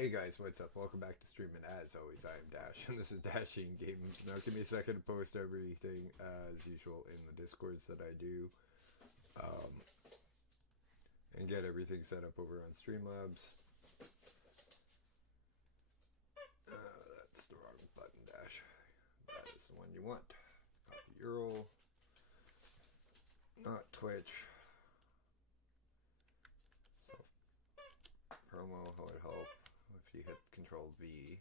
Hey guys, what's up? Welcome back to streaming. As always, I am Dash, and this is Dashing Games. Now, give me a second to post everything as usual in the Discords that I do, and get everything set up over on Streamlabs. That's the wrong button, Dash. That is the one you want. Copy URL, not Twitch. Promo, how it help. If you hit Control V,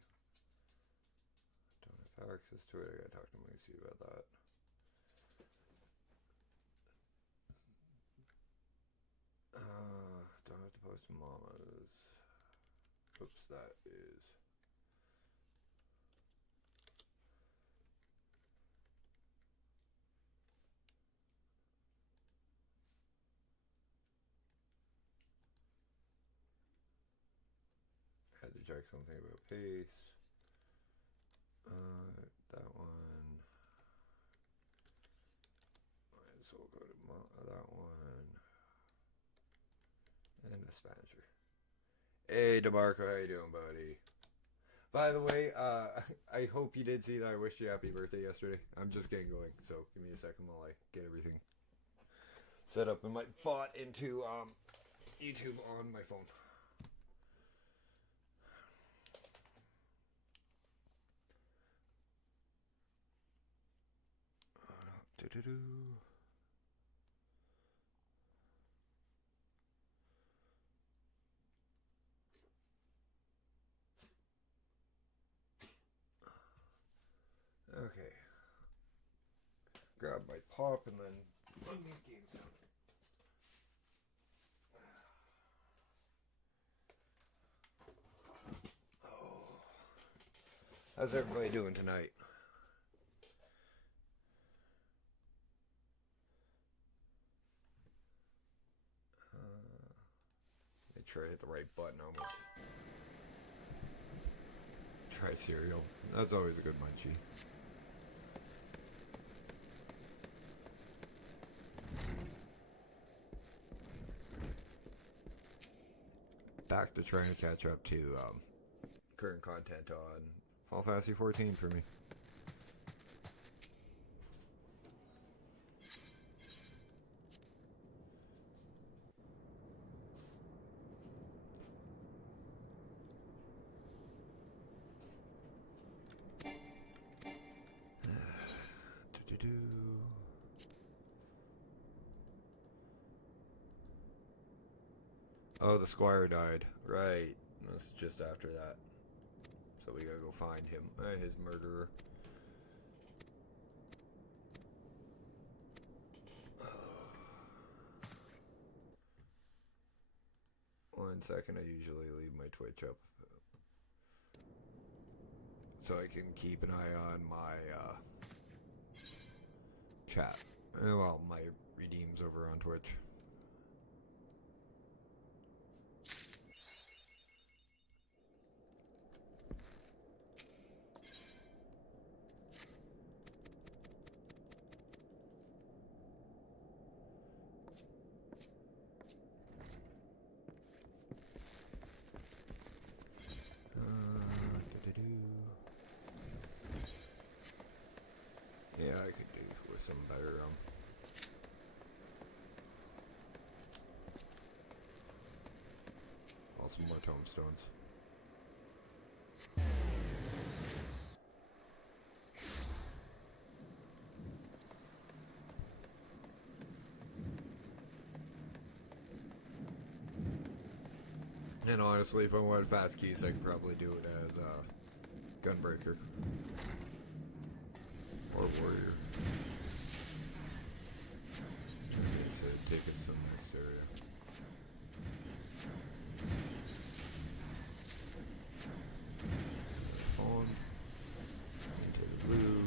don't have access to it. I gotta talk to Lucy about that. Don't have to post mamas. Oops, that is. Had to check something about pace. That one. Might as well go to that one. And a Spanisher. Hey, DeMarco, how you doing, buddy? By the way, I hope you did see that I wished you happy birthday yesterday. I'm just getting going, so give me a second while I get everything set up in my bot into YouTube on my phone. Do-do-do. Okay. Grab my pop and then run these games out. Oh. How's everybody doing tonight? Make sure I hit the right button almost. Try cereal. That's always a good munchie. Back to trying to catch up to current content on Final Fantasy 14 for me. Oh, the squire died. Right. That's just after that. So we gotta go find him. His murderer. One second, I usually leave my Twitch up. So I can keep an eye on my chat. Well, my redeems over on Twitch. Yeah, I could do with some better some more tombstones. And honestly, if I wanted fast keys, I could probably do it as Gunbreaker or Warrior. So take us to the next area. Phone. Take the blue.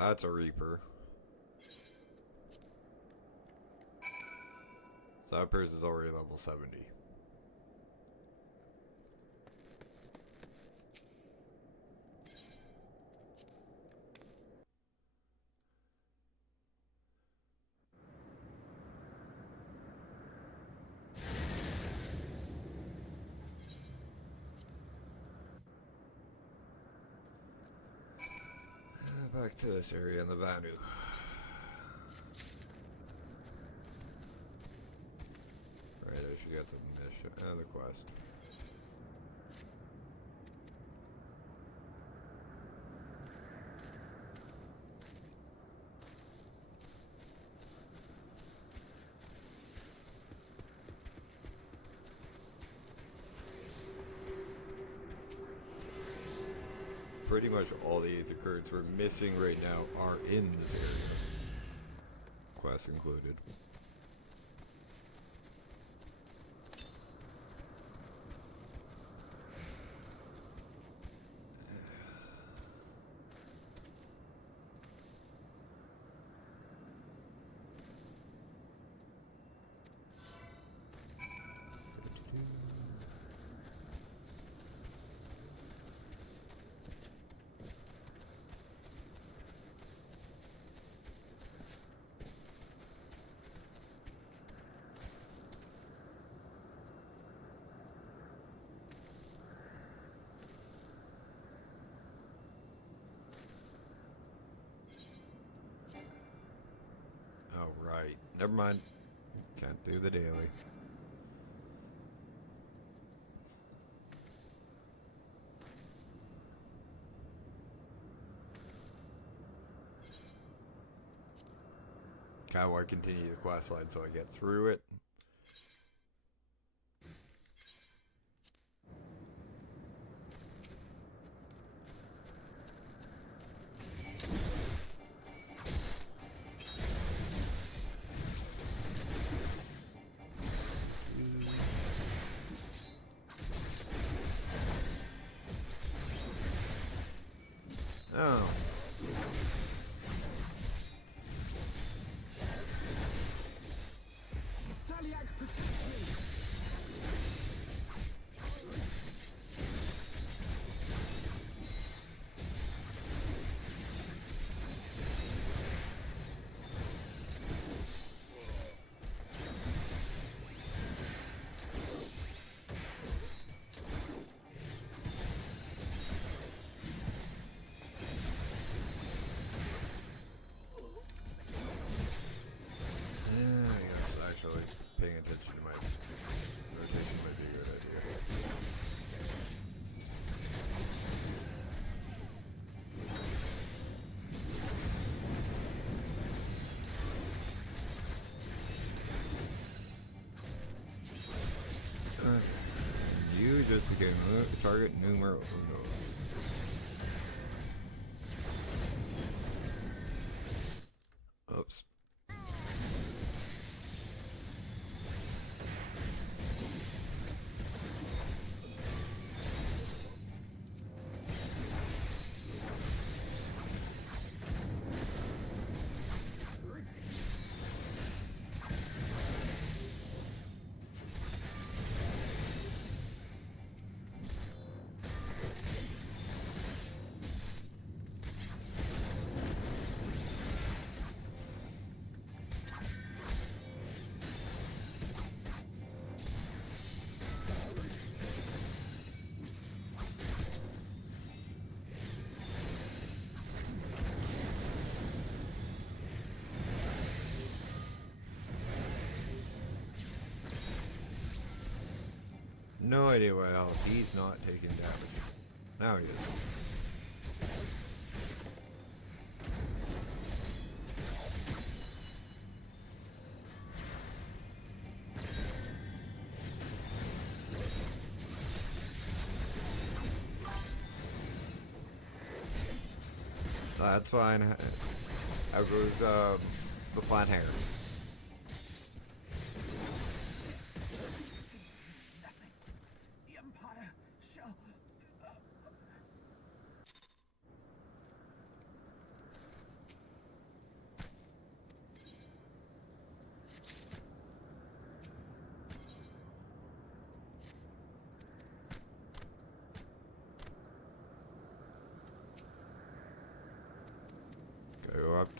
That's a Reaper. So that person's already level 70. Back to this area in the Vanu. Right, I should get the mission and the quest. Pretty much all the Aether cards we're missing right now are in this area. Quests included. Right. Never mind. Can't do the daily. Kinda want to continue the quest line so I get through it. Oh. Paying attention to my rotation might be a good idea. Okay. You just became target numero uno. Oops. No idea why else he's not taking damage. Now he is. That's fine. How goes the flat hair?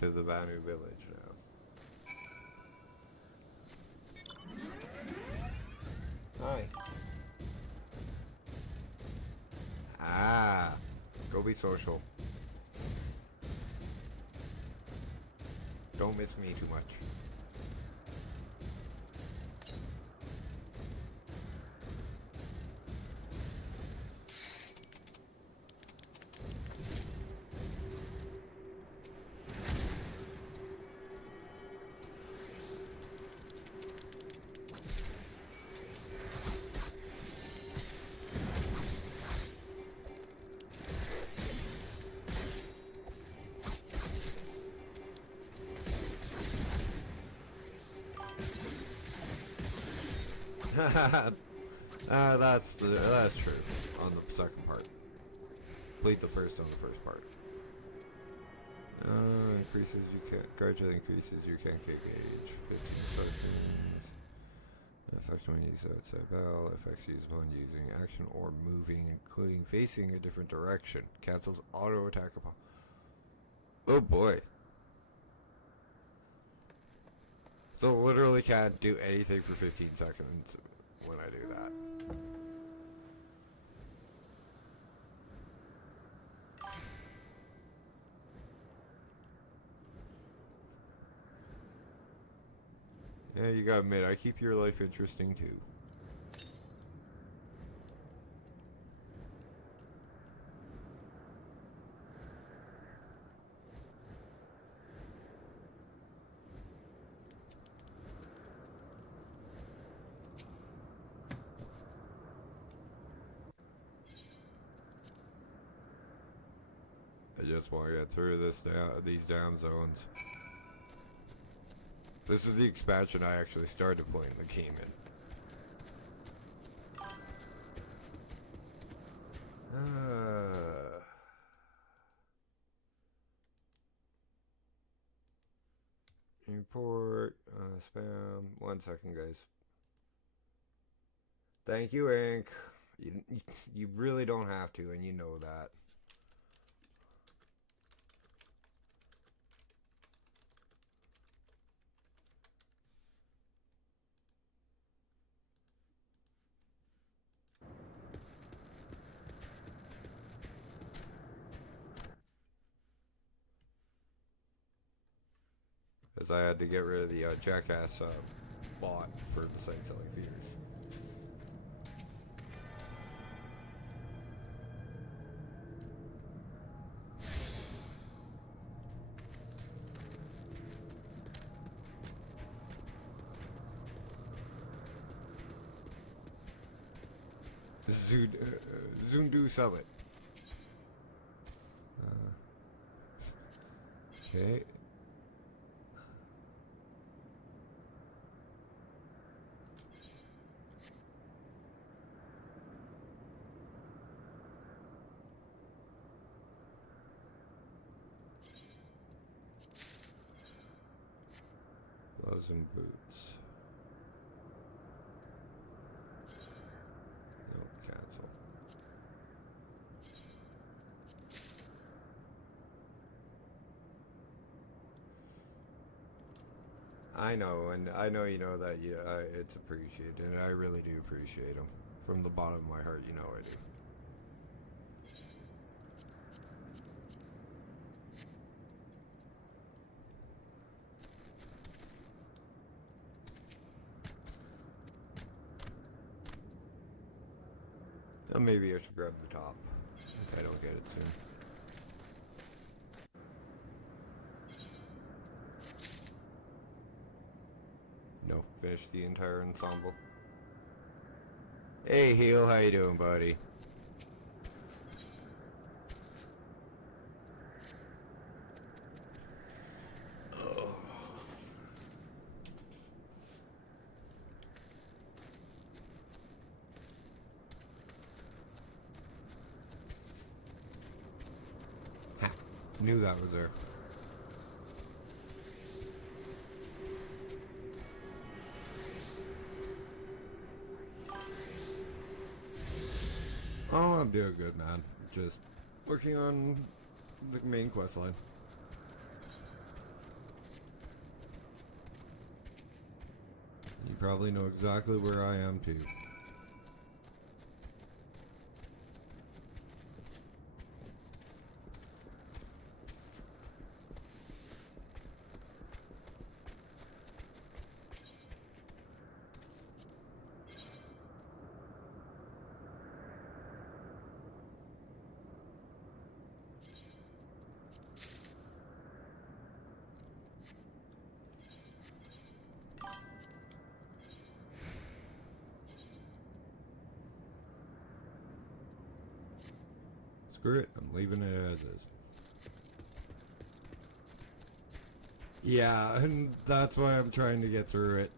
to the Vanu village now. Hi. Ah, go be social. Don't miss me too much. That's true. On the second part, complete the first on the first part. Gradually increases your can kick gauge. 15 seconds. Effects when used outside battle. Effects used upon using action or moving, including facing a different direction. Cancels auto attack upon. Oh boy. So literally can't do anything for 15 seconds when I do that. Yeah, you gotta admit, I keep your life interesting too. I just want to get through these damn zones. This is the expansion I actually started playing the game in. Import, spam. 1 second, guys. Thank you, Ink. You really don't have to, and you know that. As I had to get rid of the jackass bot for the site selling fears. Zundu sell it. Okay. Gloves and boots. Nope, cancel. I know, and I know you know that it's appreciated, and I really do appreciate them. From the bottom of my heart, you know I do. Maybe I should grab the top if I don't get it soon. No, finish the entire ensemble. Hey, Heel, how you doing, buddy? Knew that was there. Oh, I'm doing good, man. Just working on the main quest line. probably know exactly where I am too. Screw it, I'm leaving it as is. Yeah, and that's why I'm trying to get through it.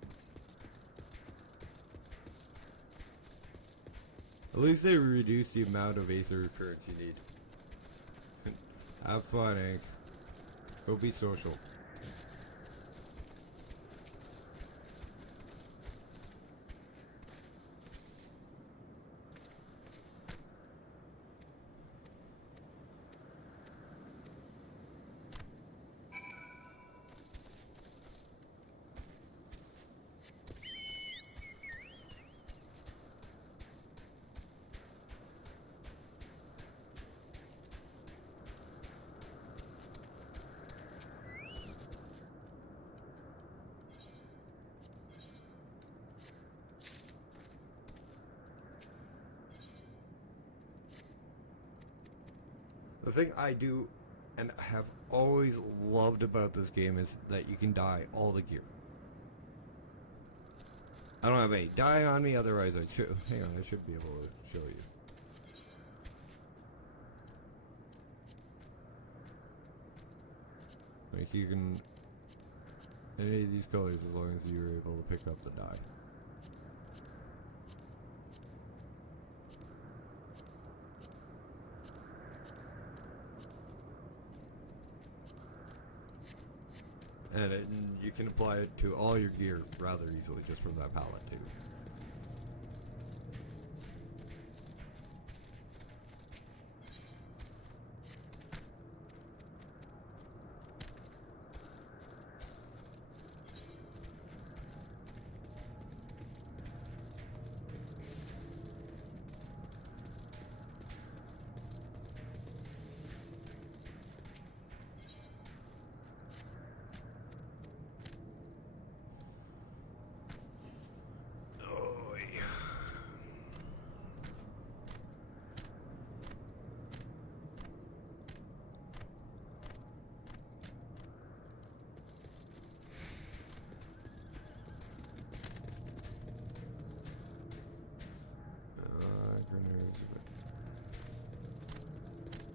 At least they reduce the amount of aether currents you need. Have fun, Hank. Go be social. The thing I do and have always loved about this game is that you can dye all the gear. I don't have any dye on me, otherwise I should. Hang on, I should be able to show you. Like you can, any of these colors as long as you're able to pick up the dye. And you can apply it to all your gear rather easily just from that palette too.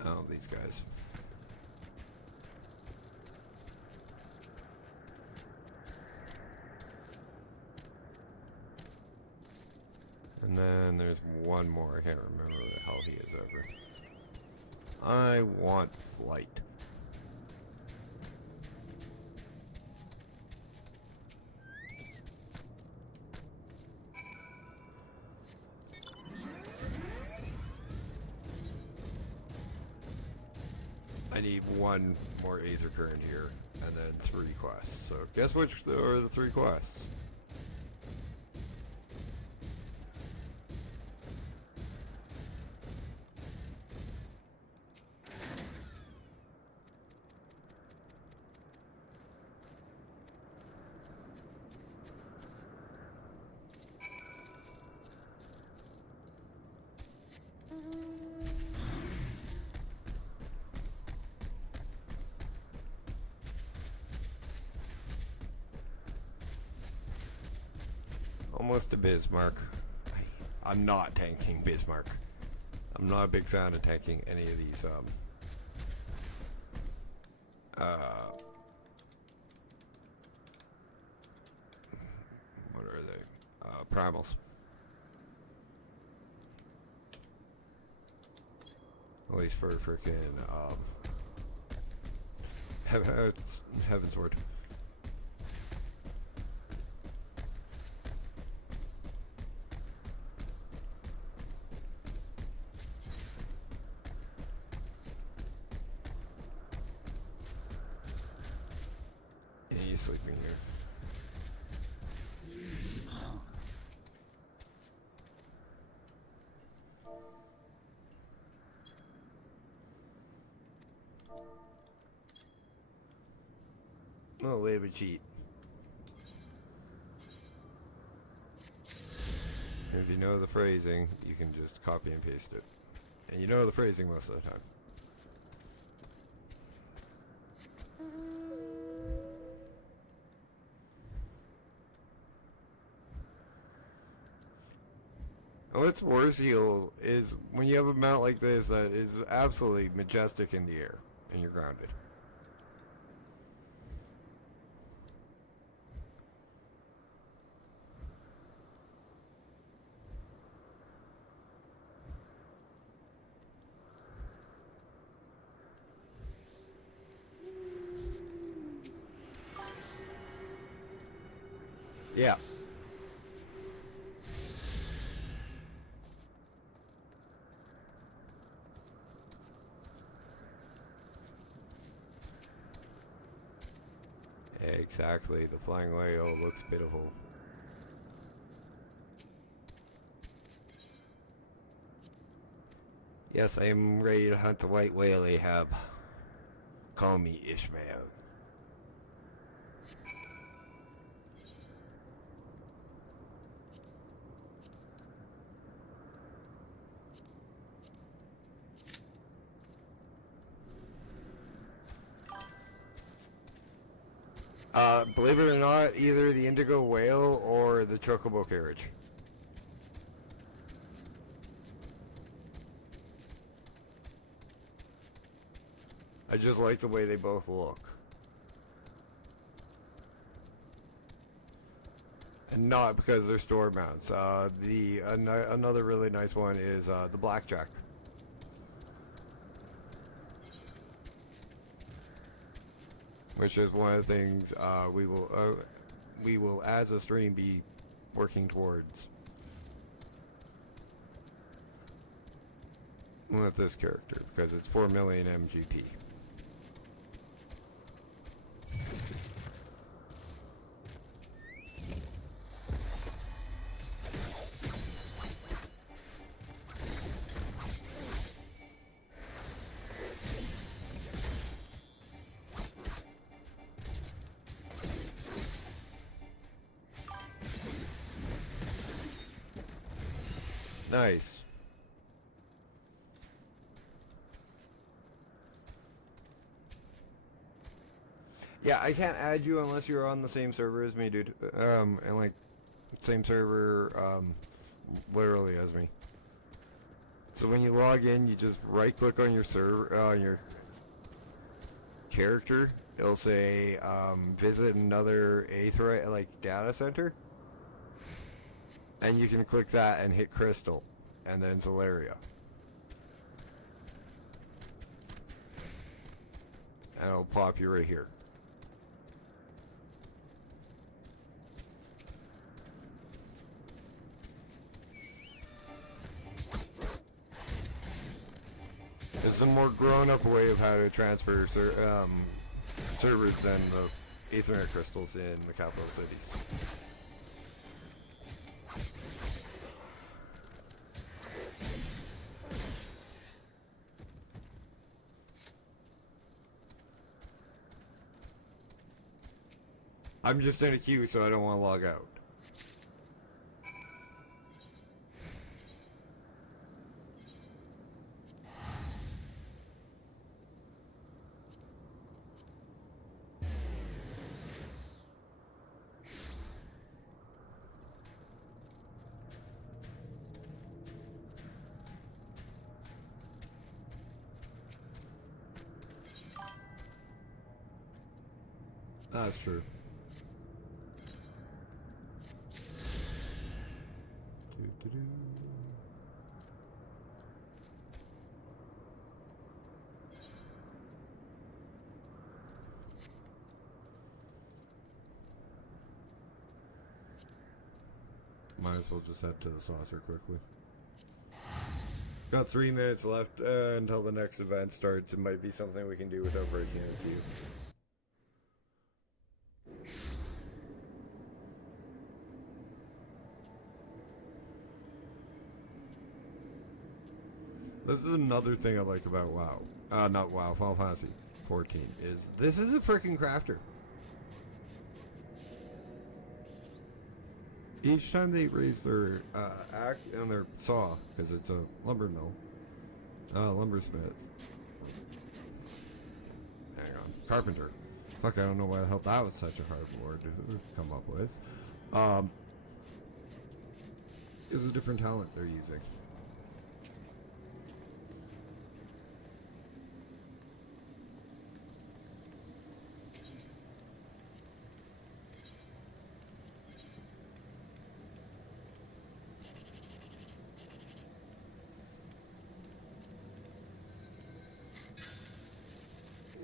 Oh, these guys. And then there's one more. I can't remember who the hell he is over. I want flight. I need one more aether current here, and then 3 quests. So guess which are the 3 quests? Almost a Bismarck. I'm not tanking Bismarck. I'm not a big fan of tanking any of these, what are they? Primals. At least for frickin', heavensward. He's sleeping here. Oh, way of a cheat. If you know the phrasing, you can just copy and paste it. And you know the phrasing most of the time. And what's worse, Heal, is when you have a mount like this that is absolutely majestic in the air, and you're grounded. Yeah. Exactly. The flying whale looks pitiful. Yes, I am ready to hunt the white whale, Ahab. Call me Ishmael. Believe it or not, either the indigo whale or the chocobo carriage. I just like the way they both look. And not because they're store mounts. Another really nice one is the blackjack. Which is one of the things we will as a stream be working towards with this character because it's 4 million MGP. Nice. Yeah, I can't add you unless you're on the same server as me, dude. And like, same server, literally as me. So when you log in, you just right-click on your server, on your character. It'll say, visit another Aetheryte, like, data center. And you can click that and hit Crystal, and then Zolaria. And it'll pop you right here. It's a more grown-up way of how to transfer servers than the Ethernet crystals in the capital cities. I'm just in a queue, so I don't want to log out. That's true. Might as well just head to the saucer quickly. Got 3 minutes left until the next event starts. It might be something we can do without breaking a queue. This is another thing I like about WoW. Not WoW, Final Fantasy 14. Is this is a freaking crafter. Each time they raise their axe and their saw, because it's a lumber mill, lumbersmith. Hang on, carpenter. Fuck, I don't know why the hell that was such a hard word to come up with. Is a different talent they're using.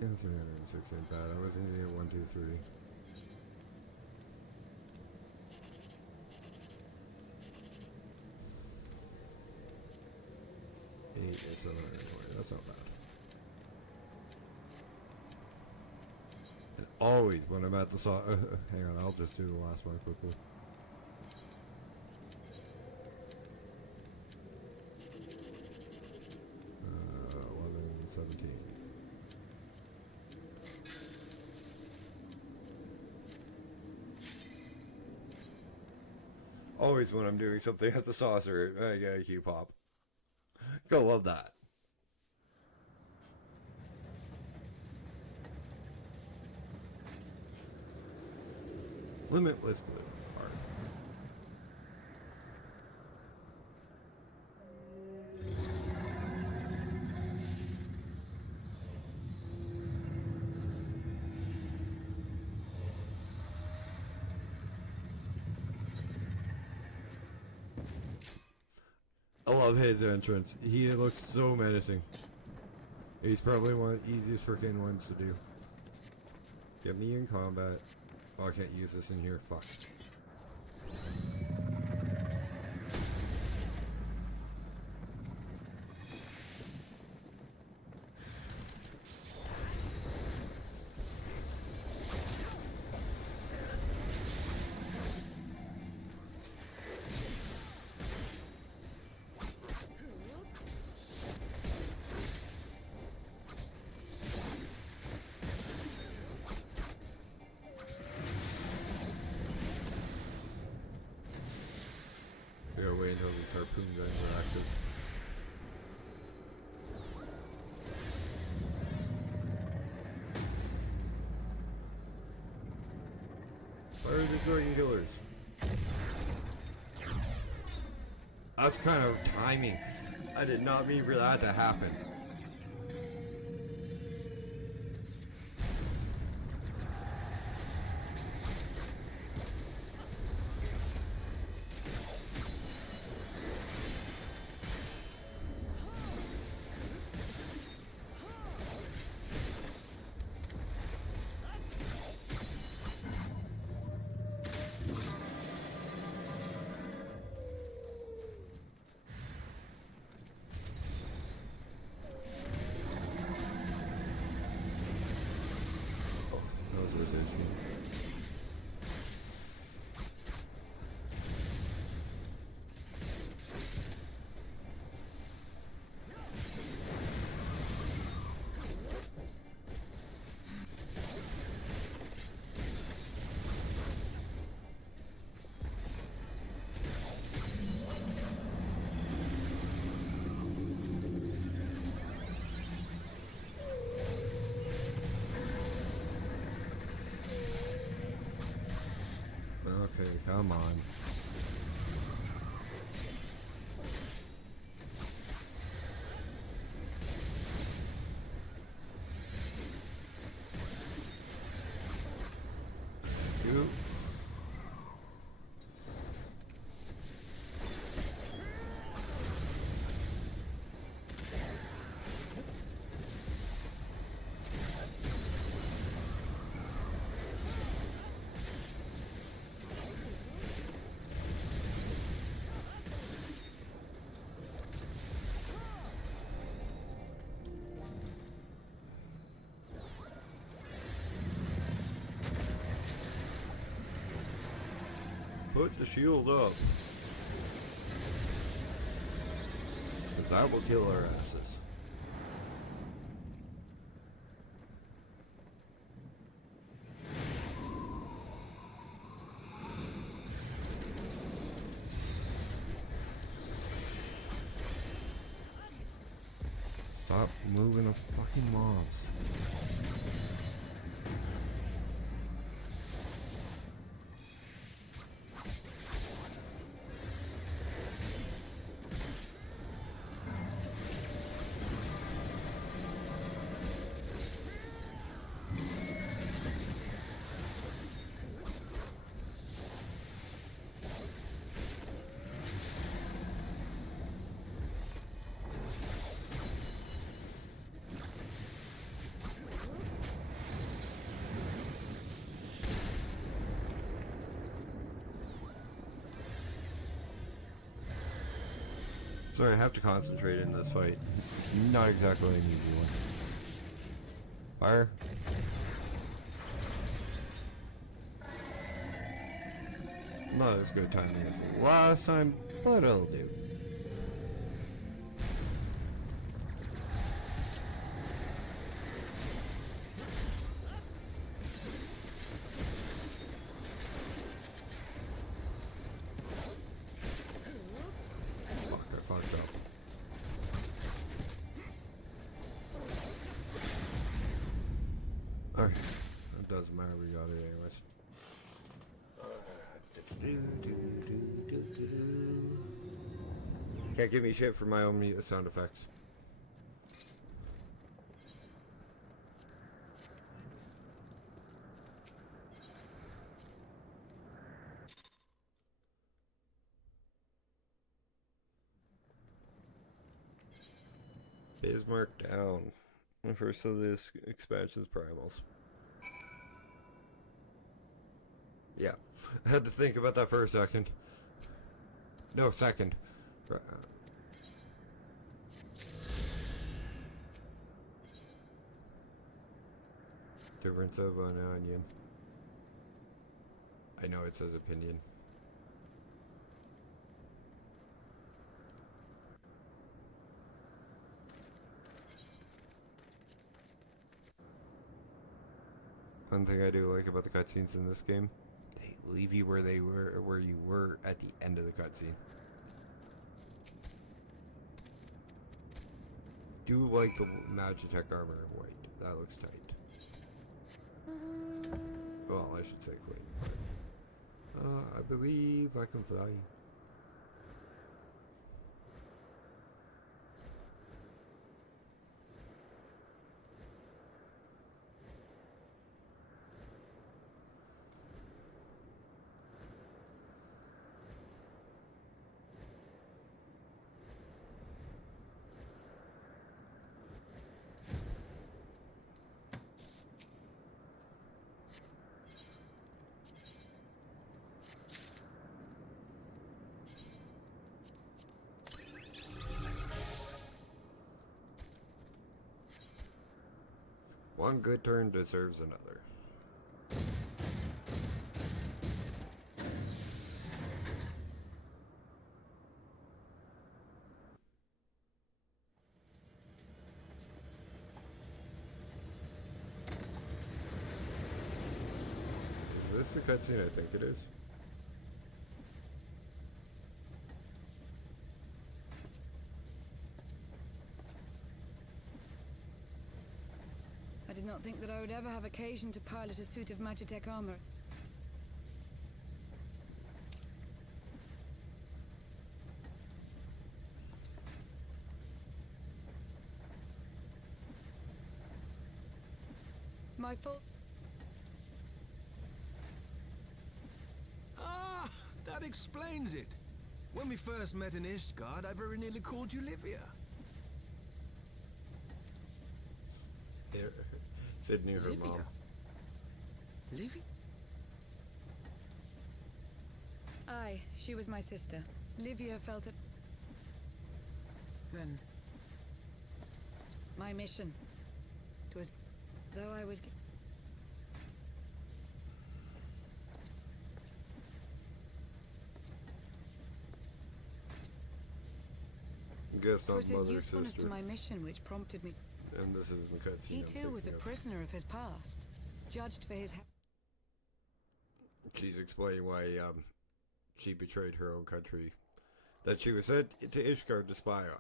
Yeah, 306 ain't bad. I wasn't even at 1, 2, 3. 8 is anyway, that's not bad. And always when I'm at the saw, hang on, I'll just do the last one quickly. Uh, 11, 17. Always when I'm doing something at the saucer, I get a cue pop. Go love that. Limitless blue. Art. I love his entrance. He looks so menacing. He's probably one of the easiest freaking ones to do. Get me in combat. Oh, I can't use this in here. Fuck. Wait until these harpoon guns are active. Fire the dragon killers. That's kind of timing. I did not mean for that to happen. Okay, come on. You. Put the shield up. Because that will kill our asses. Stop moving the fucking mobs. Sorry, I have to concentrate in this fight. It's not exactly an easy one. Fire. Not as good timing as the last time, but it'll do. Okay, it doesn't matter, we got it anyways. Can't give me shit for my own sound effects. Bismarck down. The first of this expansion's primals. Yeah, I had to think about that for a second. No, second. Difference of an onion. I know it says opinion. One thing I do like about the cutscenes in this game, they leave you where you were at the end of the cutscene. Do like the Magitech armor in white. That looks tight. Well, I should say clean. I believe I can fly. One good turn deserves another. Is this the cutscene I think it is? I did not think that I would ever have occasion to pilot a suit of Magitech armor. My fault. Ah, that explains it. When we first met in Ishgard, I very nearly called you Livia. Sid knew her Livia? mom. Livia? Aye, she was my sister. Livia felt it. Then... My mission. It was... Though I was... guess It not was his mother, usefulness sister. to my mission which prompted me. And this is the cutscene. He I'm too was a thinking of. prisoner of his past, judged for his. She's explaining why she betrayed her own country that she was sent to Ishgard to spy on.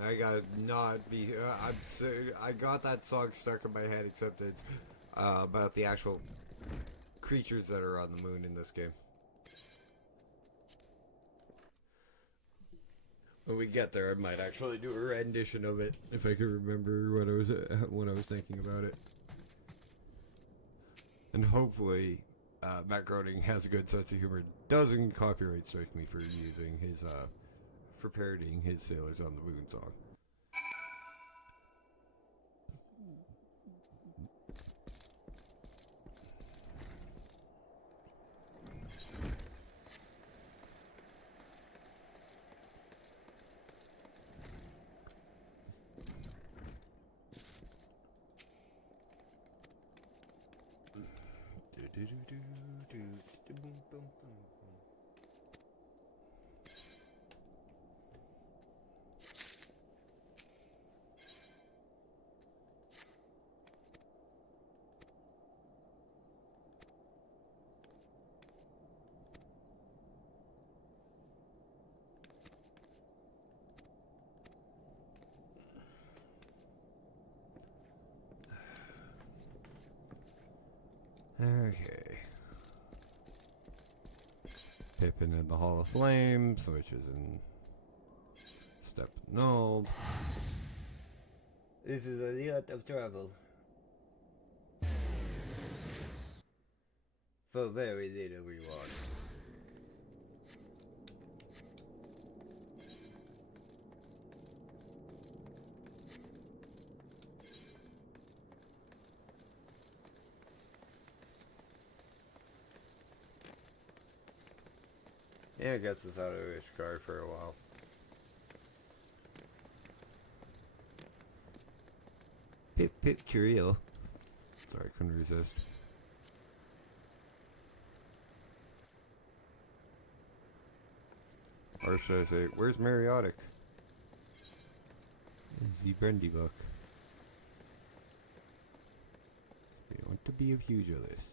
I gotta not be. I got that song stuck in my head, except it's about the actual creatures that are on the moon in this game. When we get there, I might actually do a rendition of it if I can remember what I was thinking about it. And hopefully, Matt Groening has a good sense of humor. Doesn't copyright strike me for using his for parodying his Sailors on the Moon song. Okay. Pippin in the Hall of Flames, which is in Step Null. This is a lot of trouble. For very little reward. Yeah, it gets us out of Ishgard for a while. Pip pip cheerio. Sorry, couldn't resist. Or should I say, where's Mariotic? The Brandy book. We want to be a pugilist.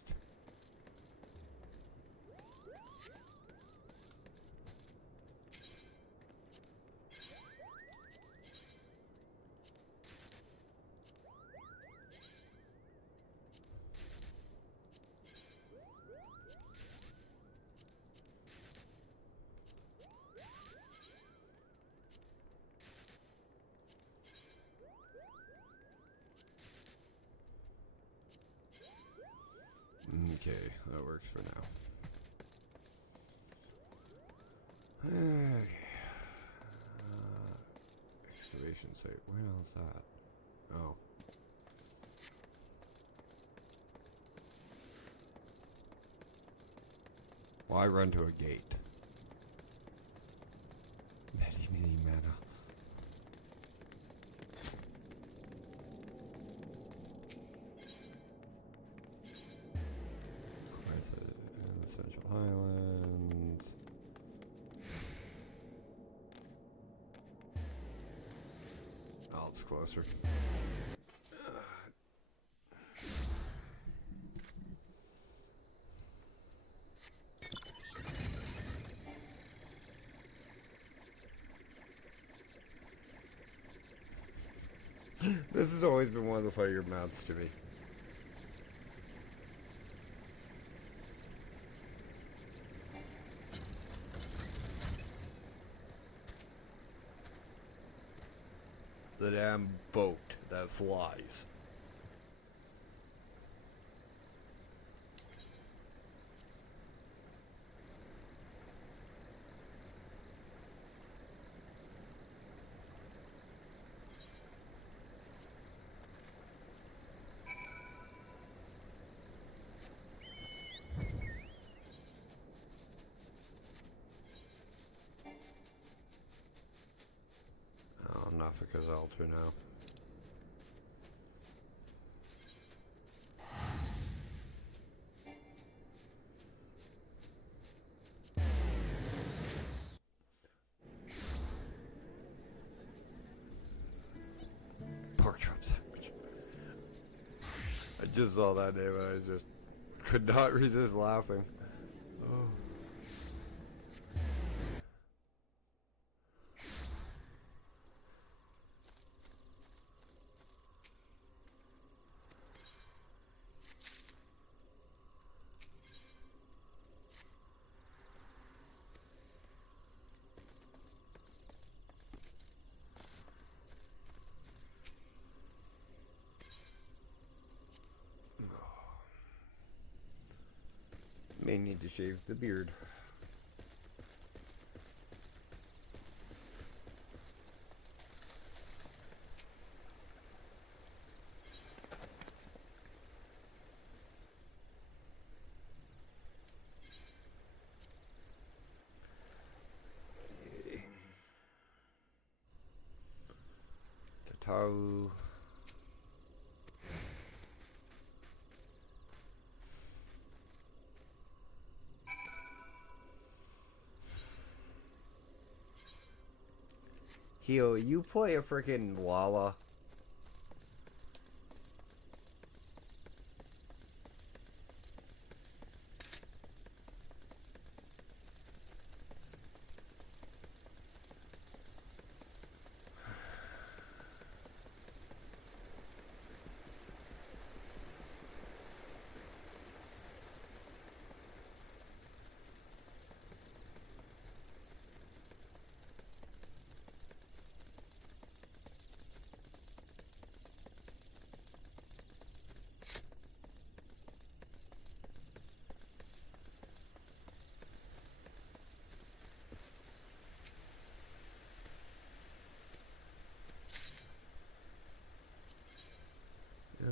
Okay, that works for now. Okay. Excavation site. Where else is that? Oh. Why run to a gate? Many, many mana. Central Highlands. Oh, it's closer. This has always been one of the funnier mounts to me. The damn boat that flies. America's altar now. Pork chop sandwich. I just saw that name and I just could not resist laughing. Oh. May need to shave the beard. Tatau. Heo, you play a freaking Lala.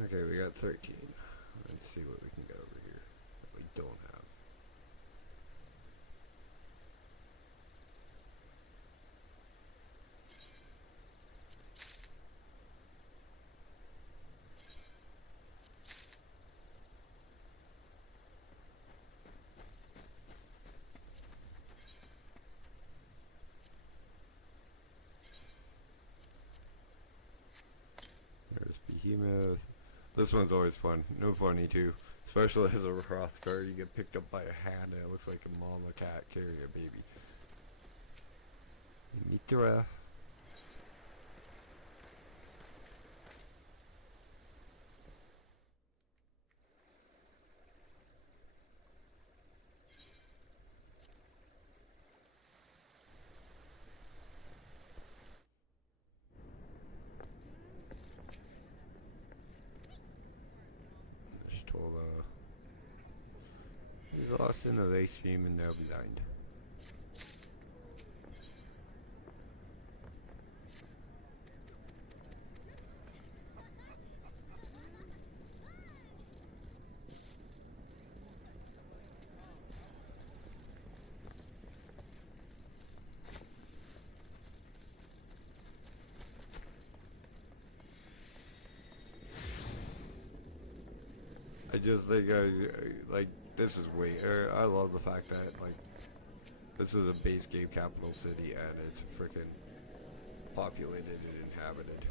Okay, we got 13. Let's see what we can get over here that we don't have. There's Behemoth. This one's always fun. No funny too. Especially as a Roth card, you get picked up by a hand and it looks like a mama cat carrying a baby. Mitra. He's lost in the live stream and now blind. I just think like this is way. I love the fact that like this is a base game capital city and it's freaking populated and inhabited.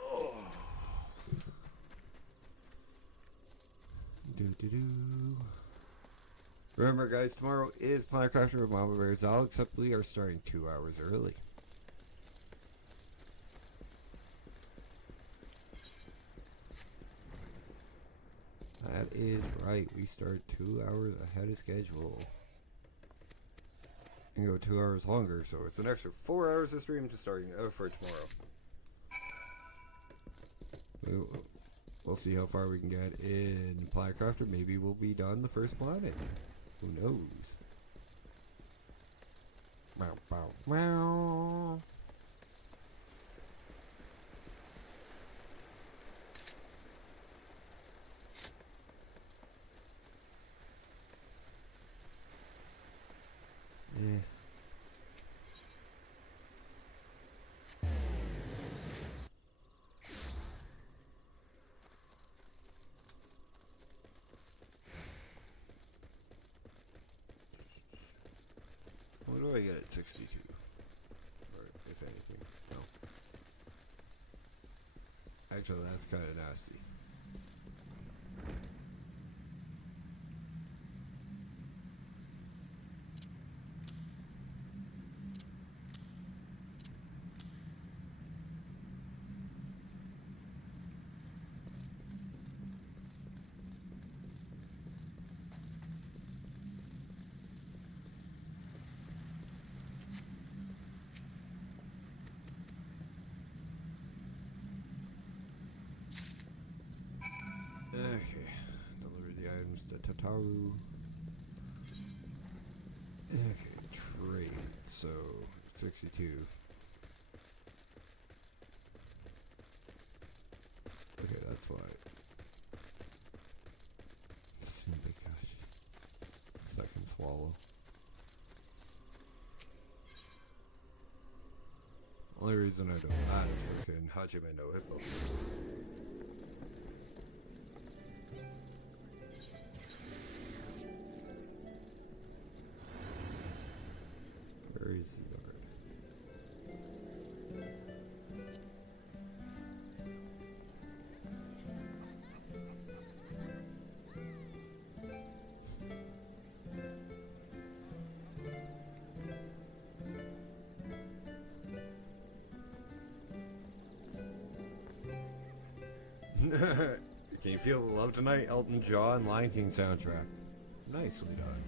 Oh. Remember guys, tomorrow is Planet Crafter with Mama Bears All, except we are starting 2 hours early. That is right, we start 2 hours ahead of schedule. And go 2 hours longer, so it's an extra 4 hours of stream to starting for tomorrow. We'll see how far we can get in Planet Crafter. Maybe we'll be done the first planet. Who knows? Meow, meow, meow. Eh. What do I get at 62? Or if anything, no. Actually, that's kind of nasty. Okay, deliver the items to Tataru. Okay, trade. So 62. Okay, that's why. Sumbakashi. Second swallow. Only reason I don't add is freaking Hajime no Hippo. Where is the yard? Can you feel the love tonight? Elton John, Lion King soundtrack. Nicely done.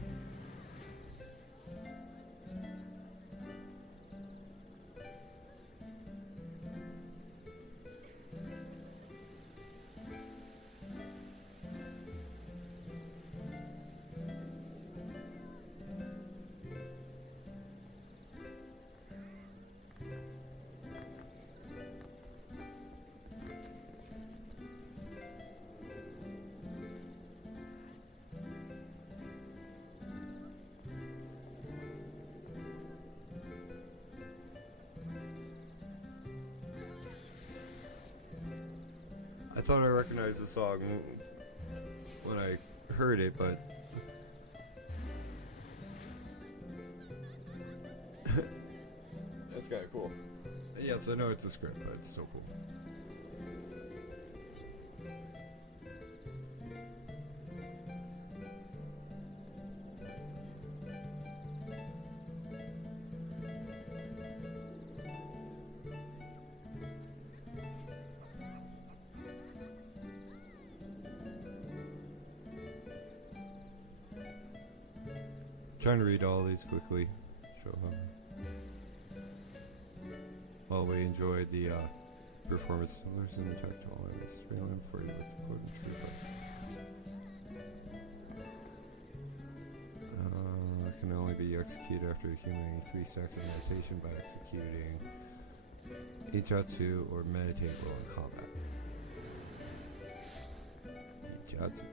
I thought I recognized the song when I heard it, but that's kind of cool. Yes, I know it's a script, but it's still cool. Trying to read all these quickly. Show them. While we enjoy the performance colors and the tactile elements, really important with the quote and truth. Can only be executed after accumulating 3 stacks of meditation by executing Ijatsu or meditating while in combat. Ijatsu.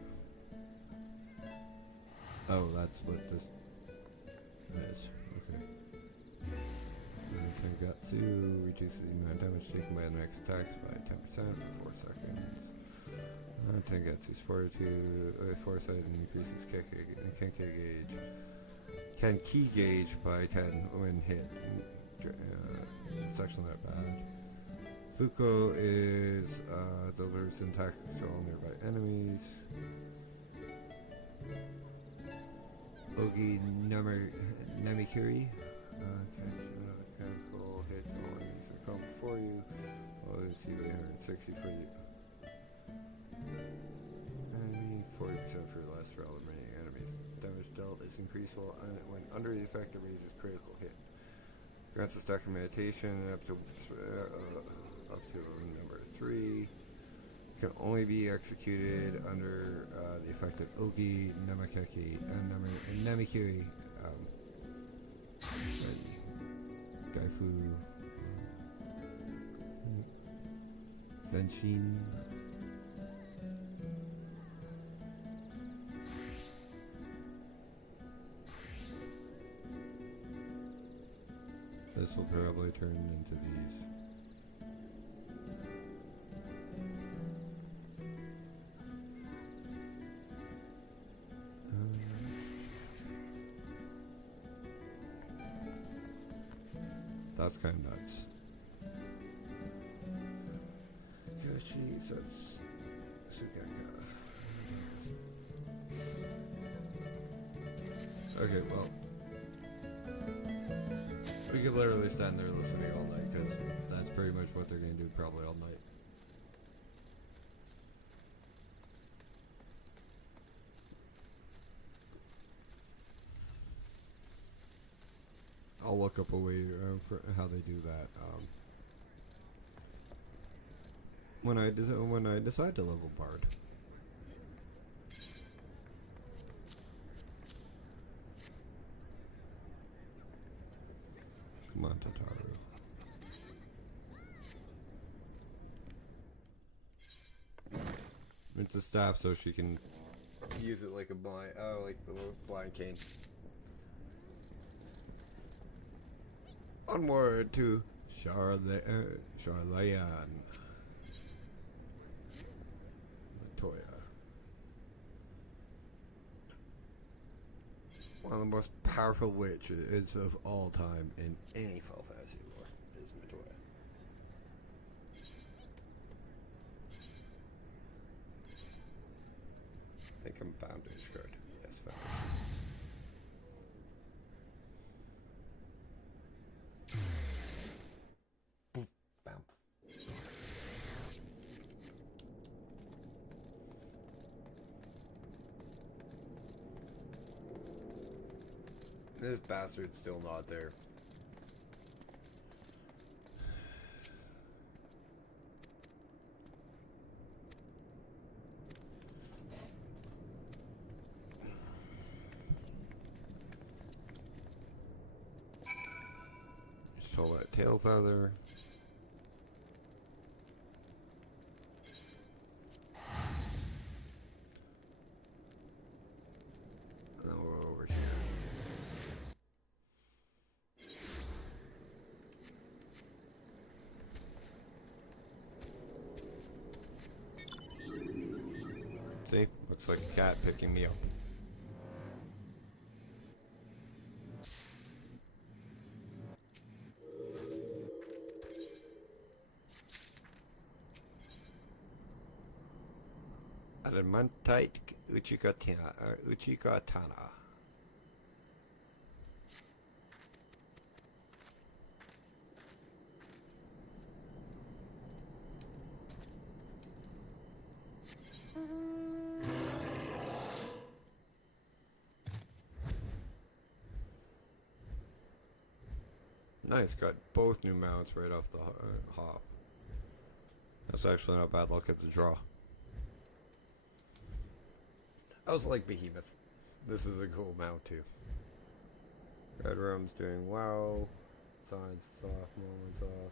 Oh, that's what this is. Okay. Tengatsu reduces the amount of damage taken by the next attacks by 10% for 4 seconds. Tengatsu's foresight and increases Kenki gauge. Kenki gauge by 10 when hit. It's actually not bad. Fuko is delivers an attack to all nearby enemies. Ogi Namikiri. Chemical hit all enemies that come before you. Well, it's usually 160 for you. Enemy 40% for less for all remaining enemies. Damage dealt is increased when under the effect that raises critical hit. Grants a stack of meditation up to number 3. Can only be executed under the effect of Ogi Namakeki and Namikiri. Gaifu Zenshin. This will probably turn into these. That's kind of nuts. Jesus. Okay, well. We could literally stand there listening all night, because that's pretty much what they're going to do probably all night. I'll look up a way for how they do that. When I decide to level Bard. Come on, Tataru. It's a staff, so she can use it like a blind, like the blind cane. Onward to Charlayan. Latoya. One of the most powerful witches of all time in any Final Fantasy lore is Matoya. I think I'm bound to his card. Yes, found it. Poof, bam. This bastard's still not there. Stole that tail feather. And then we're over here. See? Looks like a cat picking me up. Adamantite Uchikatana. Nice, got both new mounts right off the hop. That's actually not bad luck at the draw. I was like Behemoth. This is a cool mount too. Red Room's doing well. Signs off, moments off.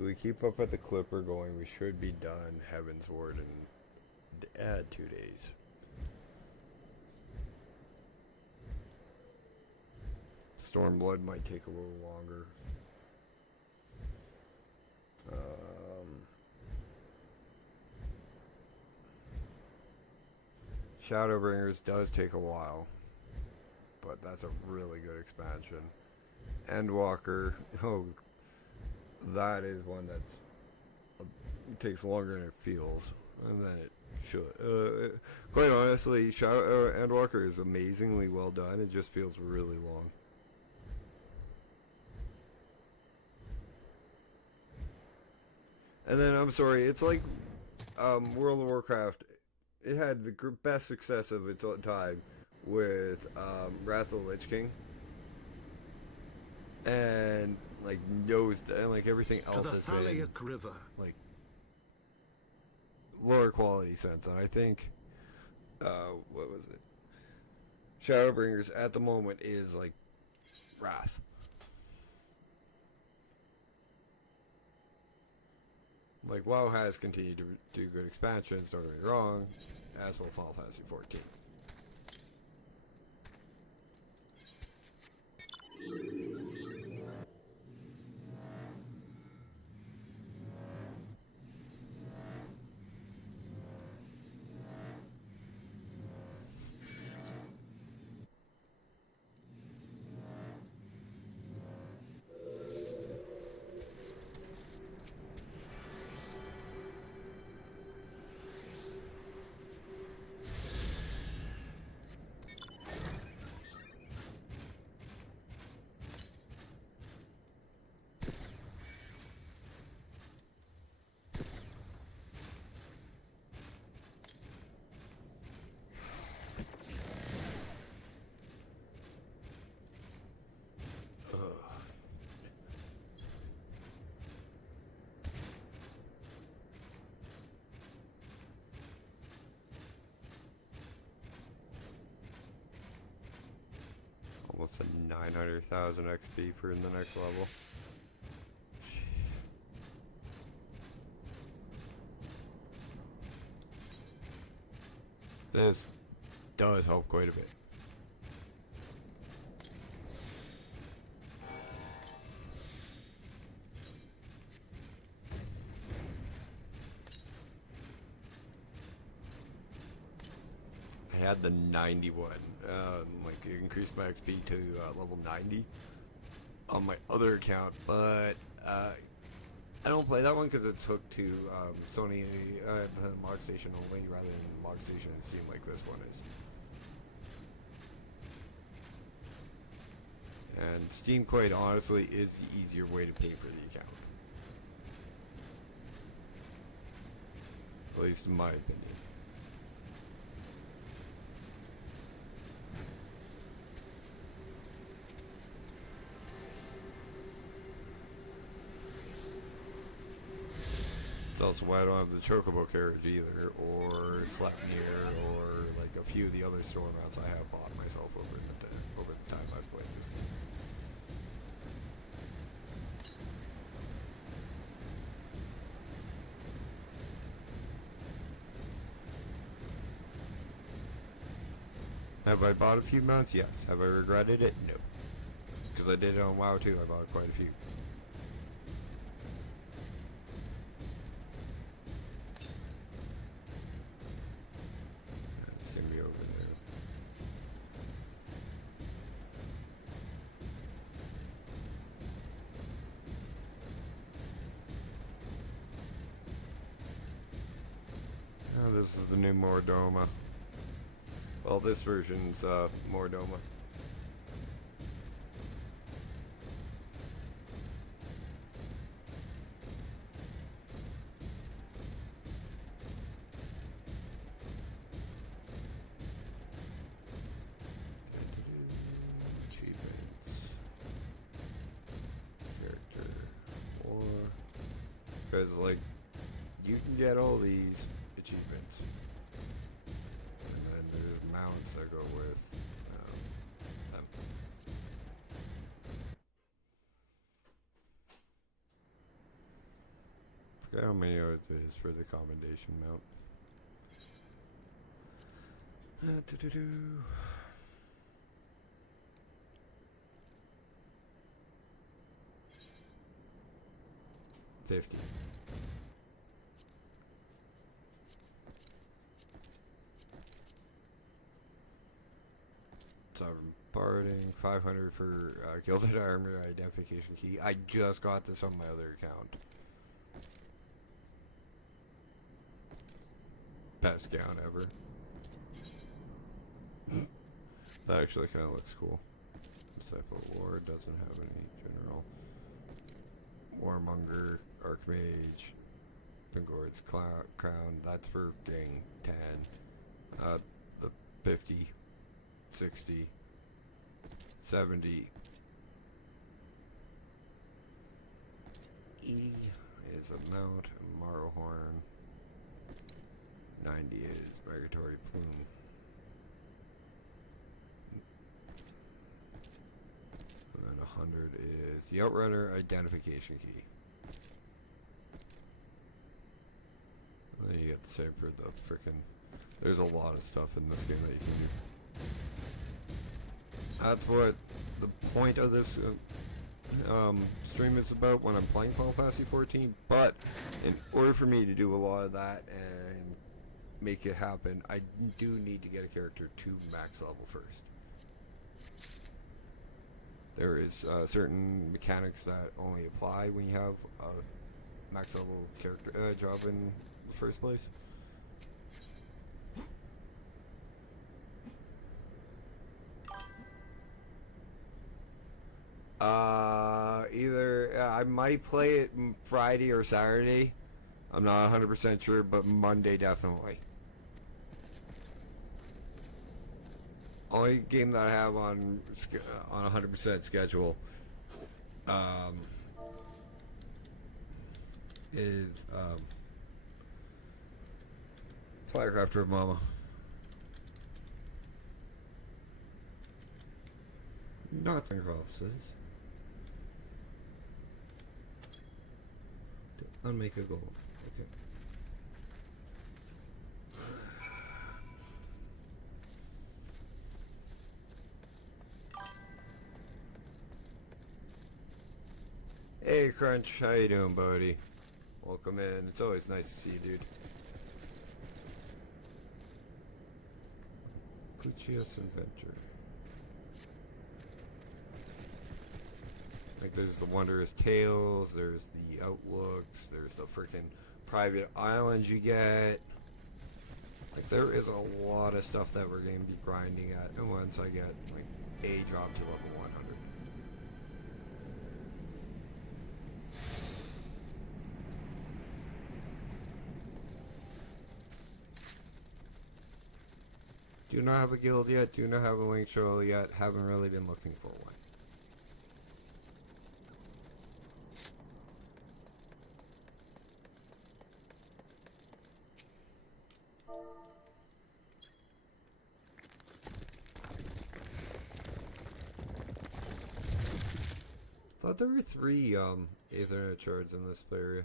If we keep up with the clipper going, we should be done heavensward in 2 days. Stormblood might take a little longer. Shadowbringers does take a while, but that's a really good expansion. Endwalker, oh, that is one that's it takes longer than it feels, and then it should. Quite honestly, Endwalker is amazingly well done. It just feels really long. And then I'm sorry, it's like World of Warcraft. It had the best success of its time with Wrath of the Lich King, and like everything else has been River. like quality sense, and I think, what was it? Shadowbringers at the moment is like Wrath. Like, WoW has continued to do good expansions, don't get me wrong, as will Final Fantasy 14. Almost a 900,000 XP for in the next level. This does help quite a bit. I had the 91, like it increased my XP to level 90 on my other account, but I don't play that one because it's hooked to Sony log station only rather than log station and Steam like this one is. And Steam, quite honestly, is the easier way to pay for the account. At least in my opinion. That's also why I don't have the Chocobo carriage either, or Sleipnir, or like a few of the other store mounts I have bought myself over the time I've played this game. Have I bought a few mounts? Yes. Have I regretted it? No. Because I did it on WoW too, I bought quite a few. It's gonna be over there. Oh, this is the new Mordoma. Well, this version's Mordoma. Achievements. Character. Or because like you can get all these achievements. There's mounts that go with them. Forgot how many it is for the commendation mount. Do-do-do. 50. Parting 500 for Gilded Armor Identification Key. I just got this on my other account. Best gown ever. That actually kind of looks cool. Disciple War doesn't have any general. Warmonger, Archmage, Pengord's Crown. That's for getting 10. The 50, 60. 70, 80 is a mount, Marrowhorn. 90 is migratory plume. And then 100 is the Outrunner identification key. And then you get the same for the frickin'... There's a lot of stuff in this game that you can do. That's what the point of this stream is about when I'm playing Final Fantasy 14. But in order for me to do a lot of that and make it happen, I do need to get a character to max level first. There is certain mechanics that only apply when you have a max level character job in the first place. Either I might play it Friday or Saturday. I'm not 100% sure, but Monday definitely. Only game that I have on 100% schedule is Firecrafter of Mama. Not Crosses. Unmake a goal. Okay. Hey Crunch, how you doing, buddy? Welcome in. It's always nice to see you, dude. Cuccius Adventure. Like there's the Wondrous Tales, there's the Outlooks, there's the freaking private islands you get. Like there is a lot of stuff that we're going to be grinding at, and once I get like a drop to level 100. Do not have a guild yet, do not have a link show yet, haven't really been looking for one. Thought there were 3 Ethernet shards in this area.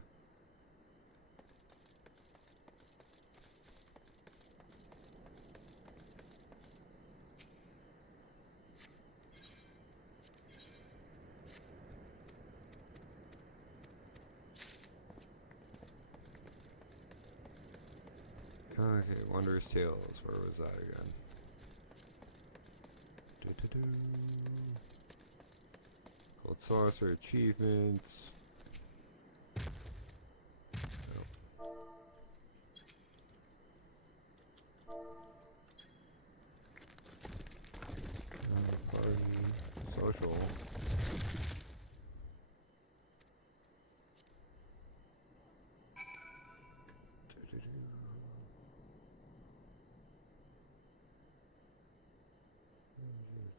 Okay, Wondrous Tales. Where was that again? Doo-doo-doo. Gold Saucer achievements. Nope. Party. Social.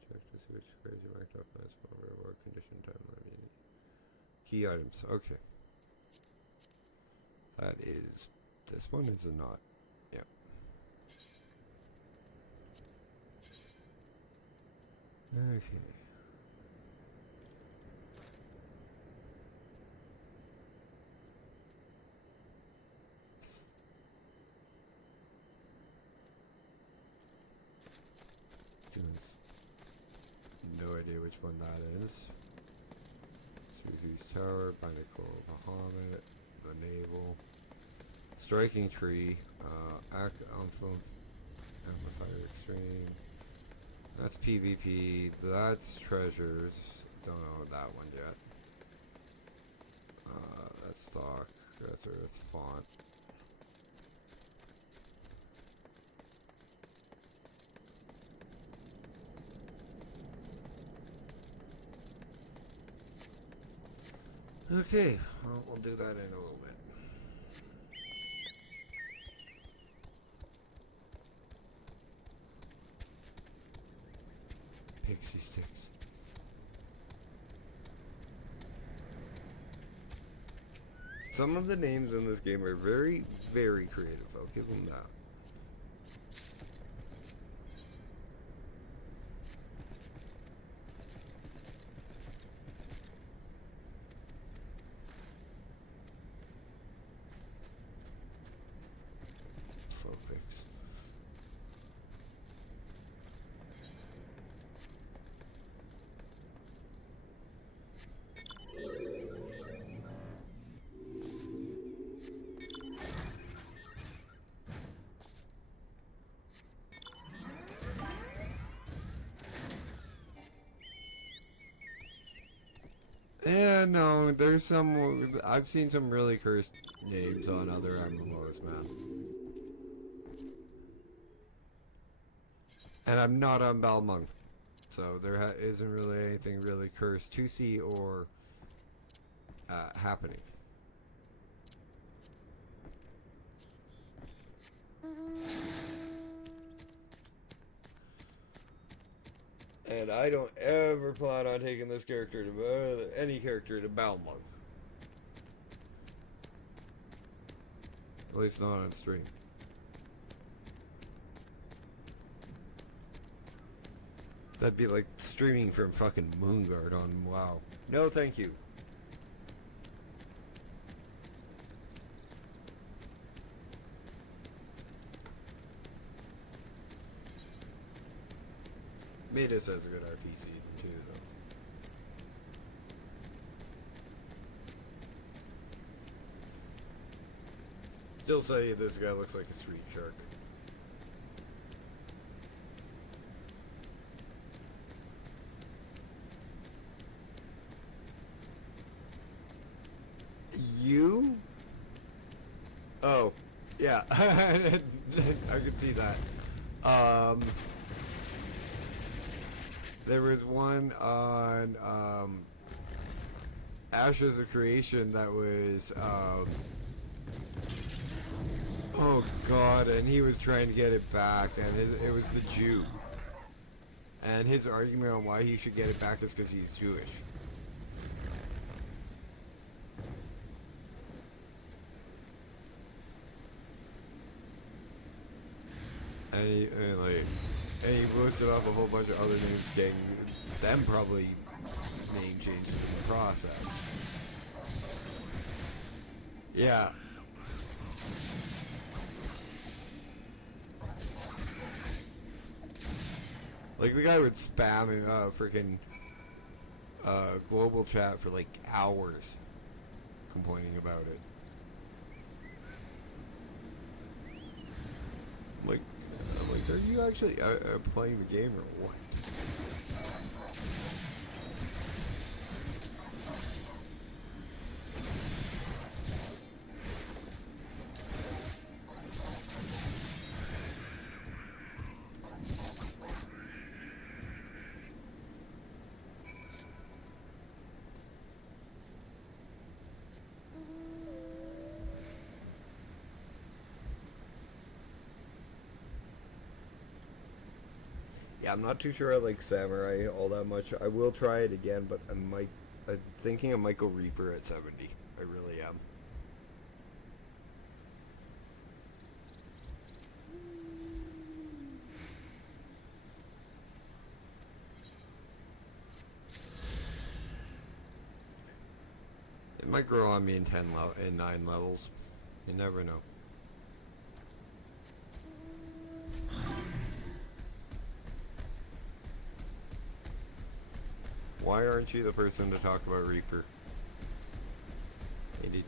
Check to see which crazy marked up nice for reward condition time limit. Key items. Okay. That is. This one is a not. Yeah. Okay. No idea which one that is. Suzuki's Tower, Pinnacle, Bahamut, the Naval, Striking Tree, Amplifier Extreme. That's PvP. That's Treasures. Don't know that one yet. That's Stock. That's Earth Font. Okay, well, we'll do that in a little bit. Pixie sticks. Some of the names in this game are very, very creative. I'll give them that. No, there's some. I've seen some really cursed names on other MMOs, man. And I'm not on Balmung, so there isn't really anything really cursed to see or happening. And I don't ever plan on taking this character to any character to Balmung. At least not on stream. That'd be like streaming from fucking Moonguard on WoW. No, thank you. Midas has a good RPC too, though. Still say this guy looks like a street shark. You? Oh, yeah. I could see that. There was one on Ashes of Creation that was oh god, and he was trying to get it back, and it was the Jew. And his argument on why he should get it back is because he's Jewish. And he listed off a whole bunch of other names, getting them probably name changes in the process. Yeah. Like, the guy would spam in freaking global chat for like hours complaining about it. I'm like, are you actually playing the game or what? Yeah, I'm not too sure I like Samurai all that much. I will try it again, but I'm thinking I might go Reaper at 70. I really am. It might grow on me in 9 levels. You never know. Why aren't you the person to talk about Reaper? It is.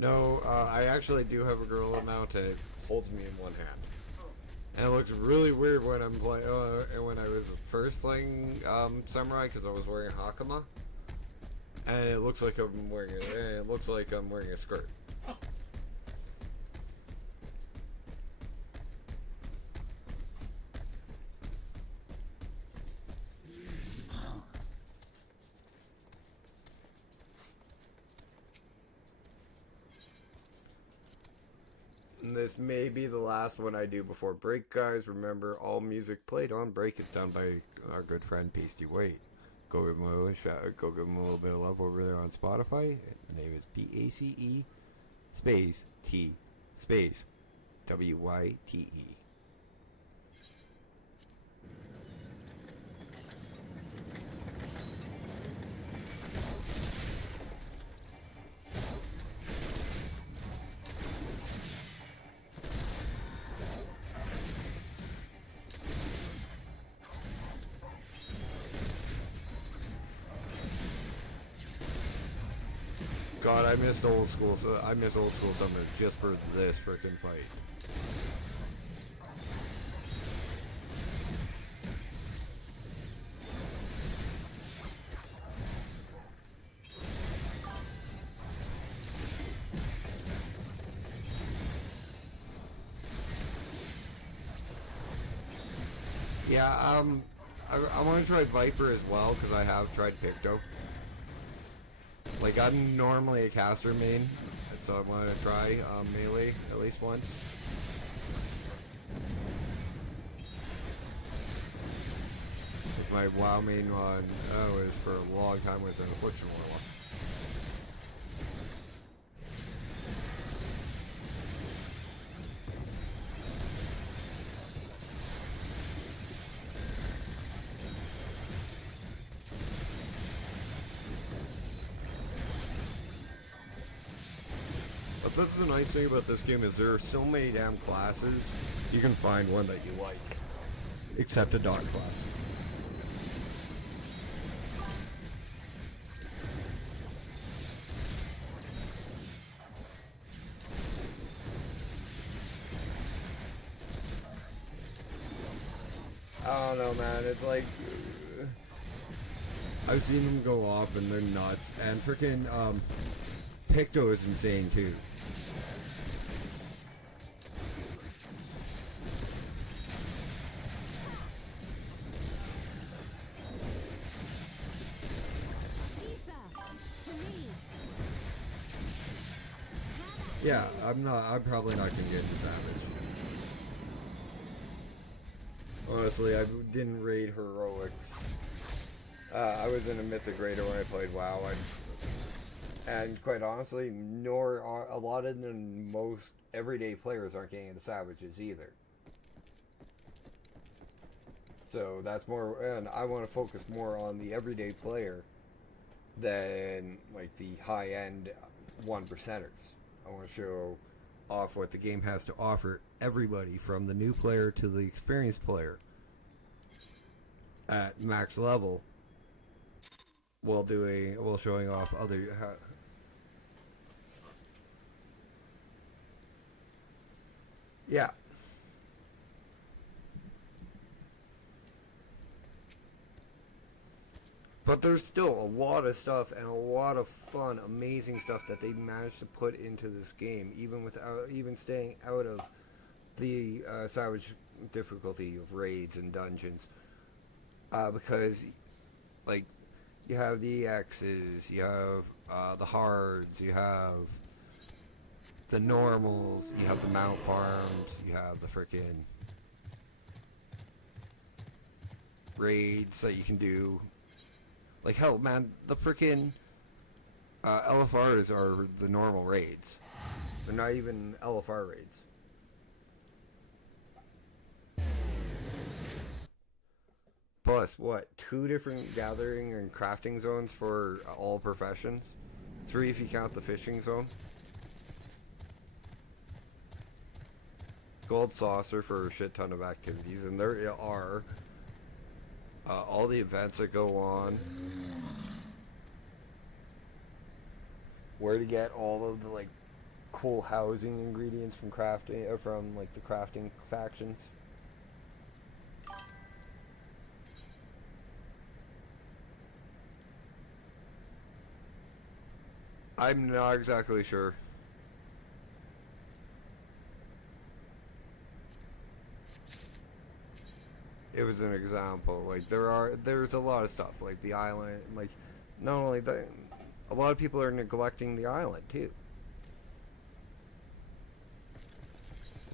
No, I actually do have a gorilla mount, and it holds me in one hand. And it looks really weird when I'm playing, when I was first playing Samurai, because I was wearing Hakama, and it looks like I'm wearing a skirt. This may be the last one I do before break, guys. Remember, all music played on break is done by our good friend Pasty White. Go give him a little bit of love over there on Spotify. The name is PACE space T space WYTE. God, I missed old school. So I miss old school summer just for this frickin' fight. Yeah, I want to try Viper as well, because I have tried Picto. Like, I'm normally a caster main, so I want to try melee at least once. With my WoW main one, it was for a long time, was an affliction warlock. But that's the nice thing about this game is there are so many damn classes, you can find one that you like. Except a dog class. I don't know, man, it's like... I've seen them go off and they're nuts, and freaking, Picto is insane too. Yeah, I'm probably not gonna get into Savage. Honestly, I didn't raid Heroic. I was in a Mythic Raider when I played WoW, and quite honestly, nor are a lot of the most everyday players aren't getting into Savages either. So that's more, and I want to focus more on the everyday player than like the high-end 1%ers. I want to show off what the game has to offer everybody, from the new player to the experienced player, at max level, while showing off other. Yeah. But there's still a lot of stuff and a lot of fun, amazing stuff that they managed to put into this game, even staying out of the Savage difficulty of raids and dungeons. Because, like, you have the EXs, you have the hards, you have the normals, you have the mount farms, you have the frickin' raids that you can do. Like, hell, man, the frickin' LFRs are the normal raids. They're not even LFR raids. Plus, what, 2 different gathering and crafting zones for all professions? 3 if you count the fishing zone. Gold saucer for a shit ton of activities, and there are all the events that go on. Where to get all of the like cool housing ingredients from crafting, or from like the crafting factions. I'm not exactly sure. It was an example. Like there's a lot of stuff like the island. Like not only that, a lot of people are neglecting the island too.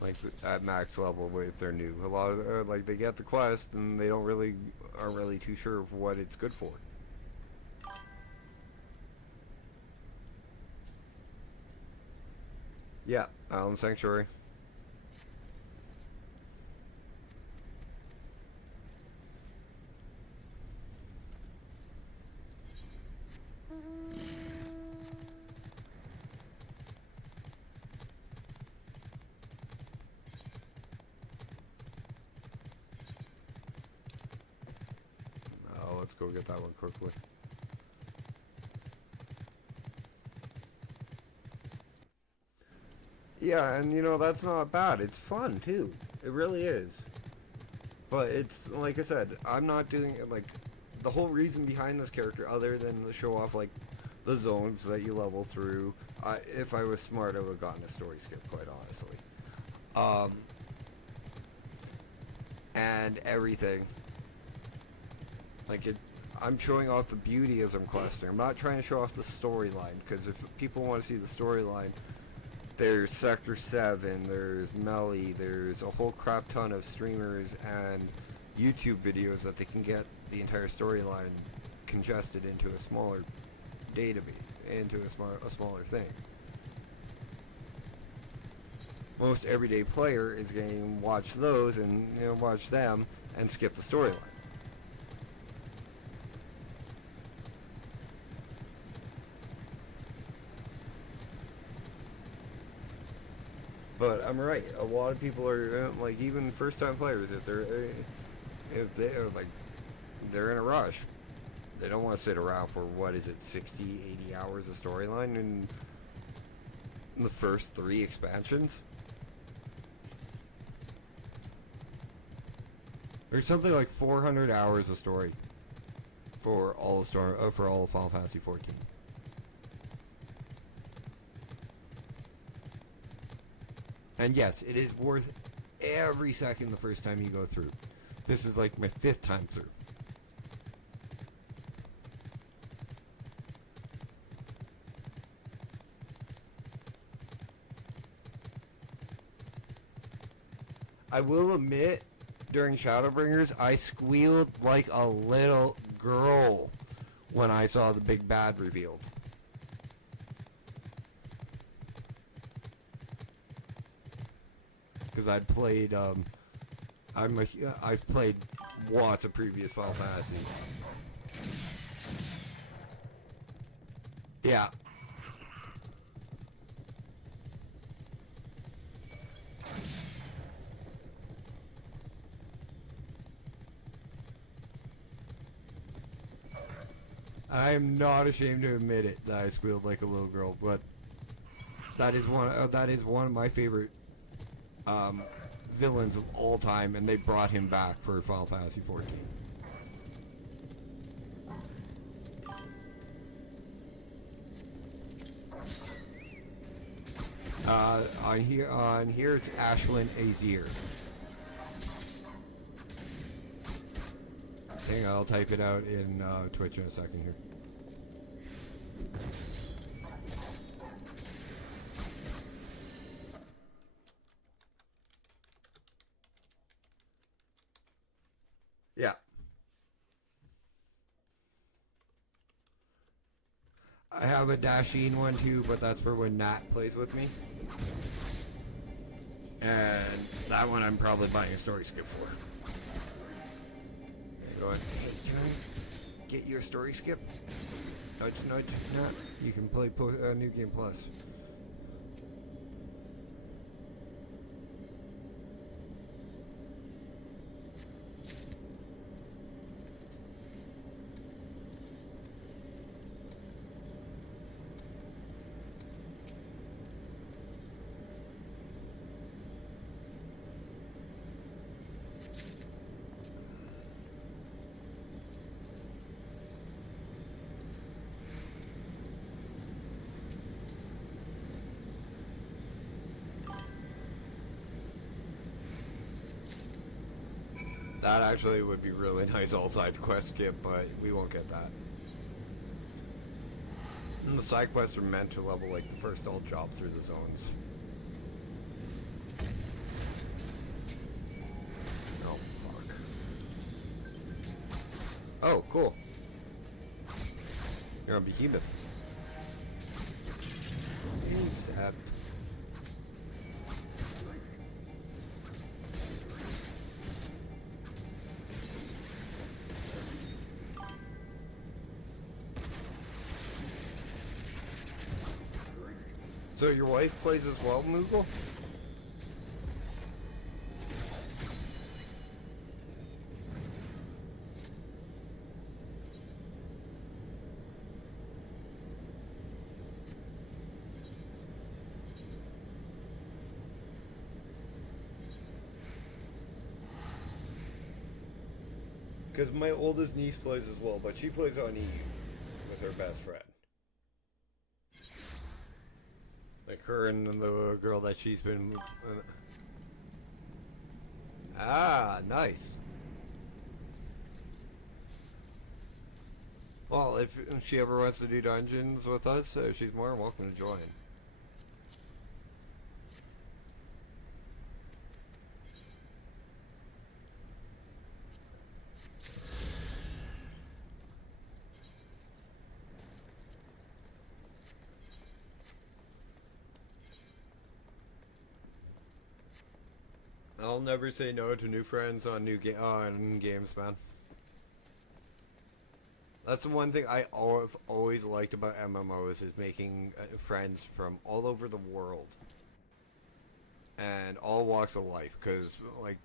Like at max level with their new, a lot of like they get the quest and they aren't really too sure of what it's good for. Yeah, Island Sanctuary. Let's go get that one quickly. Yeah, and you know, that's not bad. It's fun too. It really is. But it's, like I said, I'm not doing it, like, the whole reason behind this character, other than to show off, like, the zones that you level through, if I was smart, I would have gotten a story skip, quite honestly. And everything. Like, I'm showing off the beauty as I'm questing. I'm not trying to show off the storyline, because if people want to see the storyline, there's Sector 7, there's Melly, there's a whole crap ton of streamers and YouTube videos that they can get the entire storyline congested into a smaller database, into a smaller thing. Most everyday player is going to watch those and, you know, watch them and skip the storyline. But I'm right. A lot of people are like, even first-time players, if they are like, they're in a rush. They don't want to sit around for, what is it, 60, 80 hours of storyline in the first 3 expansions. There's something like 400 hours of story for all of Final Fantasy 14. And yes, it is worth every second the first time you go through. This is like my 5th time through. I will admit, during Shadowbringers, I squealed like a little girl when I saw the big bad revealed. Because I'd played, I've played lots of previous Final Fantasy. Yeah. I'm not ashamed to admit it that I squealed like a little girl, but that is one of my favorite villains of all time, and they brought him back for Final Fantasy 14. On here it's Ashlyn Azir. Hang on, I'll type it out in Twitch in a second here. Yeah. I have a Dasheen one too, but that's for when Nat plays with me. And that one I'm probably buying a story skip for. Going, hey, can I get you a story skip? Nudge, nudge, Nat. You can play New Game Plus. That actually would be really nice all side quest skip, but we won't get that. And the side quests are meant to level like the first alt job through the zones. Oh fuck. Oh, cool. You're on Behemoth. Sad. So your wife plays as well, Moogle? Because my oldest niece plays as well, but she plays on EU with her best friend. Like her and the girl that she's been... Ah, nice. Well, if she ever wants to do dungeons with us, she's more than welcome to join. I'll never say no to new friends on on games, man. That's the one thing I've always liked about MMOs is making friends from all over the world and all walks of life, because like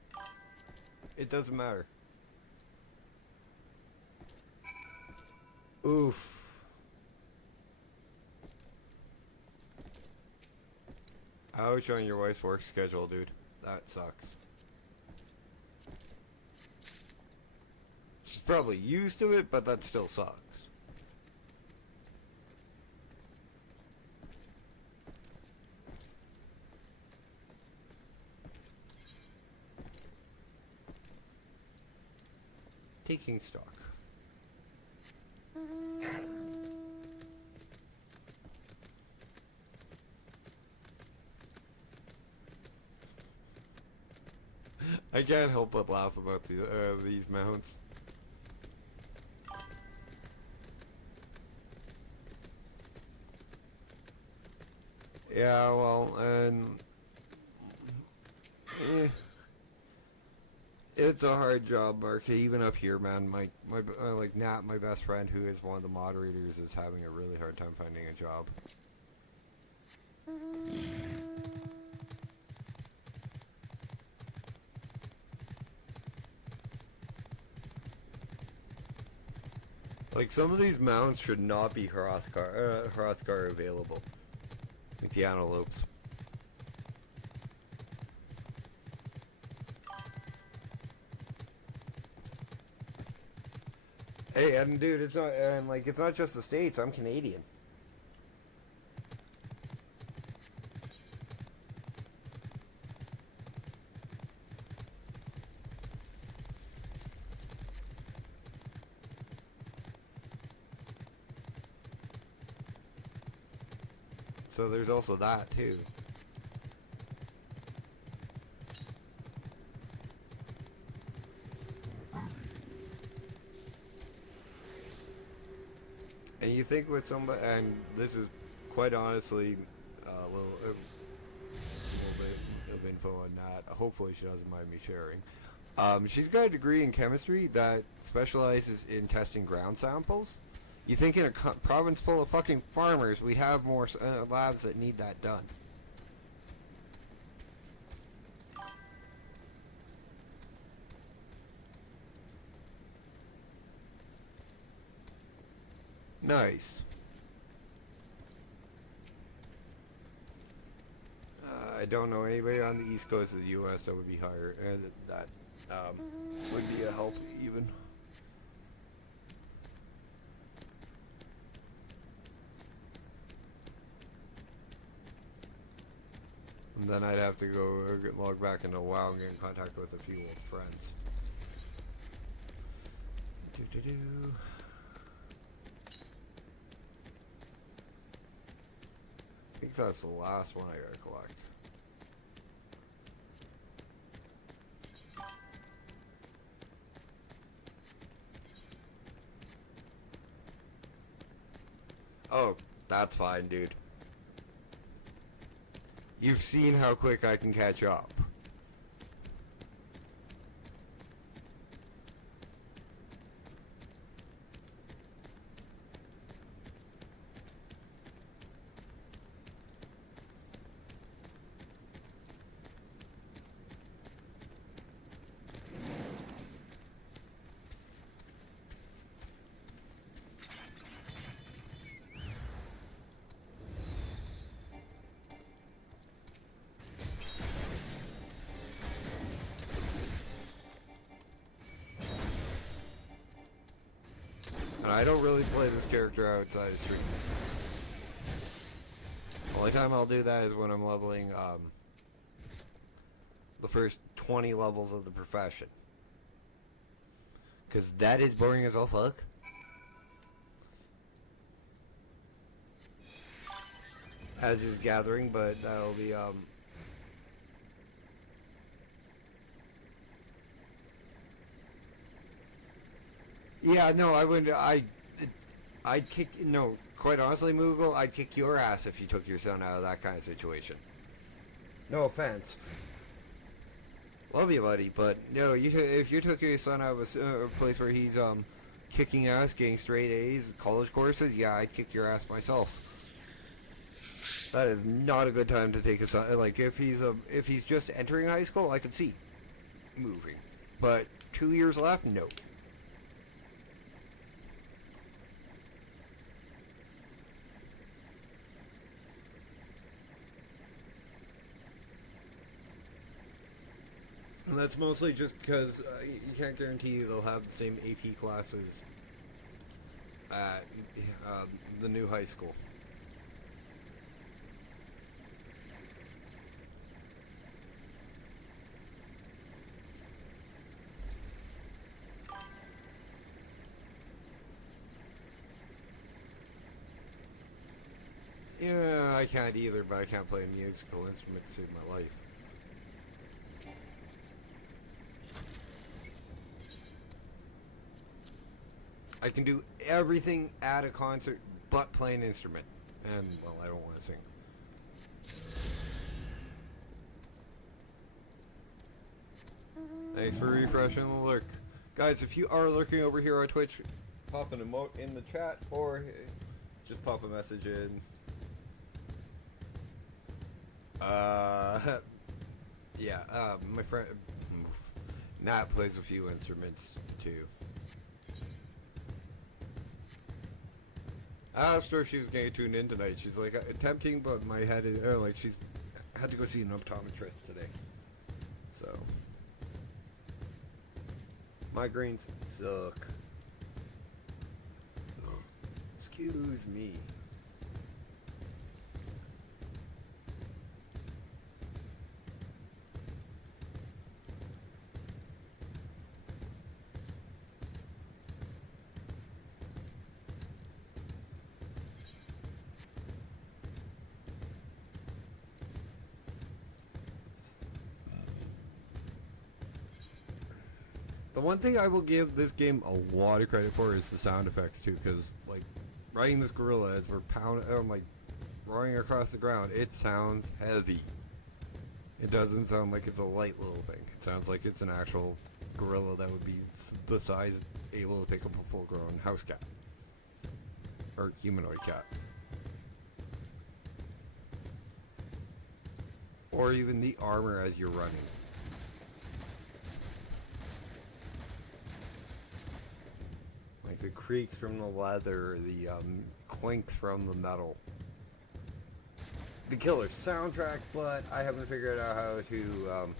it doesn't matter. Oof. Ouch on your wife's work schedule, dude. That sucks. She's probably used to it, but that still sucks. Taking stock. I can't help but laugh about these mounts. Yeah, well, and it's a hard job, Mark. Even up here, man. My like Nat, my best friend, who is one of the moderators, is having a really hard time finding a job. Like, some of these mounts should not be Hrothgar available. Like the antelopes. Hey, and dude, it's not, and like, it's not just the States, I'm Canadian. So there's also that too. And you think with somebody, and this is quite honestly a little bit of info on that. Hopefully she doesn't mind me sharing. She's got a degree in chemistry that specializes in testing ground samples. You think in a province full of fucking farmers, we have more labs that need that done? Nice. I don't know anybody on the east coast of the U.S. that would be higher. That would be a help even. And then I'd have to go log back into WoW and get in contact with a few old friends. I think that's the last one I gotta collect. Oh, that's fine, dude. You've seen how quick I can catch up. I don't really play this character outside of stream. The only time I'll do that is when I'm leveling the first 20 levels of the profession. Because that is boring as all fuck. As is gathering, but that'll be yeah, no, I wouldn't. I'd kick. No, quite honestly, Moogle, I'd kick your ass if you took your son out of that kind of situation. No offense. Love you, buddy, but no, if you took your son out of a place where he's kicking ass, getting straight A's, college courses, yeah, I'd kick your ass myself. That is not a good time to take a son. Like if he's just entering high school, I could see moving, but 2 years left, no. And that's mostly just because you can't guarantee they'll have the same AP classes at the new high school. Yeah, I can't either, but I can't play a musical instrument to save my life. I can do everything at a concert but play an instrument. And, well, I don't want to sing. Thanks for refreshing the lurk. Guys, if you are lurking over here on Twitch, pop an emote in the chat or just pop a message in. Yeah, my friend Nat plays a few instruments too. I asked her if she was getting tuned in tonight. She's like, tempting, but my head is, like, she's had to go see an optometrist today. So, migraines suck. Excuse me. The one thing I will give this game a lot of credit for is the sound effects too, because like riding this gorilla as we're like roaring across the ground, it sounds heavy. It doesn't sound like it's a light little thing. It sounds like it's an actual gorilla that would be the size able to pick up a full-grown house cat or humanoid cat, or even the armor as you're running. The creaks from the leather, the clinks from the metal. The killer soundtrack, but I haven't figured out how to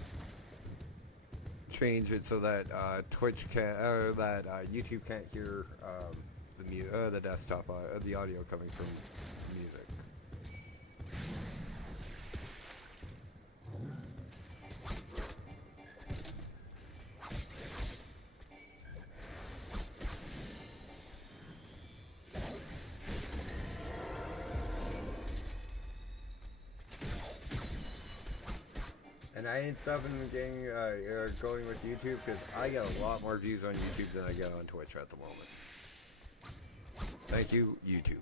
change it so that Twitch can't, that YouTube can't hear the desktop, the audio coming from music. And I ain't stopping getting going with YouTube because I get a lot more views on YouTube than I get on Twitch at the moment. Thank you, YouTube.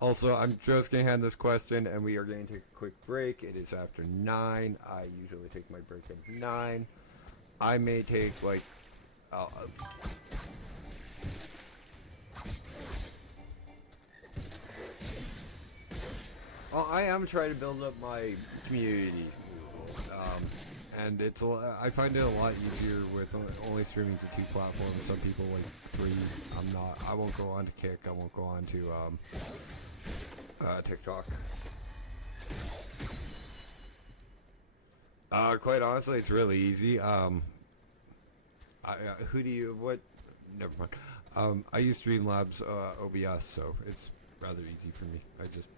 Also, I'm just going to hand this question and we are going to take a quick break. It is after 9. I usually take my break at 9. I may take like... well, I am trying to build up my community, and it's I find it a lot easier with only streaming to 2 platforms. Some people like 3. I'm not. I won't go on to Kick. I won't go on to TikTok. Quite honestly, it's really easy. What? Never mind. I use Streamlabs OBS, so it's rather easy for me. I just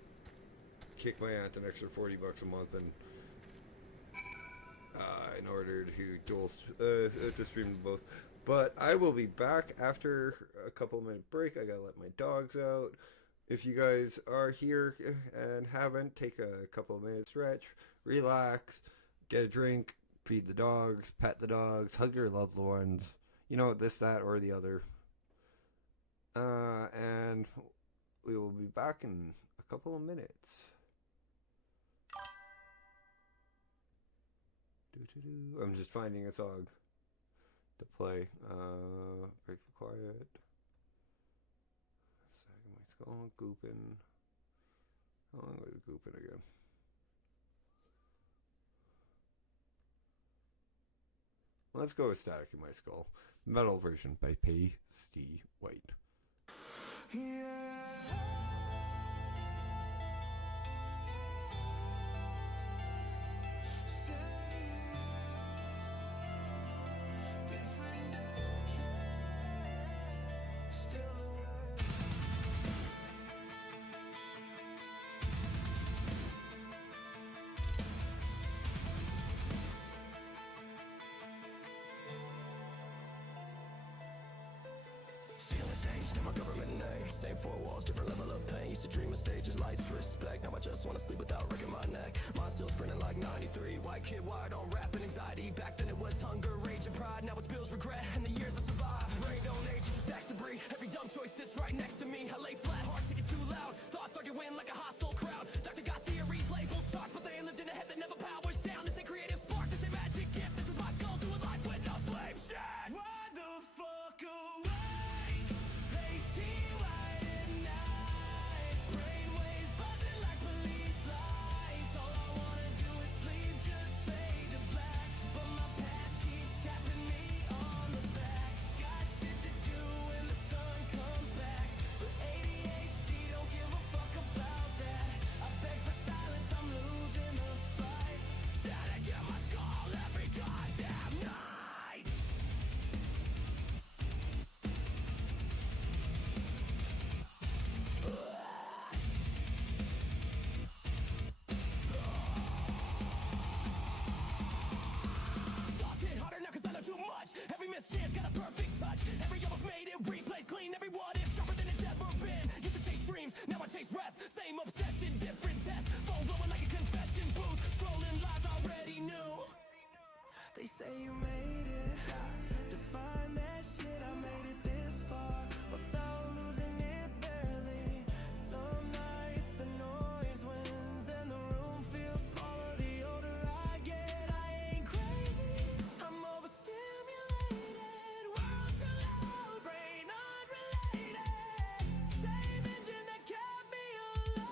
kick my aunt an extra $40 a month, and in order to stream both. But I will be back after a couple of minute break. I gotta let my dogs out. If you guys are here and haven't, take a couple of minutes, stretch, relax, get a drink, feed the dogs, pet the dogs, hug your loved ones, you know, this, that, or the other. And we will be back in a couple of minutes. I'm just finding a song to play. Break the quiet. Second, my skull, gooping. How long was it gooping again? Let's go with Static in My Skull. Metal version by Pasty White. My government name, same four walls, different level of pain. Used to dream of stages, lights, respect. Now I just wanna sleep without wrecking my neck. Mine still sprinting like 93. White kid wired on rap and anxiety. Back then it was hunger, rage and pride. Now it's bills, regret, and the years I survived. Brain don't age, it just acts debris. Every dumb choice sits right next to me. I lay flat, heart ticket too loud. Thoughts arguing like a hostile crowd. Doctor got theories, labels, charts, but they ain't lived in a head that never powers down. This ain't creative spark, this ain't magic gift. This is my skull, do a life with no slave shit. Why the fuck away? Every missed chance got a perfect touch. Every almost made it, replays clean. Every what if sharper than it's ever been. Used to chase dreams, now I chase rest. Same obsession, different test. Phone blowing like a confession booth. Scrolling lies already knew. They say you made it. Define that shit. I made it this far without losing it barely. Some nights the noise wins and the room feels smaller. The older I get, I ain't crazy. I'm overstimulated. World too loud, brain unrelated. Same engine that kept me alive.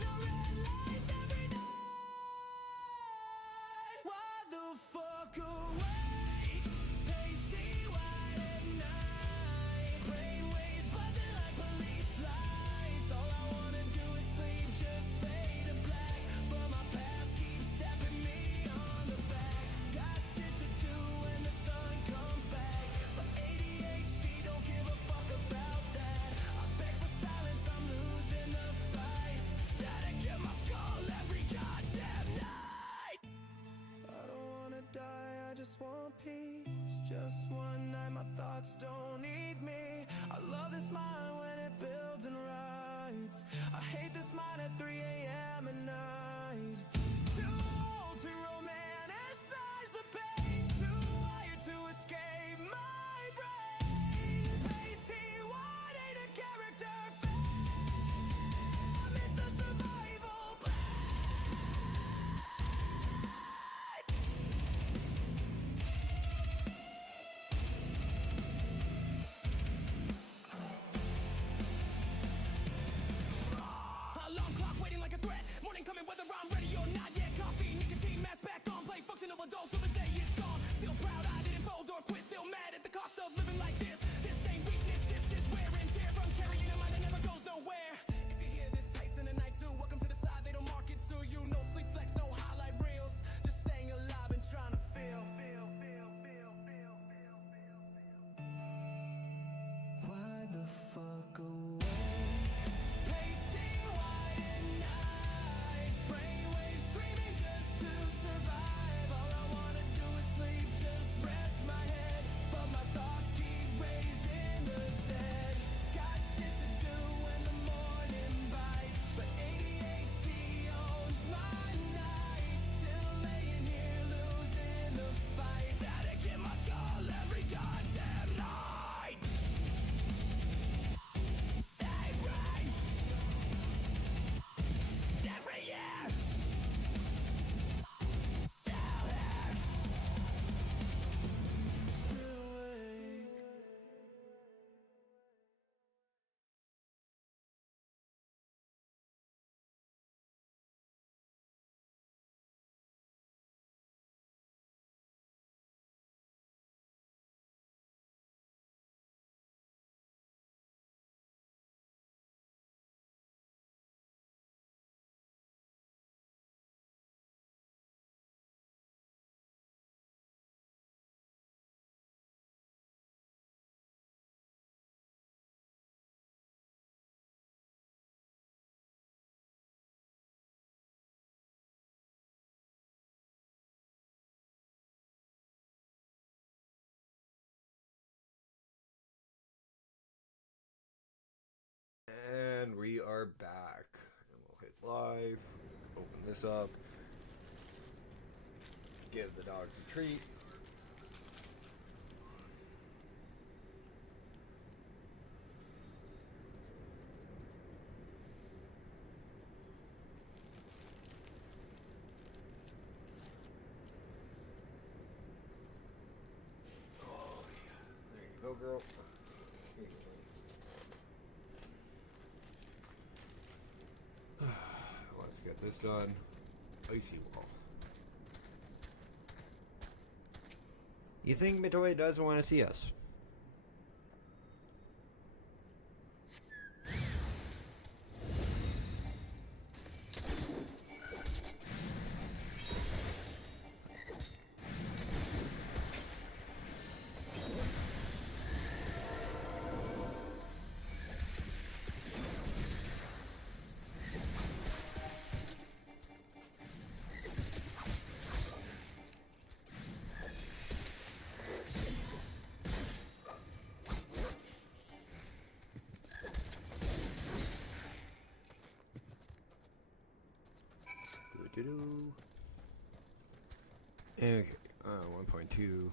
No red lights every night. Why the fuck awake? Pasty white at night. Brainwaves buzzing like police lights. All I wanna do is sleep, just fade to black. But my past keeps tapping me on the back. Got shit to do when the sun comes back. But ADHD don't give a fuck about that. I beg for silence, I'm losing the fight. Static in my skull every goddamn night. I don't wanna die, I just want peace. Just one night, my thoughts don't need me. I love this mind when it builds and writes. I hate this mind at 3 a.m. at night. Too old to romanticize the pain. Too wired to escape my brain. Pasty white ain't a character fam. It's a survival plan. are back. And we'll hit live. Open this up. Give the dogs a treat. Oh, yeah. There you go, girl. Let's get this done. Icy wall. You think Mitoy doesn't want to see us? Okay, 1.2.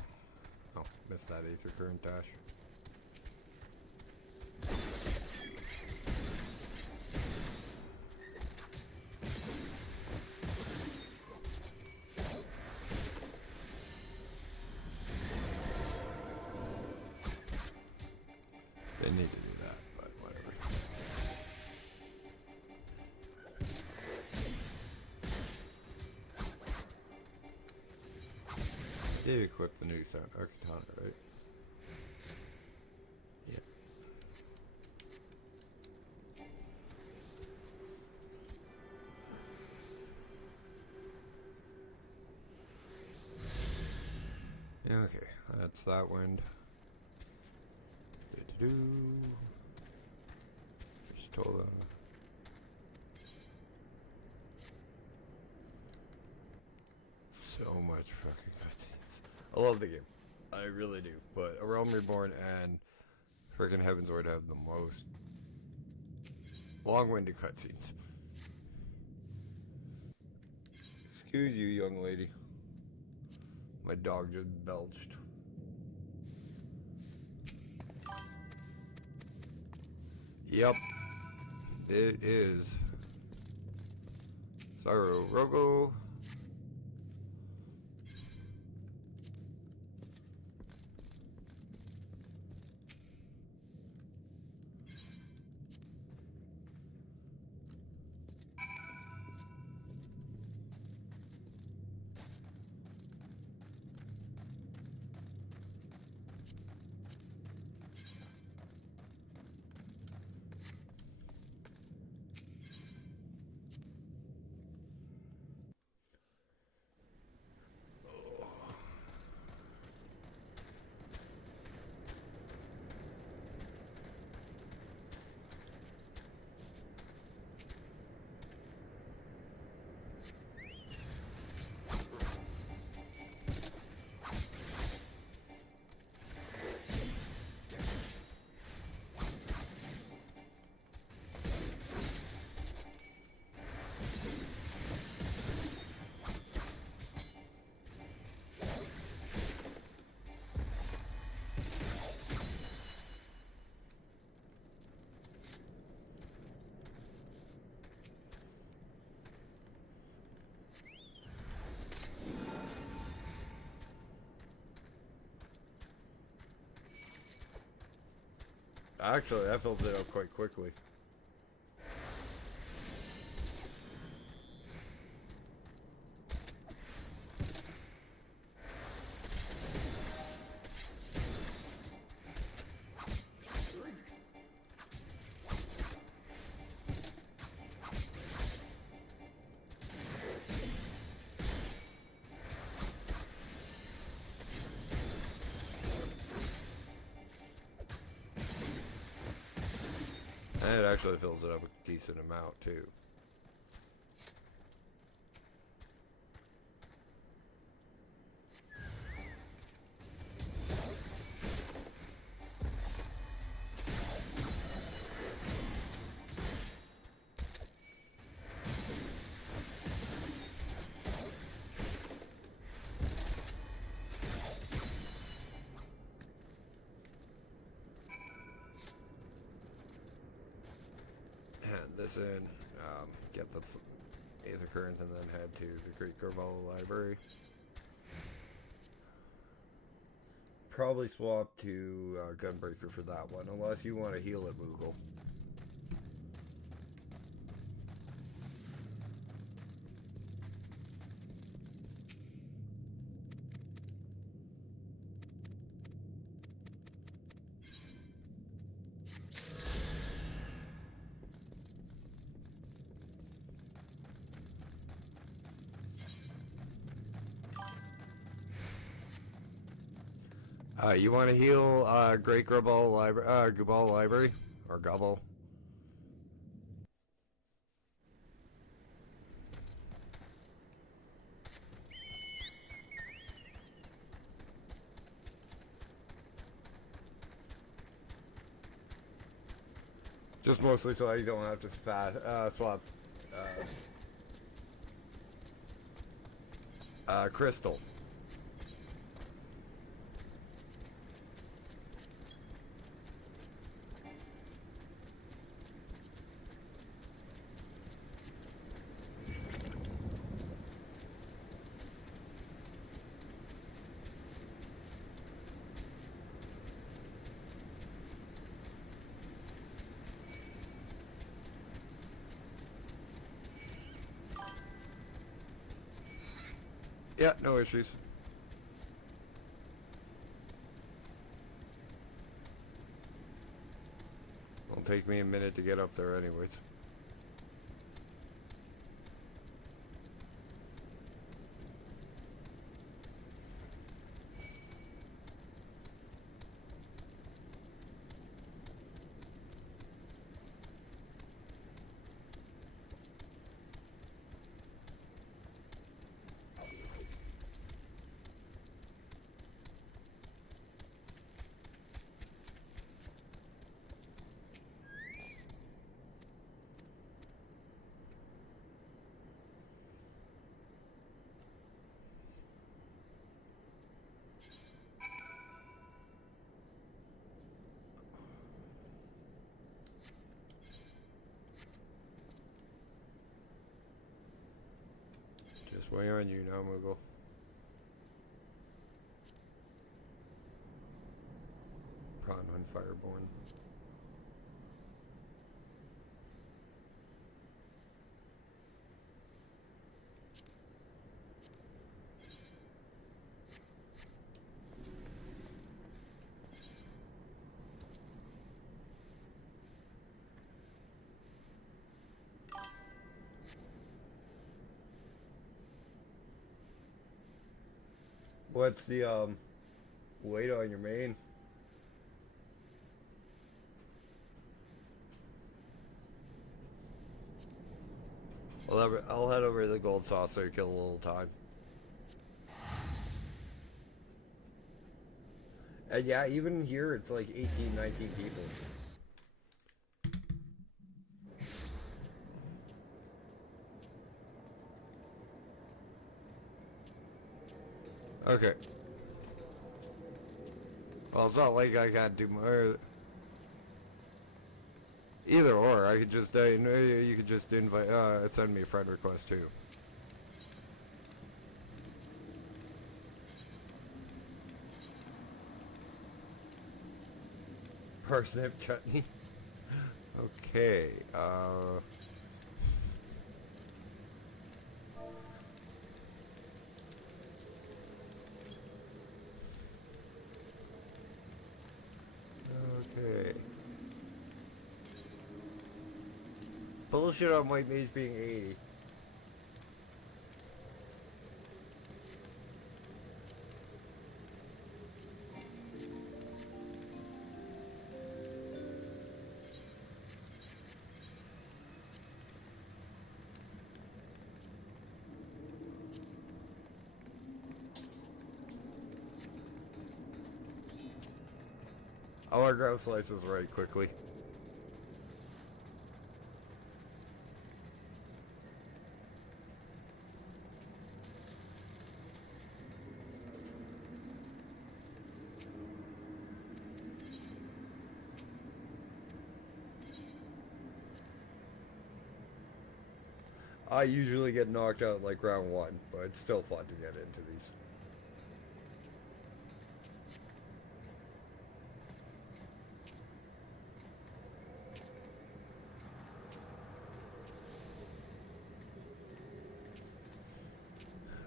Oh, missed that Aether Current dash. They need to do that, but whatever. Did equip the new Arcatana, right? Yeah. Okay, that's that wind. Do. Pistola. So much fucking cutscenes. I love the game. I really do. But A Realm Reborn and freaking Heavensward have the most long-winded cutscenes. Excuse you, young lady. My dog just belched. Yep. It is. Sorrow Rogo. Actually, that fills it up quite quickly. And it actually fills it up a decent amount too. this in, get the Aether Current, and then head to the Great Gravella Library. Probably swap to Gunbreaker for that one, unless you want to heal it, Moogle. You want to heal Great Gabal Library? Or Gobble? Just mostly so you don't have to swap Crystal. Yeah, no issues. It'll take me a minute to get up there anyways. Just wait on you now, Moogle. Prawn on Fireborn. What's the weight on your main? I'll head over to the Gold Saucer, kill a little time. And yeah, even here it's like 18, 19 people. Okay. Well, it's not like I gotta do more. Either or, I could just, you could just invite, send me a friend request too. Parsnip chutney. Okay, okay. Bullshit on White Mage being 80. I want to grab slices right quickly. I usually get knocked out like round 1, but it's still fun to get into these.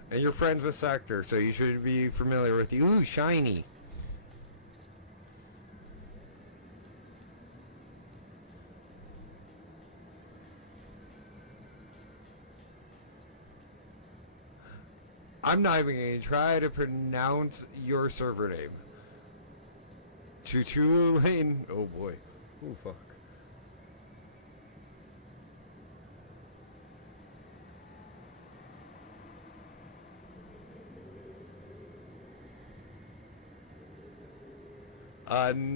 And you're friends with Sector, so you should be familiar with you. Ooh, shiny. I'm not even going to try to pronounce your server name. Hydalyn. Oh boy. Oh fuck.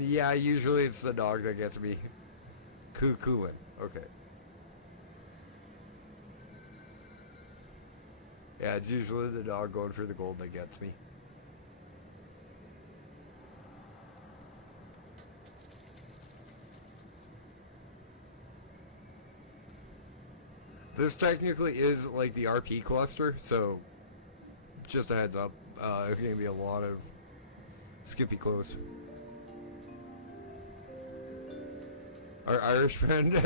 Yeah, usually it's the dog that gets me. Cuckooing. Okay. Yeah, it's usually the dog going for the gold that gets me. This technically is like the RP cluster, so just a heads up. There's going to be a lot of skippy close. Our Irish friend.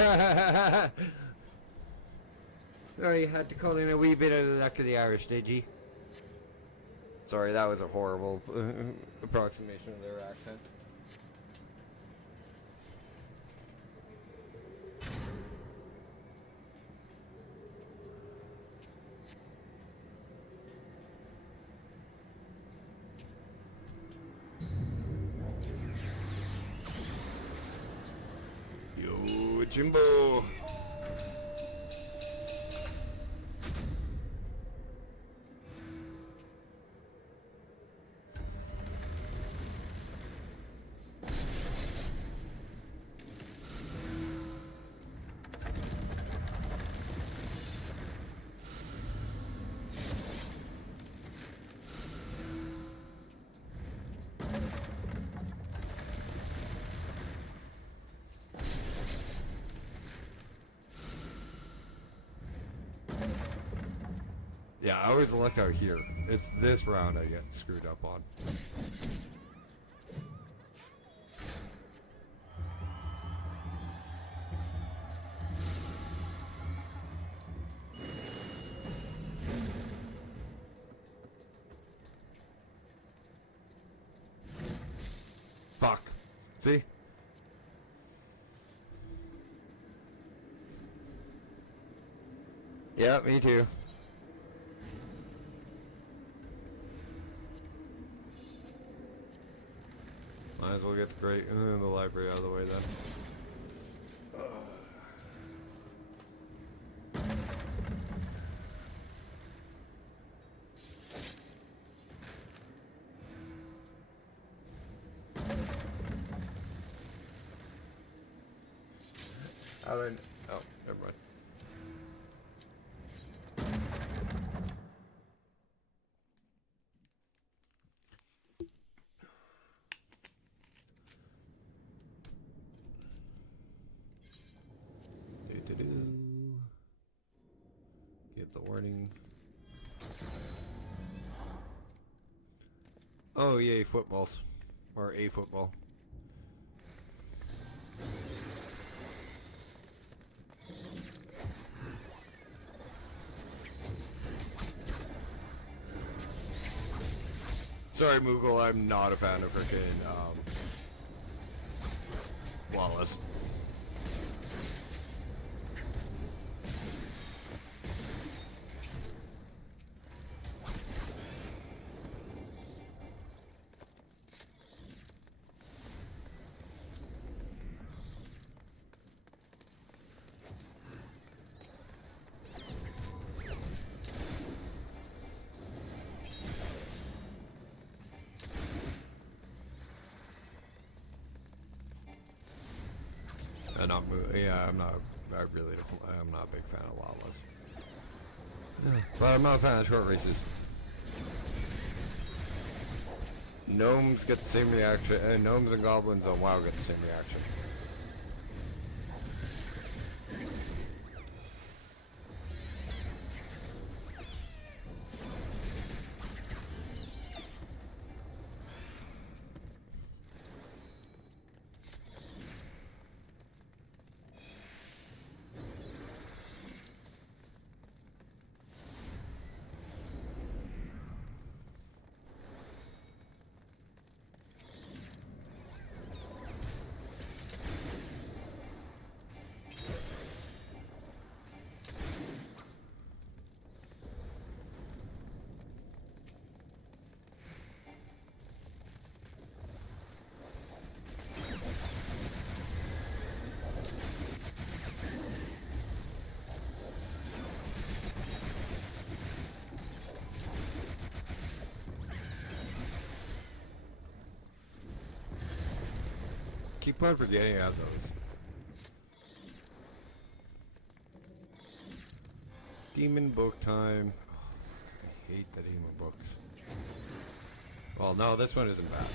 Oh, you had to call in a wee bit out of the luck of the Irish, did you? Sorry, that was a horrible approximation of their accent. Yo, Jimbo! Yeah, I always luck out here. It's this round I get screwed up on. Fuck. See? Yeah, me too. Might as well get the library out of the way then. Hydalyn. Oh, never mind. Get the warning. Oh yay, footballs. Or a football. Sorry, Moogle, I'm not a fan of frickin' Wallace. I'm not a big fan of Wallace. But I'm not a fan of short races. Gnomes get the same reaction, gnomes and goblins on WoW get the same reaction. keep on forgetting I have those. Demon book time. I hate the demon books. Well, no, this one isn't bad.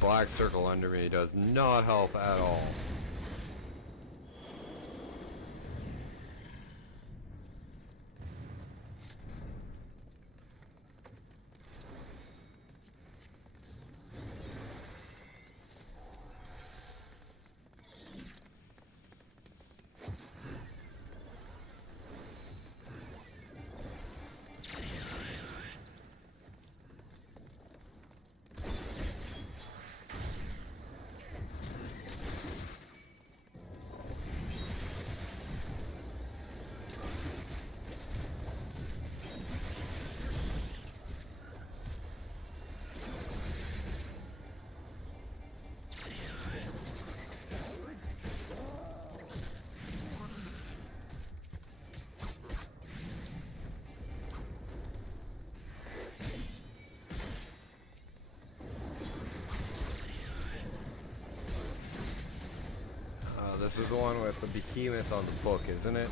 Black circle under me does not help at all. This is the one with the behemoth on the book, isn't it?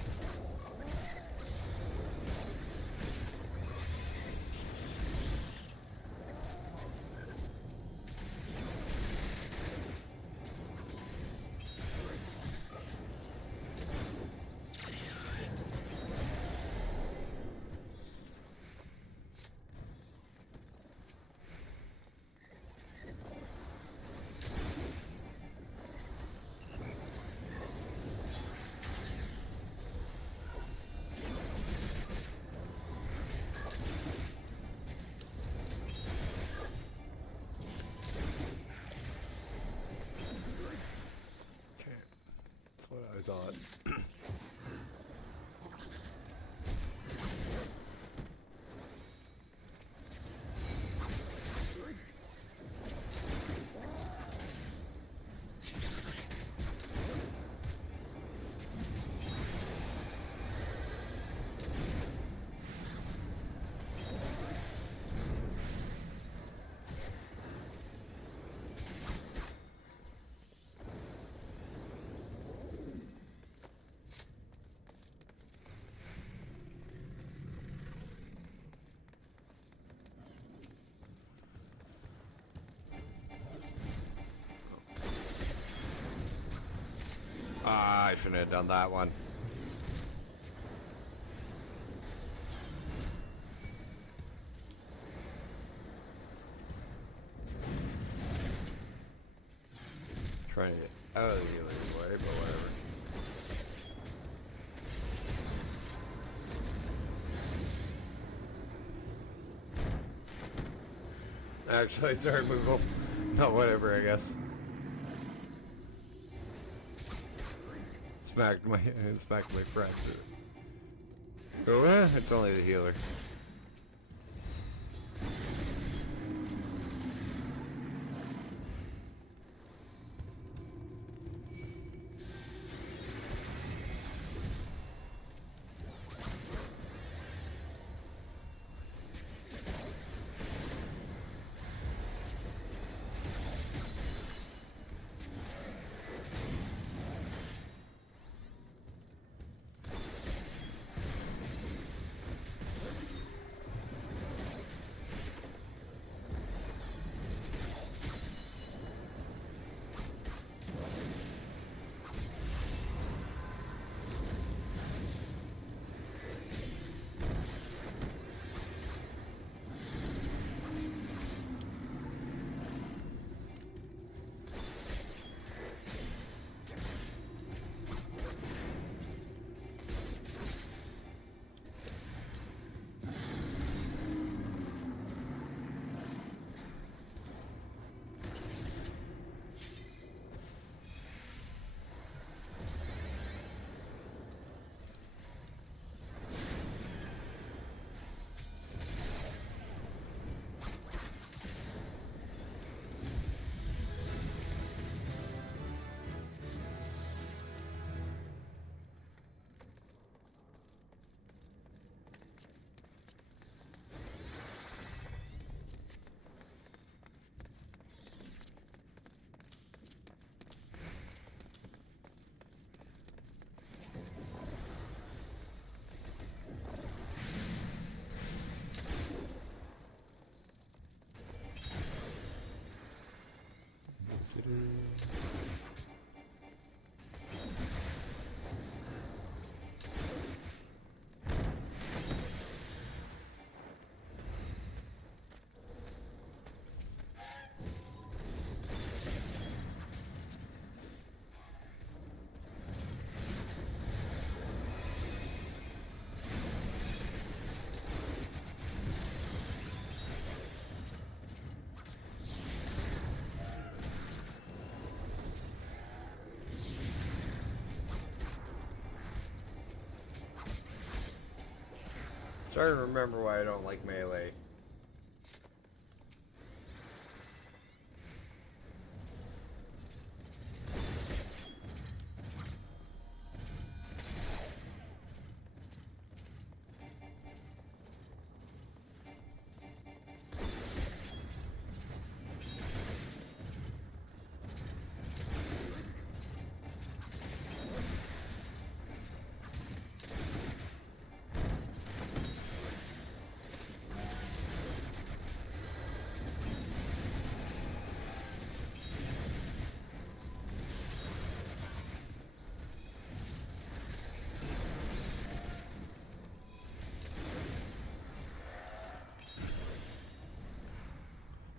What I thought. I shouldn't have done that one. Trying to get out of the healer's way, but whatever. Actually, it's our removal. No, whatever, I guess. Smacked my fracture. Oh, it's only the healer. Starting to remember why I don't like melee.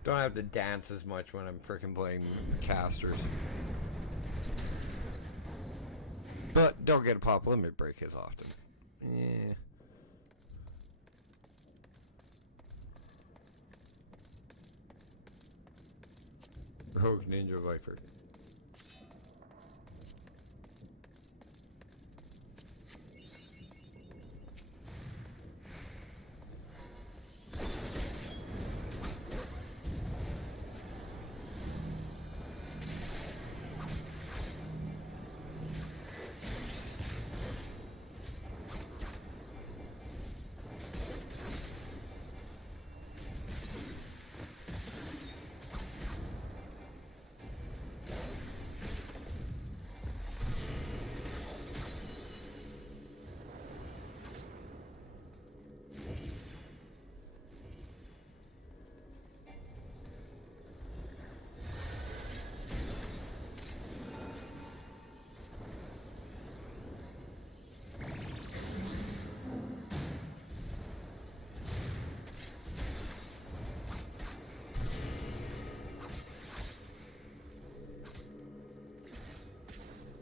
Don't have to dance as much when I'm freaking playing casters. But don't get a pop limit break as often. Yeah. Rogue Ninja Viper.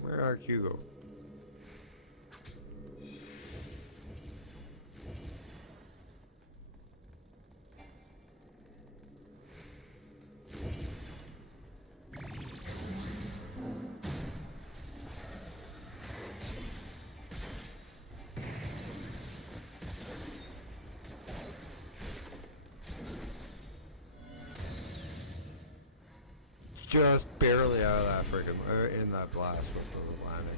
Where are Hugo? Just barely out of that freaking in that blast with the landing.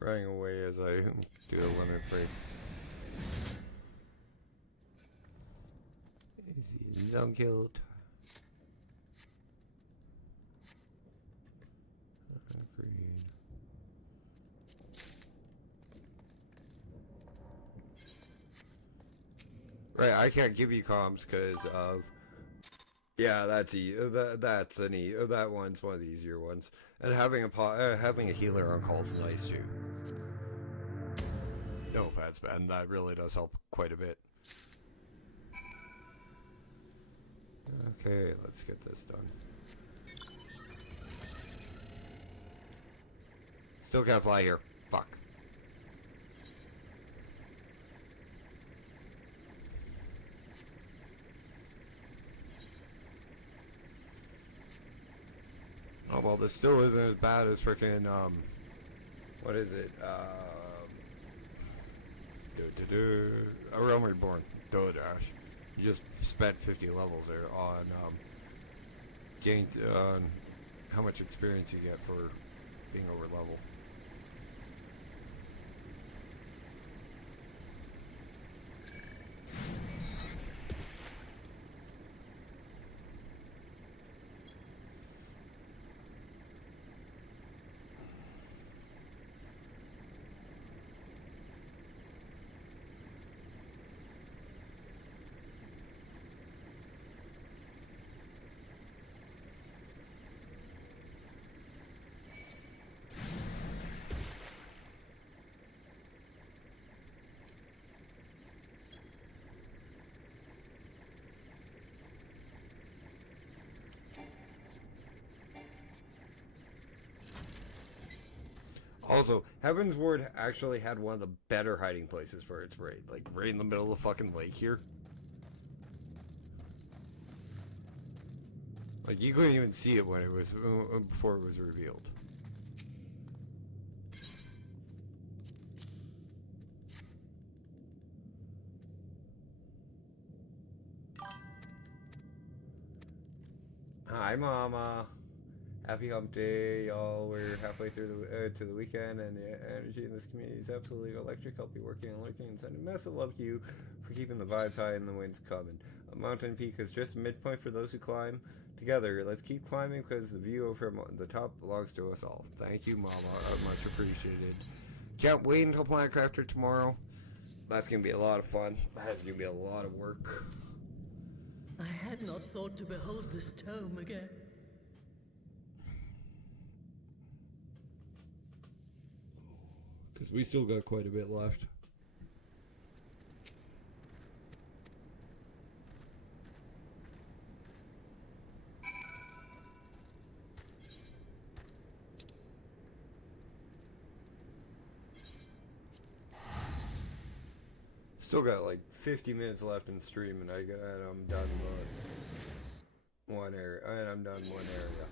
Running away as I do a limit break. He's unkilled. Agreed. Right, I can't give you comms because of. Yeah, that's that's that one's one of the easier ones, and having a healer on call is nice too. No offense, man, that really does help quite a bit. Okay, let's get this done. Still can't fly here. Fuck. Oh well, this still isn't as bad as freaking what is it? A Realm Reborn. Dash. You just spent 50 levels there on gained on how much experience you get for being over level. Also, Heavensward actually had one of the better hiding places for its raid. Like, right in the middle of the fucking lake here. Like, you couldn't even see it when it was, before it was revealed. Hi, Mama. Happy hump day, y'all. We're halfway through to the weekend, and the energy in this community is absolutely electric. I'll be working and lurking and sending a massive love to you for keeping the vibes high and the winds coming. A mountain peak is just a midpoint for those who climb. Together, let's keep climbing because the view from the top belongs to us all. Thank you, Mama. Much appreciated. Can't wait until Planetcrafter tomorrow. That's gonna be a lot of fun. That's gonna be a lot of work. I had not thought to behold this tome again. Because we still got quite a bit left. Still got like 50 minutes left in stream, and I'm done one area, and I'm done one area.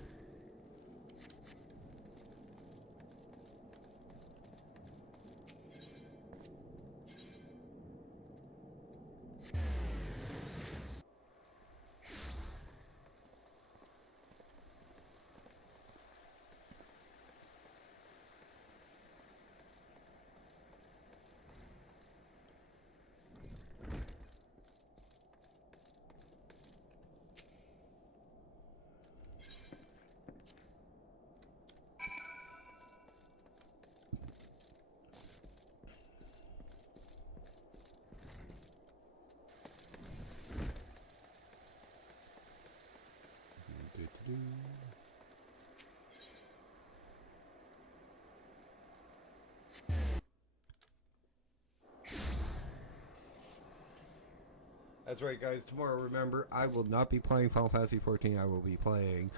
That's right, guys. Tomorrow, remember, I will not be playing Final Fantasy 14. I will be playing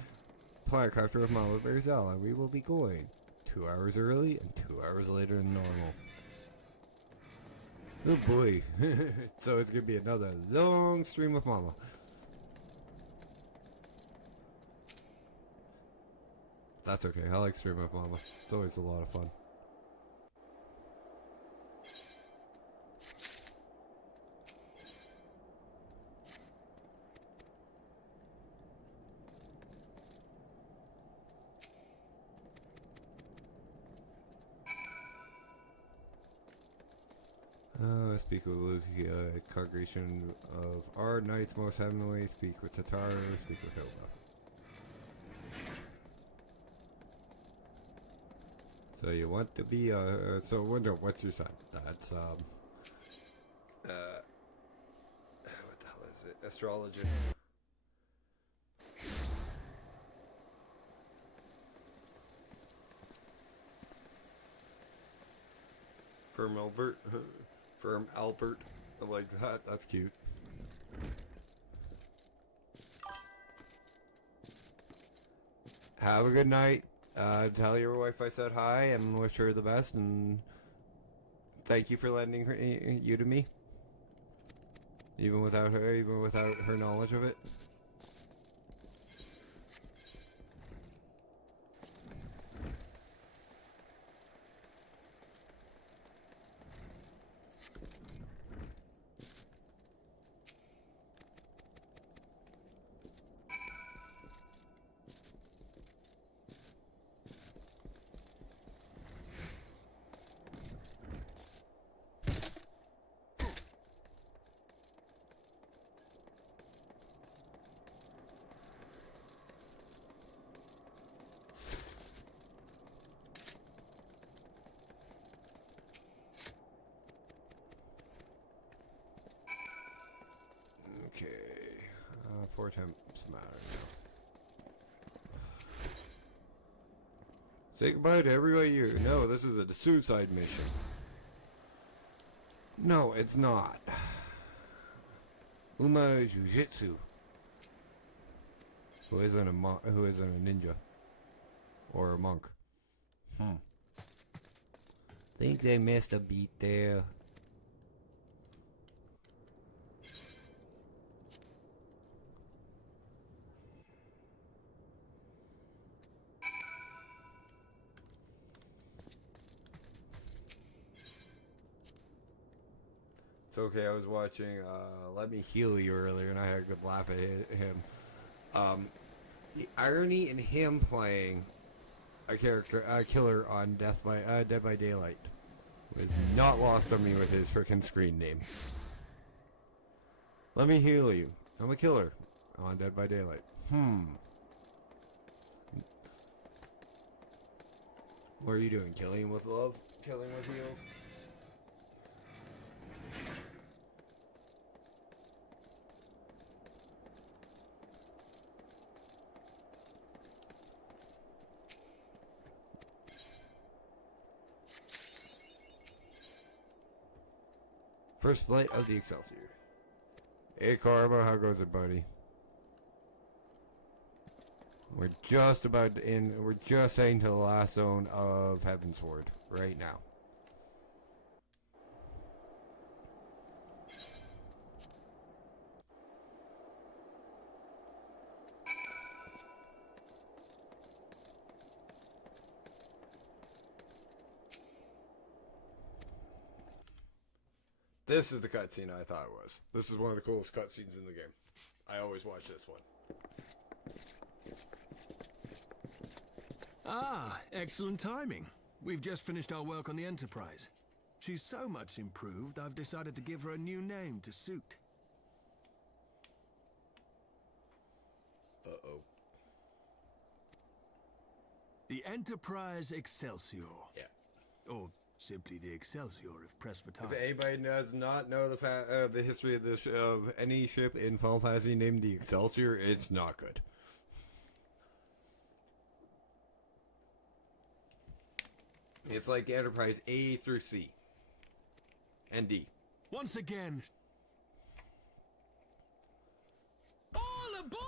Planetcrafter with Mama Berzell, and we will be going 2 hours early and 2 hours later than normal. Oh boy. So it's going to be another long stream with Mama. That's okay. I like streaming with Mama. It's always a lot of fun. Speak with Luke, congregation of our knights most heavenly. Speak with Tatar. Speak with Hilda. So you want to be so wonder what's your sign? That's what the hell is it? Astrology. Firm Albert. Firm Albert. I like that. That's cute. Have a good night. Tell your wife I said hi and wish her the best, and thank you for lending you to me. Even without her knowledge of it. Okay, 4 attempts matter now. Say goodbye to everybody you know. This is a suicide mission. No, it's not. Uma Jujitsu. Who isn't a ninja or a monk? Think they missed a beat there. It's okay, I was watching Let Me Heal You earlier and I had a good laugh at him. The irony in him playing a killer on Dead by Daylight was not lost on me with his frickin' screen name. Let me heal you. I'm a killer on Dead by Daylight. What are you doing? Killing with love? Killing with heals? First flight of the Excelsior. Hey Karma, how goes it, buddy? We're just we're just heading to the last zone of Heavensward right now. This is the cutscene I thought it was. This is one of the coolest cutscenes in the game. I always watch this one. Ah, excellent timing. We've just finished our work on the Enterprise. She's so much improved, I've decided to give her a new name to suit. Uh-oh. The Enterprise Excelsior. Yeah. Or simply the Excelsior if pressed for time. If anybody does not know the history of this of any ship in Final Fantasy named the Excelsior, it's not good. It's like Enterprise A through C. And D. Once again. All aboard!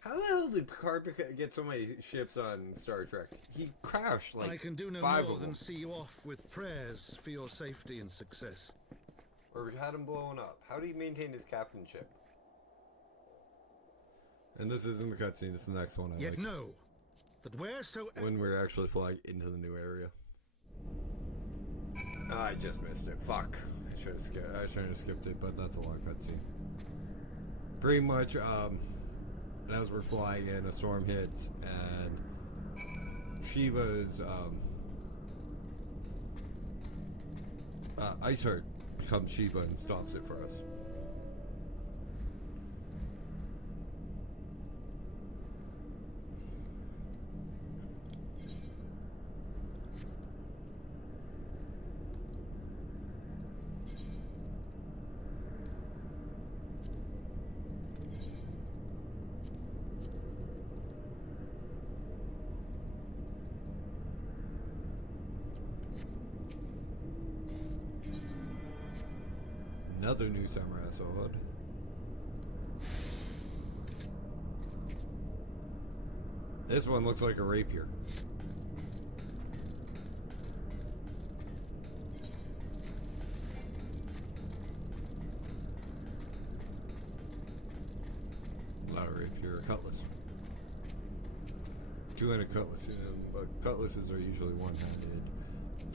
How the hell did Picard get so many ships on Star Trek? He crashed like I can do no 5 more of than them. see you off with prayers for your safety and success. Or had him blown up. How do you maintain his captainship? And this isn't the cutscene, it's the next one. Yet know that wheresoever When we're actually flying into the new area. I just missed it. Fuck. I should have skipped it, but that's a long cutscene. Pretty much, as we're flying in, a storm hits, and Shiva's, Ice Heart becomes Shiva and stops it for us. Another new Samurai Sword. This one looks like a rapier. Not a rapier, a cutlass. Two-handed cutlass, but cutlasses are usually one-handed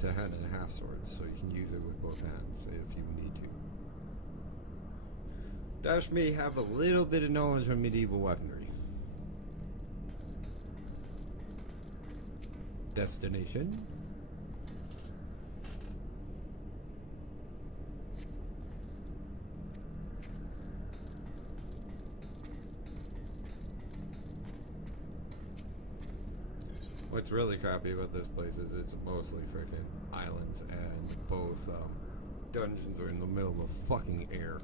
to hand and a half swords, so you can use it with both hands if you need to. Dash may have a little bit of knowledge of medieval weaponry. Destination. What's really crappy about this place is it's mostly freaking islands, and both dungeons are in the middle of fucking air.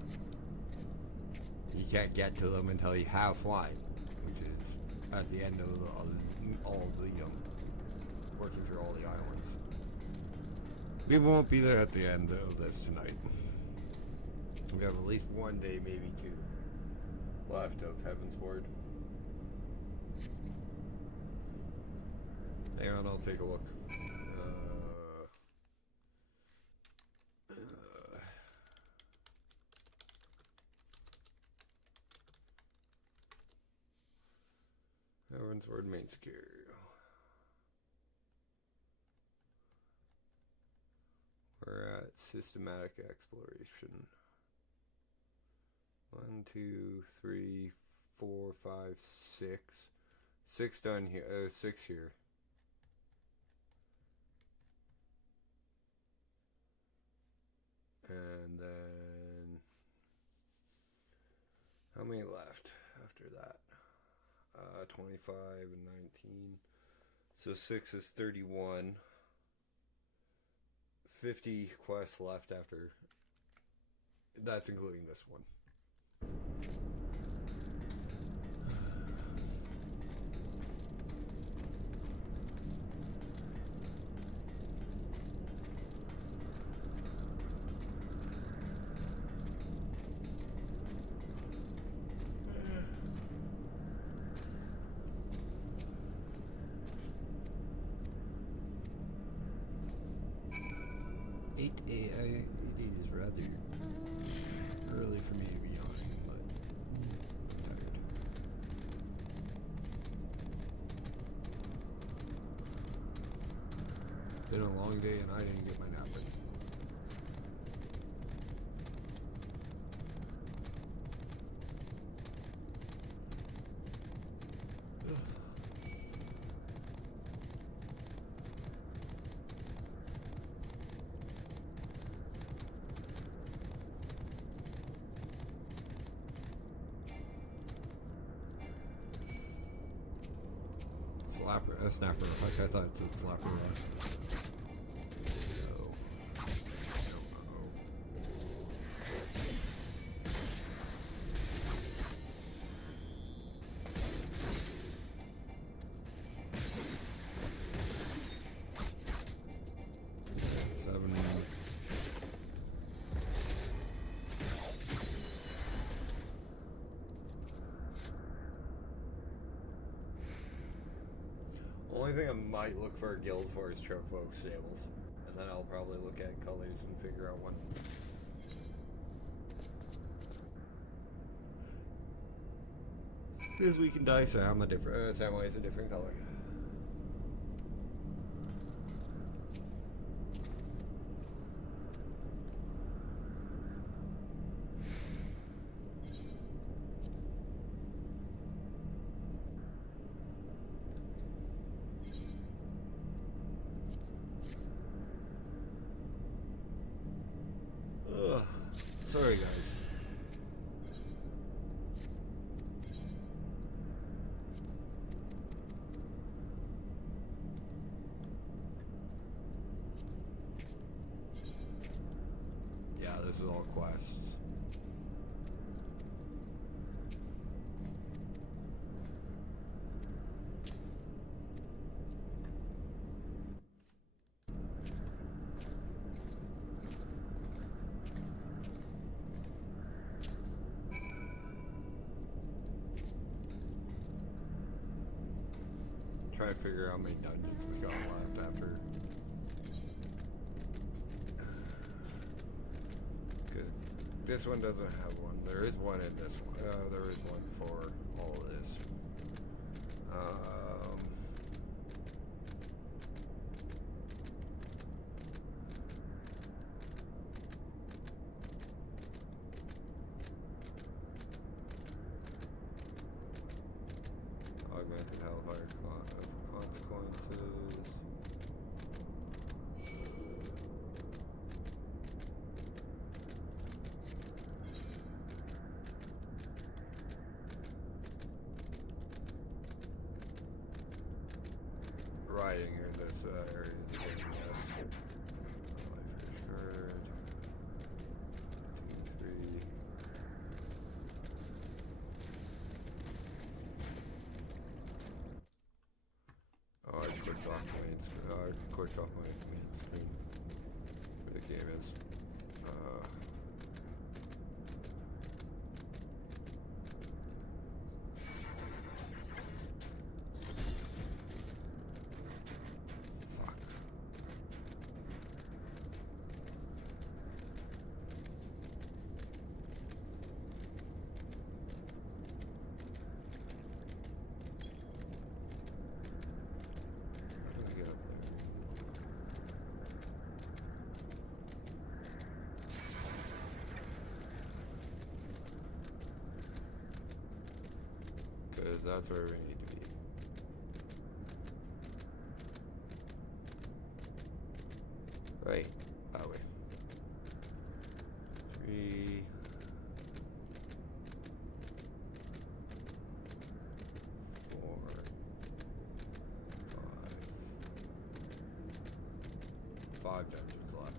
You can't get to them until you have flying, which is at the end of all the working through all the islands. We won't be there at the end of this tonight. We have at least one day, maybe two, left of Heavensward. Hang on, I'll take a look. heavensward main secure. We're at systematic exploration. 1, 2, 3, 4, 5, 6. 6 done here. 6 here. And then how many left after that? 25 and 19. So 6 is 31. 50 quests left after. That's including this one. It is rather early for me to be yawning, but I'm tired. Been a long day and I didn't get my nap in. Slapper, snapper. Like I thought it said slapper last. Only thing I might look for a guild for is Tropefolk Stables. And then I'll probably look at colors and figure out one. Because we can dye Sam a different Samwise a different color. Sorry, guys. Yeah, this is all quests. Trying to figure out how many dungeons we got left after. Because this one doesn't have one. There is one in this one. There is one for all of this. Augmented hellfire consequences. Riding in this area is getting yes. Life restored. 2, 3. Oh, I clicked off my main screen. I clicked off my main screen where the game is. Fuck. Because that's where we need to be. Right. That way. 3. 4. 5. 5 dungeons left.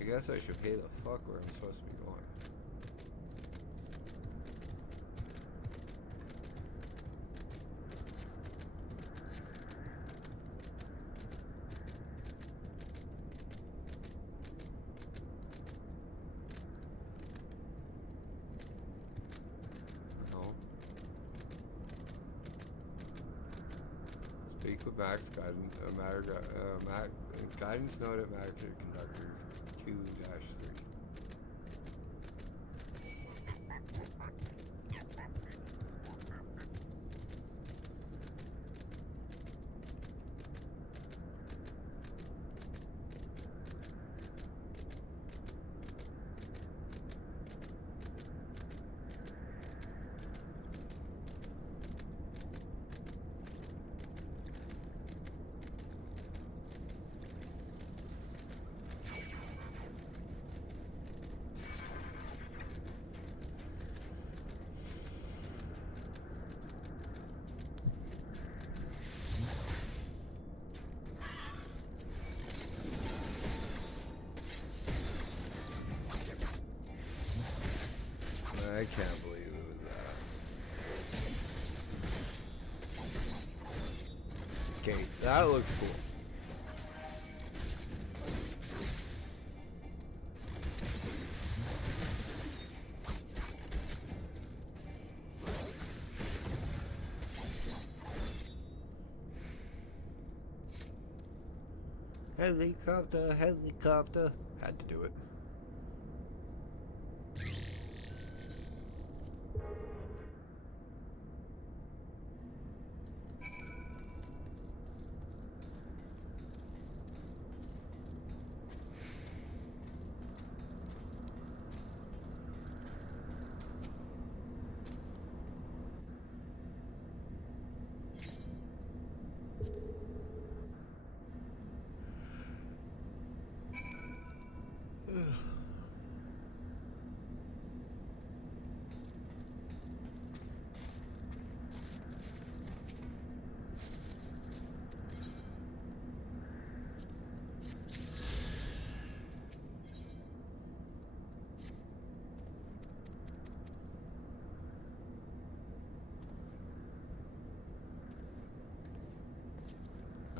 I guess I should pay the fuck where I'm supposed to be going. No. Speak with Max, guidance, guidance note at Max Conductor 2-3. I can't believe it was that. Okay, that looks cool. Helicopter, helicopter. Had to do it.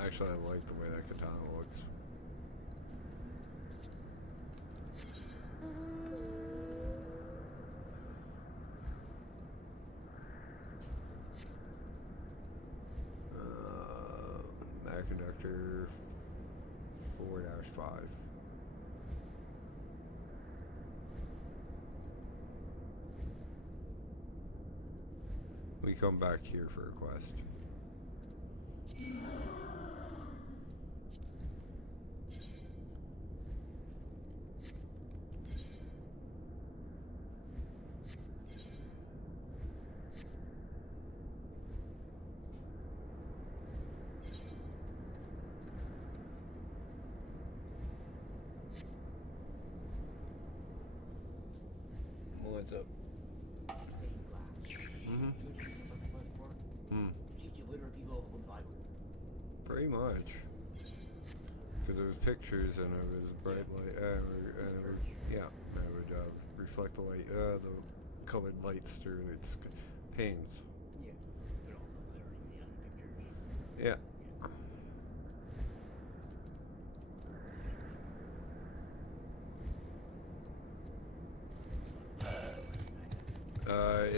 Actually, I like the way that katana looks. Mag conductor 4-5. We come back here for a quest. What's up? Pretty much. Because it was pictures and it was bright light, and it was, yeah, and it would reflect the light, the colored lights through its panes. Yeah, but also there in the pictures. Yeah.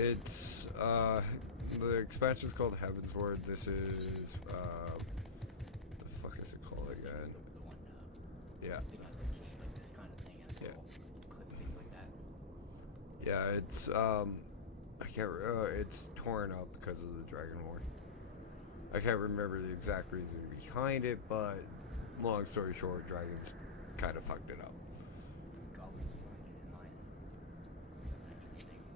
It's the expansion's called Heavensward. This is the fuck is it called again? The one, Yeah. they got the key, like this kind of thing, and Yeah. little clip things like that. Yeah, it's I can't. It's torn up because of the Dragon War. I can't remember the exact reason behind it, but long story short, dragons kind of fucked it up. Goblins wanted it in line. It's a 90 thing.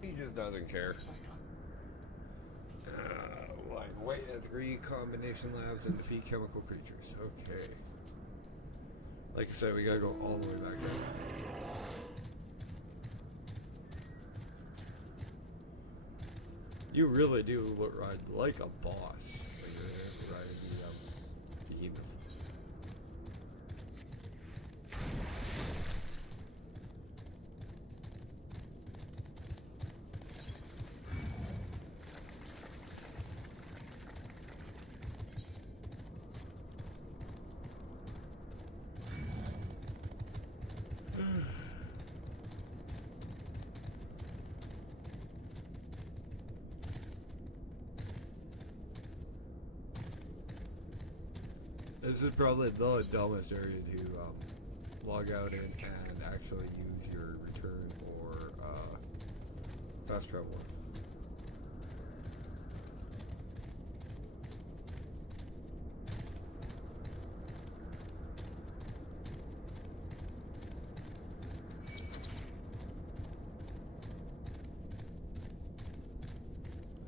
He just doesn't care. Like, wait at 3 combination labs and defeat chemical creatures. Okay. Like I said, we gotta go all the way back there. You really do look like a boss. Like you're riding the behemoth. This is probably the dumbest area to log out in and actually use your return or fast travel.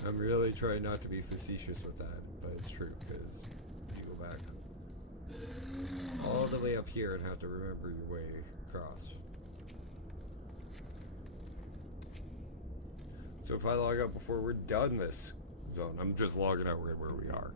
I'm really trying not to be facetious with that, but it's true because you go back all the way up here and have to remember your way across. So if I log out before we're done this zone, I'm just logging out right where we are.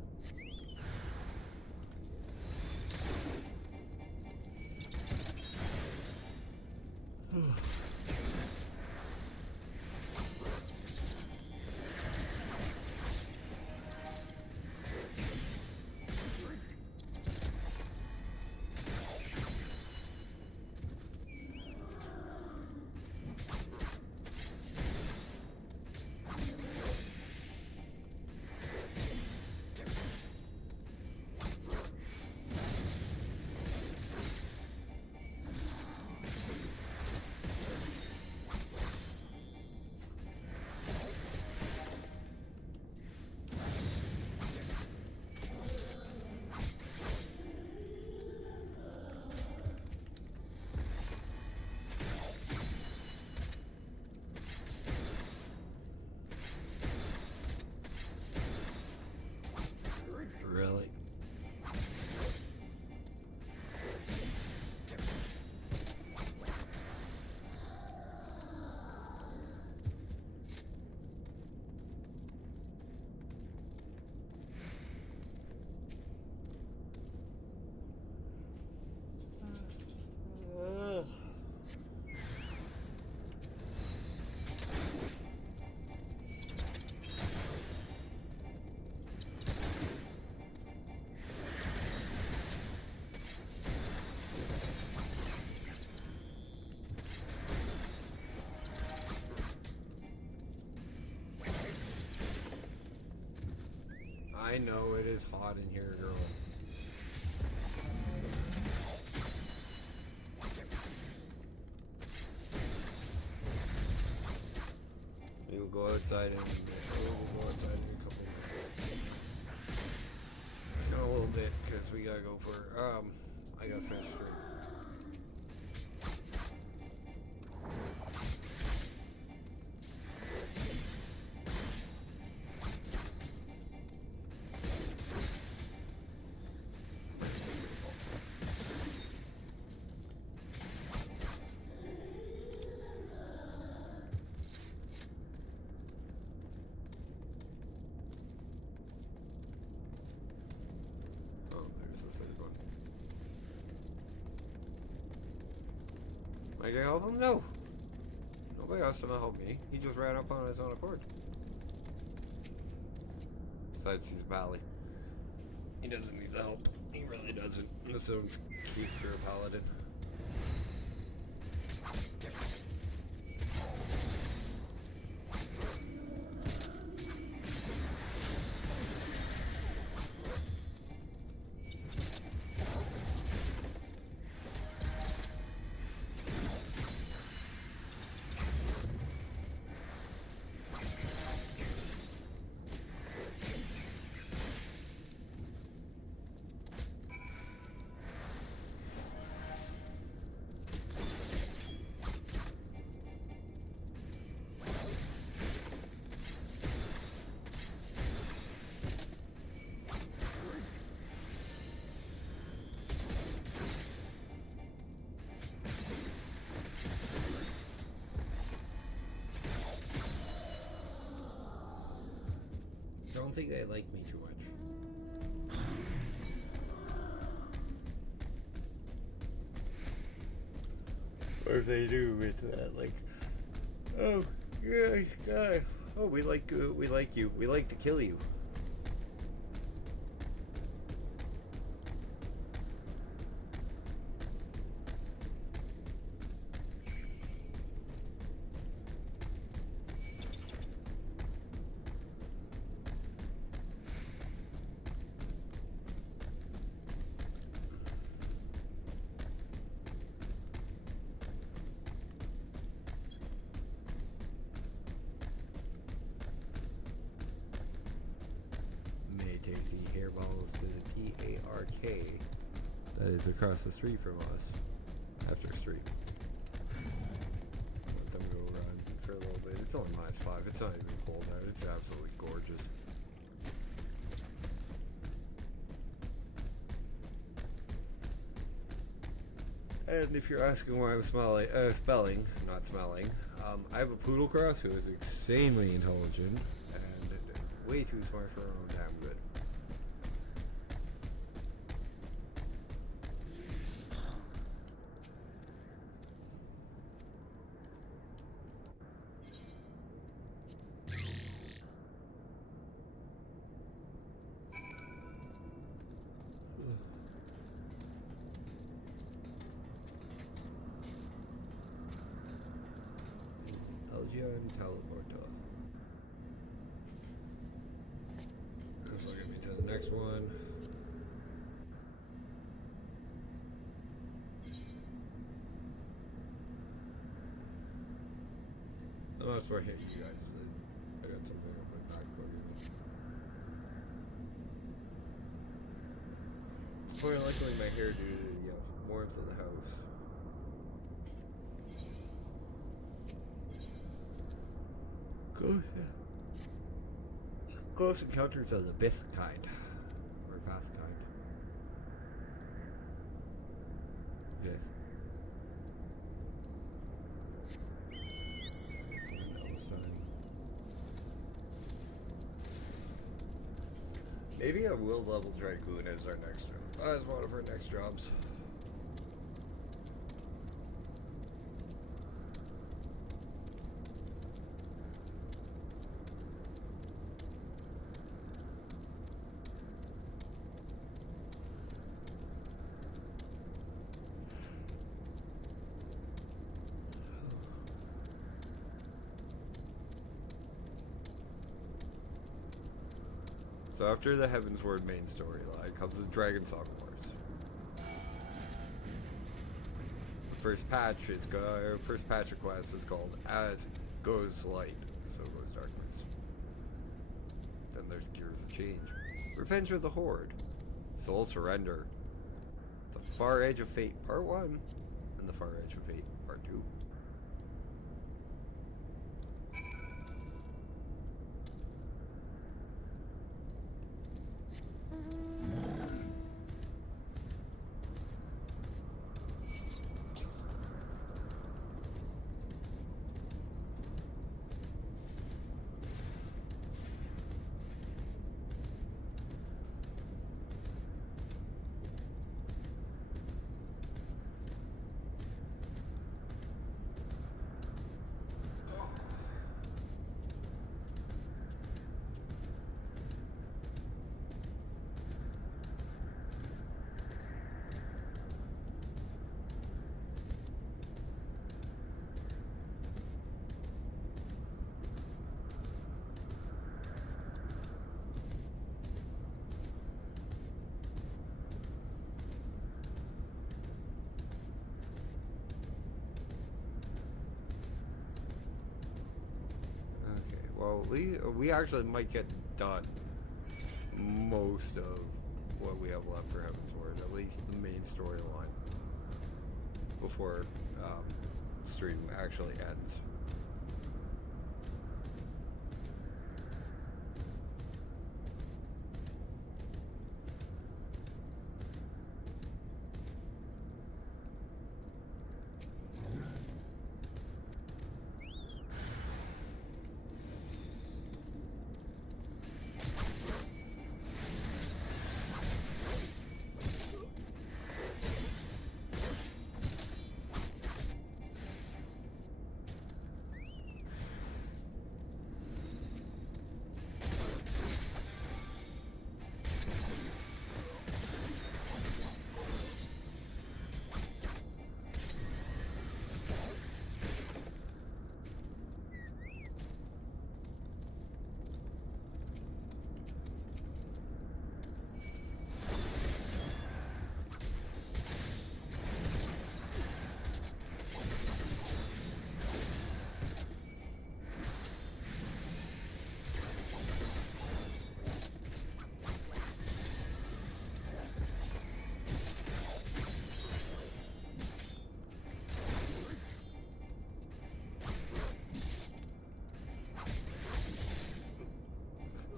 Really? I know it is hot in here, girl. We will go outside in a couple minutes. In a little bit, because we gotta go for, I gotta finish straight. Am I gonna help him? No. Nobody else to help me. He just ran up on his own accord. Besides, he's a pally. He doesn't need the help. He really doesn't. This is cute for a paladin. I don't think they like me too much. Or if they do, it's like, oh, yeah, guy. Oh, we like you. We like to kill you. Take the hairballs to the P-A-R-K that is across the street from us. After street. Let them go around for a little bit. It's only -5. It's not even cold out. It's absolutely gorgeous. And if you're asking why I'm spelling, not smelling, I have a poodle cross who is insanely intelligent and way too smart for her own damn good. Elgian Teleporta. This will get me to the next one. Oh, that's where I hit you guys. I got something on my back pocket. It's more likely my hair due to the warmth of the house. Close encounters of the Bith kind. Or Bath kind. Bith. Maybe I will level Dragoon as our next job. As one of our next jobs. So after the heavensward main storyline comes the Dragonsong Wars. The first patch request is called As Goes Light, So Goes Darkness. Then there's Gears of Change, Revenge of the Horde, Soul Surrender, The Far Edge of Fate Part 1, and The Far Edge of Fate Part 2. well, at least we actually might get done most of what we have left for Heavensward, at least the main storyline, before stream actually ends.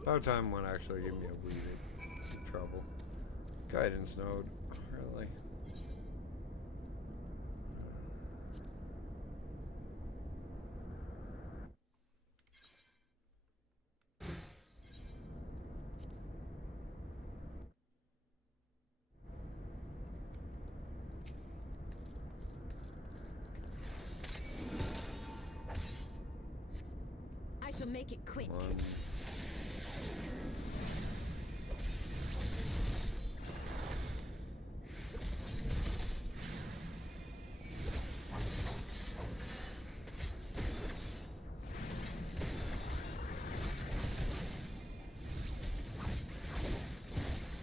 About time one actually gave me a wee bit of trouble. Guidance node, really. I shall make it quick. One.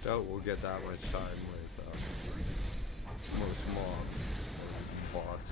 Doubt we'll get that much time with most mobs or bosses.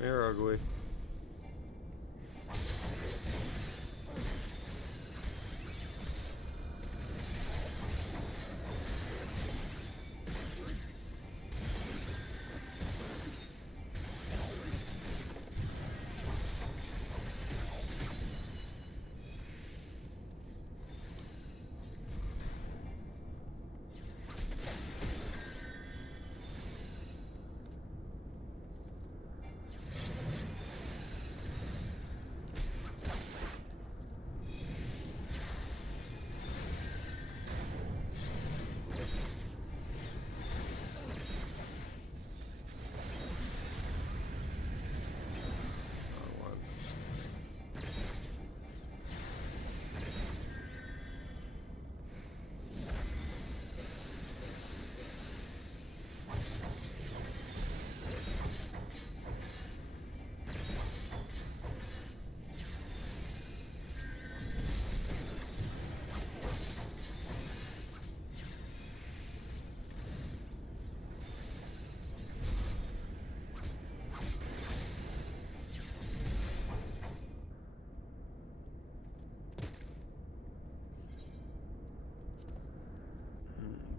They're ugly.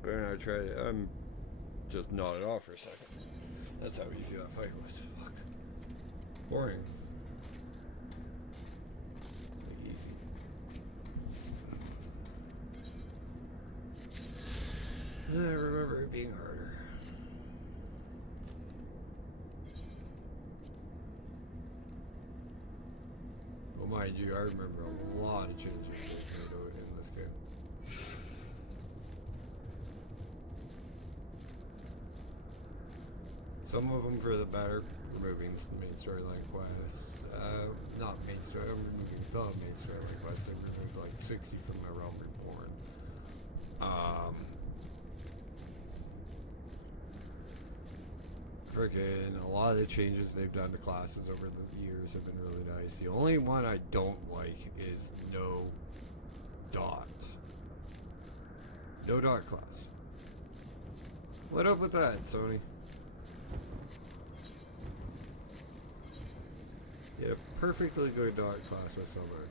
When I tried it, I'm just nodded off for a second. That's how easy that fight was. Fuck. Boring. Like, easy. I remember it being harder. Well, mind you, I remember a lot of changes they made out in this game. Some of them for the better, removing main storyline quests. Not main story, I'm removing the main storyline quests. They removed like 60 from my Realm Reborn. Freaking a lot of the changes they've done to classes over the years have been really nice. The only one I don't like is no dot. No dot class. What up with that, Sony? You had a perfectly good dot class with Silver.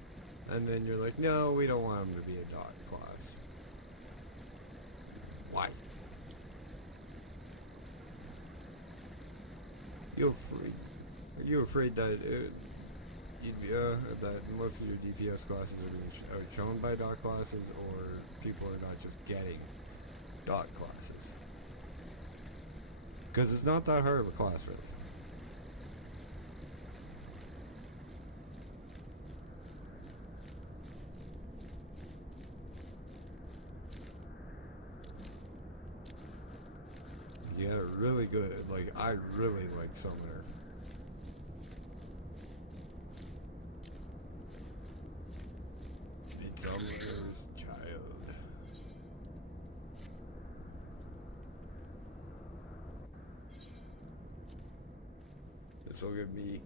And then you're like, no, we don't want him to be a dot class. Why? Are you afraid that that most of your DPS classes are being outshone by dot classes, or people are not just getting dot classes? Because it's not that hard of a class, really. Yeah, really good. Like, I really like Summoner. Midsummer's Child. This will give me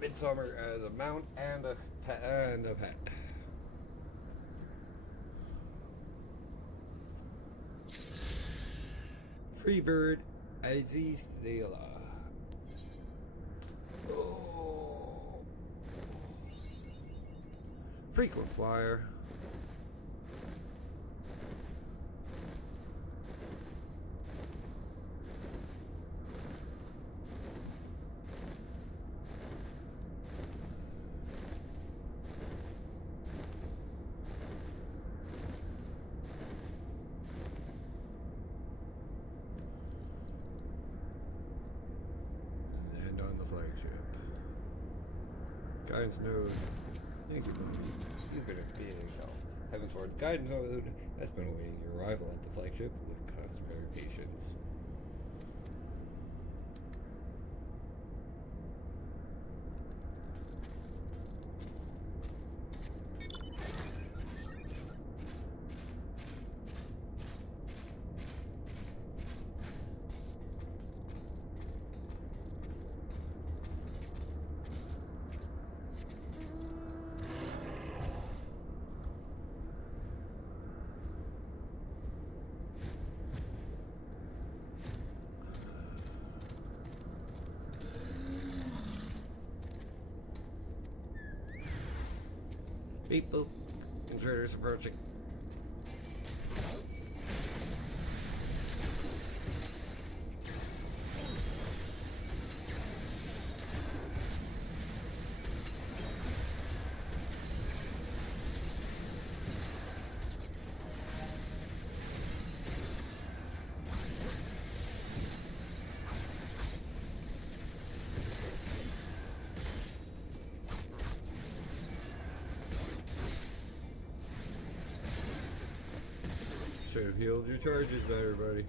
Midsummer as a mount and a pet. Freebird Aziz Leela. Oh. Frequent flyer. Guidance node. Thank you, buddy. You've been a being hell. Heavensward guidance node has been awaiting your arrival at the flagship with customary patience. Beep boop. Intruders approaching. Should have healed your charges better, buddy.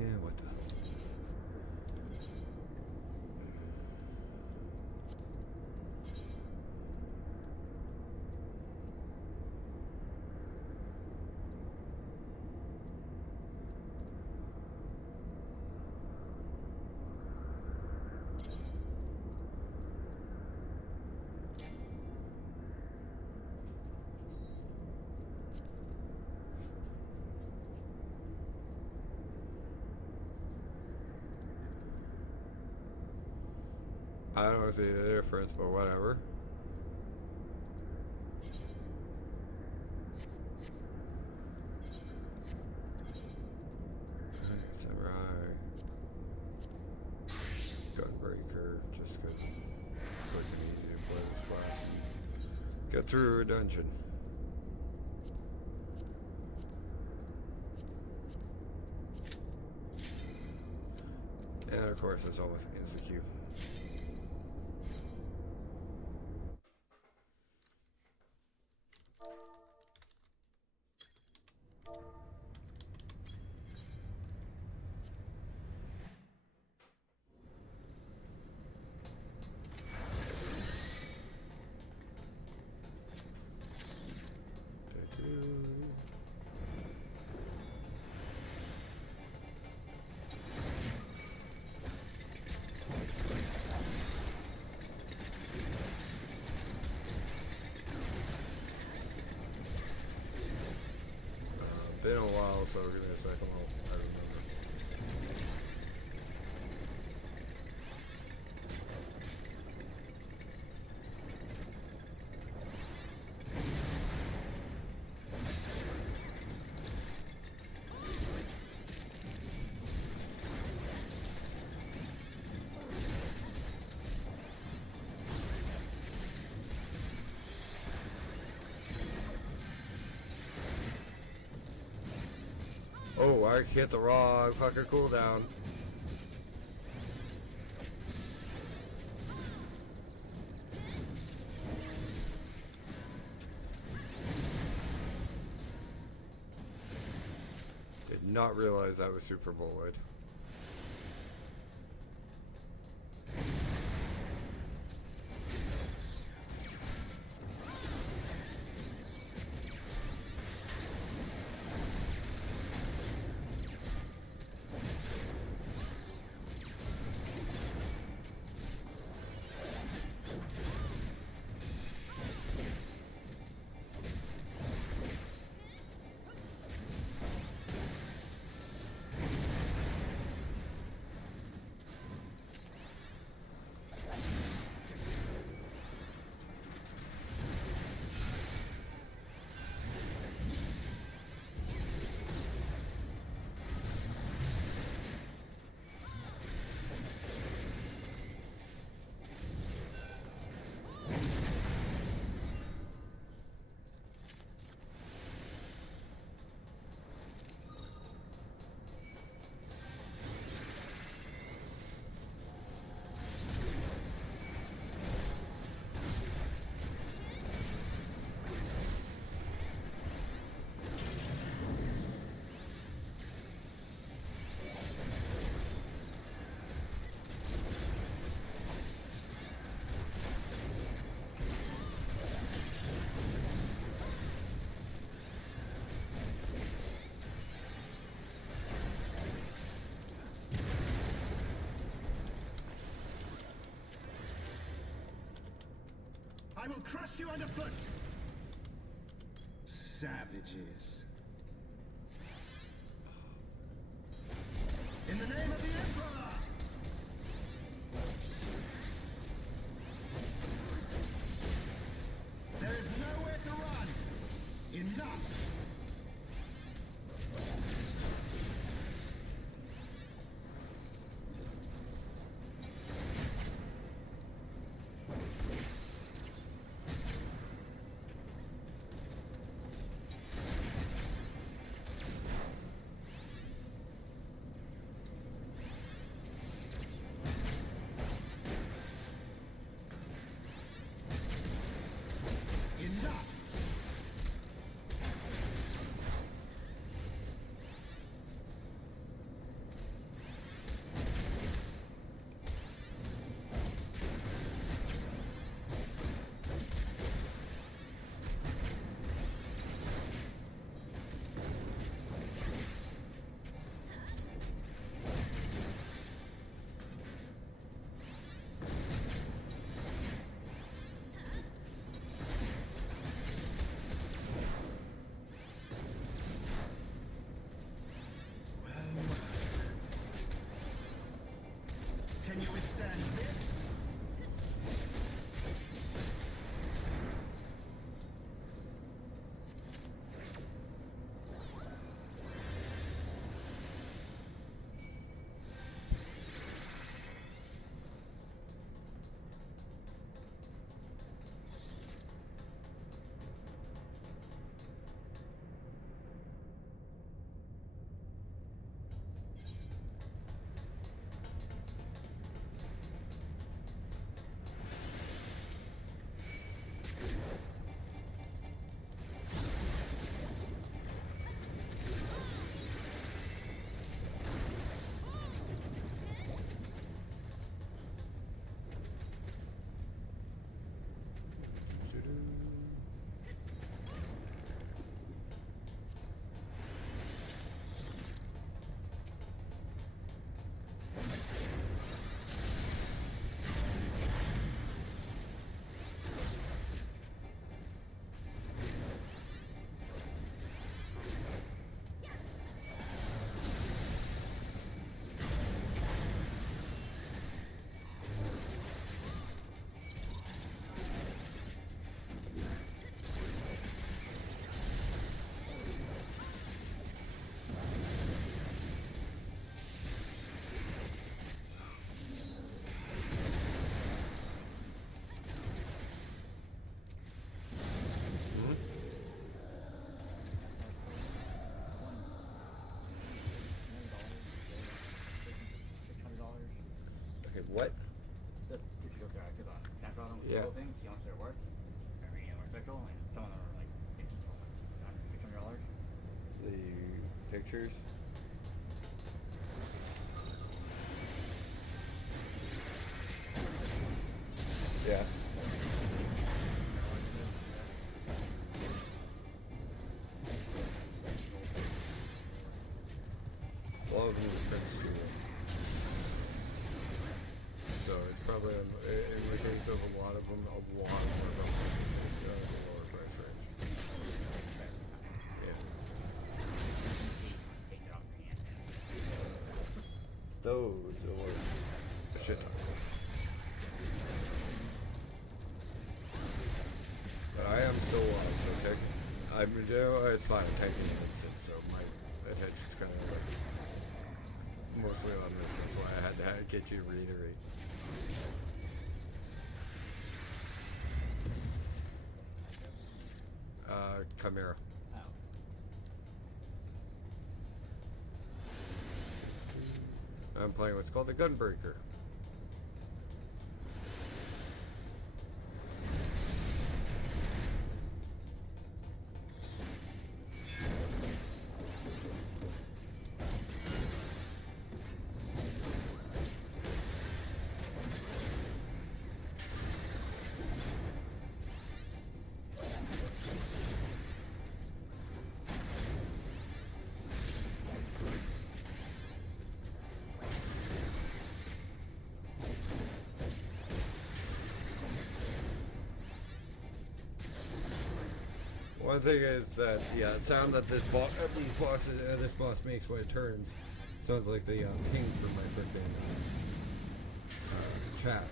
And what the? I don't see the difference, but whatever. Samurai. Gunbreaker, just because it's quick and easy to play this class. Get through a dungeon. And of course, there's always insta-Q. Been a while, so give me a second. I remember. Oh, I hit the wrong fucking cooldown. Did not realize that was super bullet. I will crush you underfoot! Savages. In the name of the Emperor! There is nowhere to run! Enough! pictures. Yeah. All of them are French school. So it's probably, in the case of a lot of them, a lot more of them the lower price range. Yeah. Take it off your hand. Those are worth a shit ton. But I am still so I'm it's fine, I'm taking it, so my head's just kind of like mostly on this, that's why I had to get you to reiterate. Chimera. Oh. I'm playing what's called a Gunbreaker. One thing is that the sound that this boss makes when it turns sounds like the ping from my freaking chat.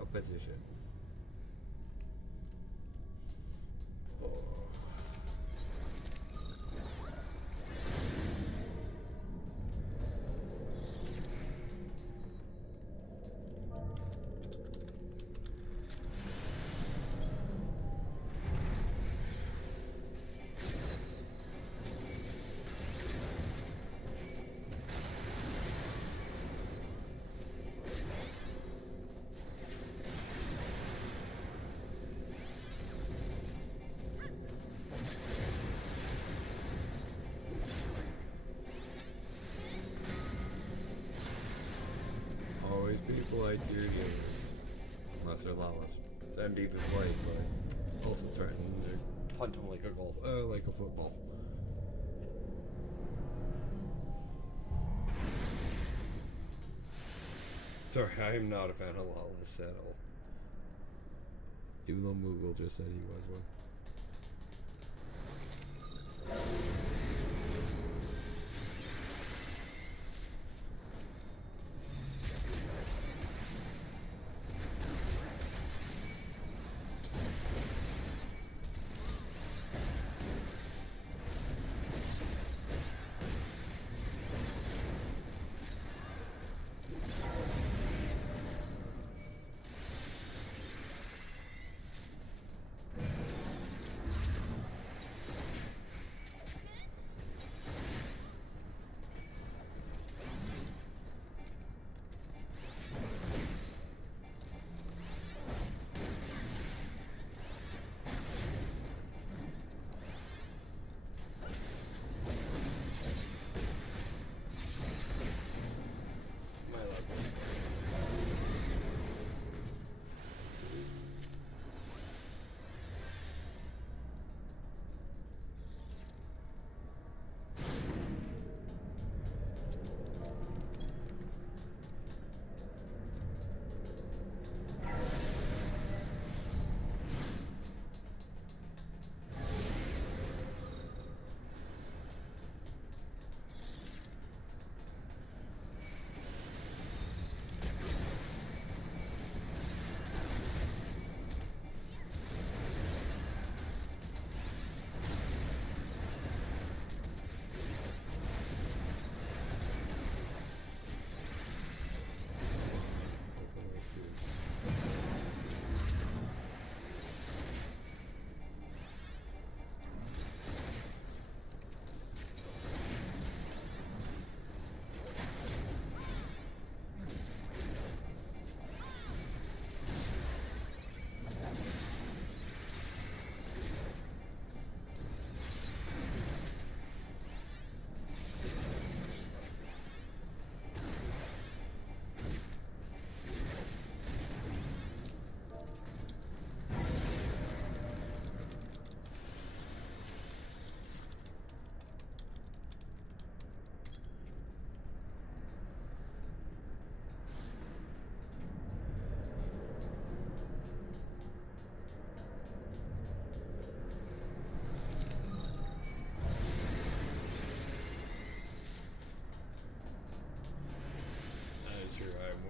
Opposition. Oh. Always people like your game. Unless they're lawless. Then deep is light, but also threaten to punt them like like a football. Sorry, I am not a fan of lawless at all. Even though Moogle just said he was one.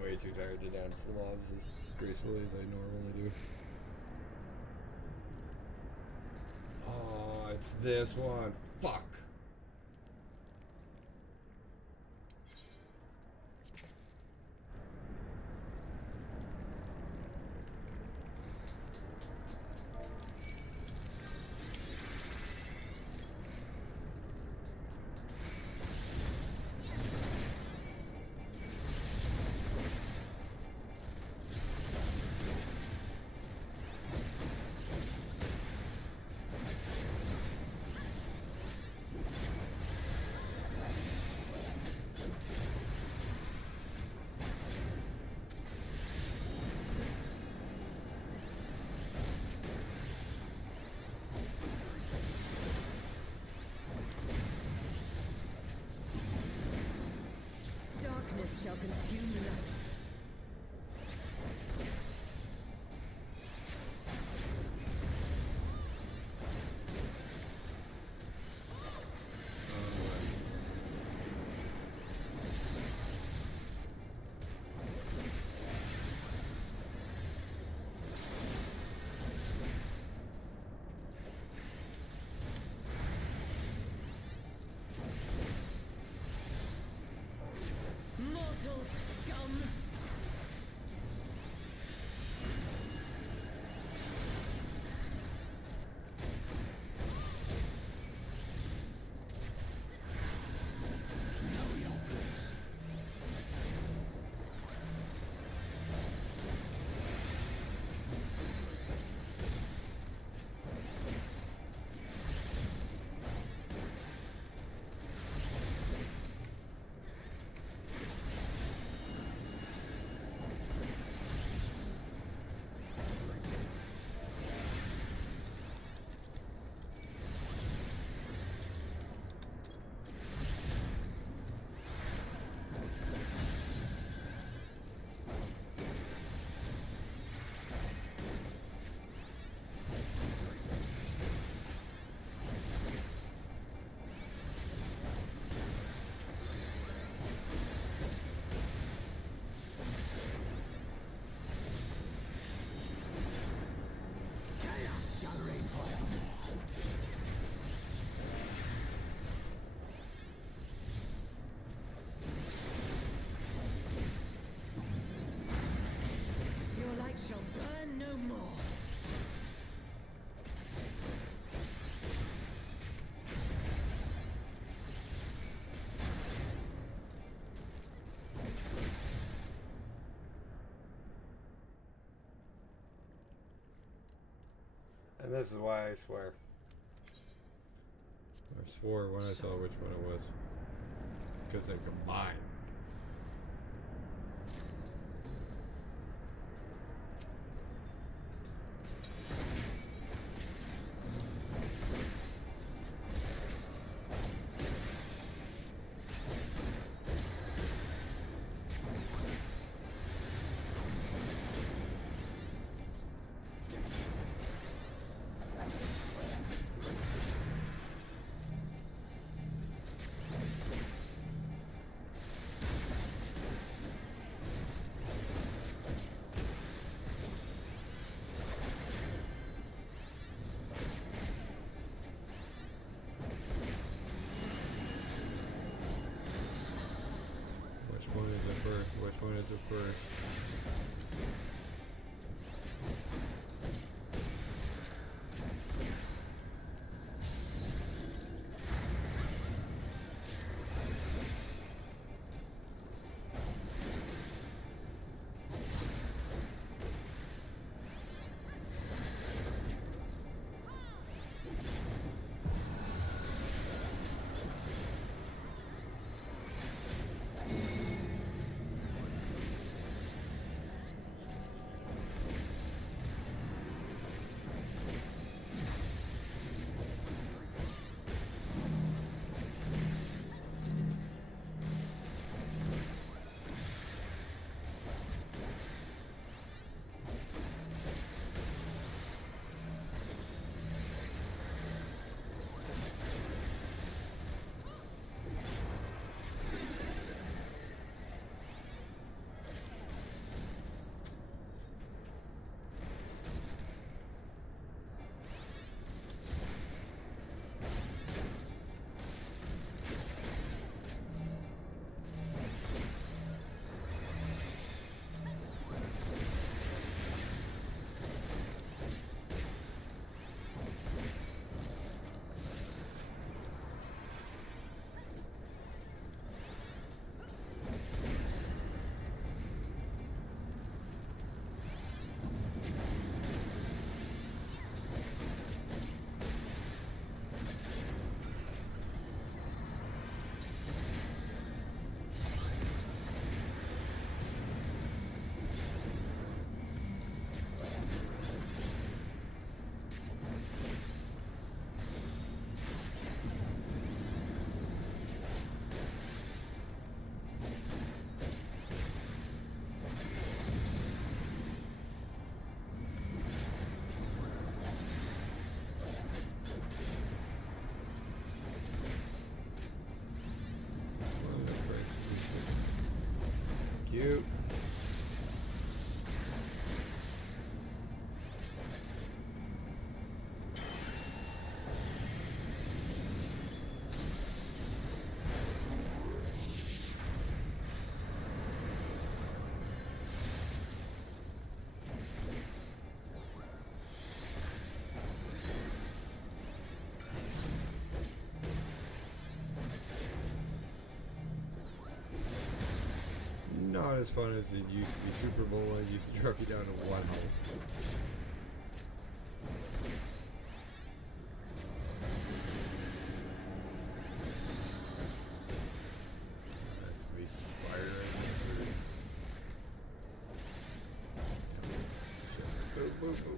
way too tired to dance the mobs as gracefully as I normally do. Oh, it's this one. Fuck. Darkness shall consume the light. Mortal scum! Your light shall burn no more. And this is why I swear. I swore when I saw which one it was. Because they combine. Which one is it first? Which one is it first? you. Not as fun as it used to be. Super Bowl I used to drop you down to one hole. That's the fire engine. Boop, boop, boop.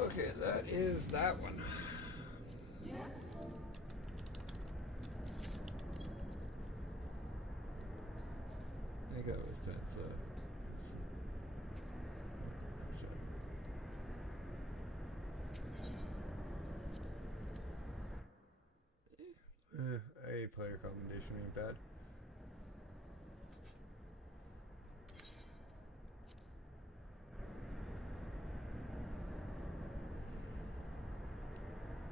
Okay, that is that one. I think that was that's a player commendation ain't bad.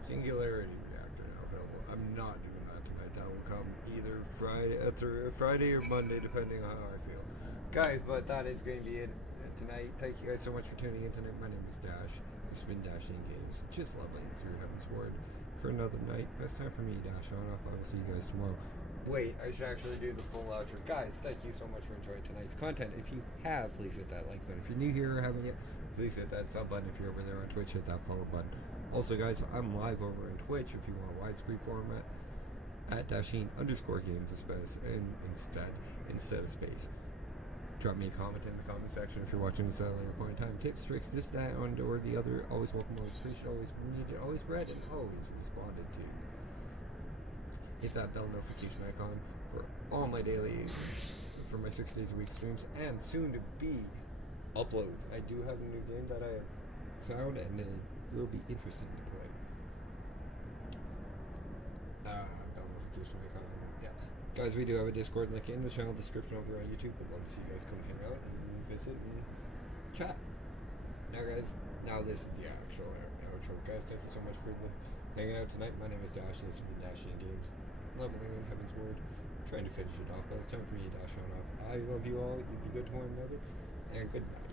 Singularity reactor now available. I'm not doing that tonight. That will come either Friday or Monday, depending on how I feel. Guys, but that is going to be it tonight. Thank you guys so much for tuning in tonight. My name is Dash. It's been Dashing Games. Just lovely through heavensward for another night. Best time for me, Dash on off. I will see you guys tomorrow. Wait, I should actually do the full outro. Guys, thank you so much for enjoying tonight's content. If you have, please hit that like button. If you're new here or haven't yet, please hit that sub button. If you're over there on Twitch, hit that follow button. Also, guys, I'm live over on Twitch if you want a widescreen format at @Dasheen_games instead of space. Drop me a comment in the comment section if you're watching this at a later point in time. Tips, tricks, this, that, or the other. Always welcome, always appreciated, always needed, always read, and always responded to. Hit that bell notification icon for all my daily, for my 6 days a week streams, and soon to be uploads. I do have a new game that I have found, and it will be interesting to play. Bell notification icon. Yeah. Guys, we do have a Discord link in the channel description over on YouTube. Would love to see you guys come hang out and visit and chat. Now this is the actual outro. Guys, thank you so much for hanging out tonight. My name is Dash. This has been Dashing Games. Leveling in heavensward. Trying to finish it off, but it's time for me to dash on off. I love you all. You be good to one another. And good night.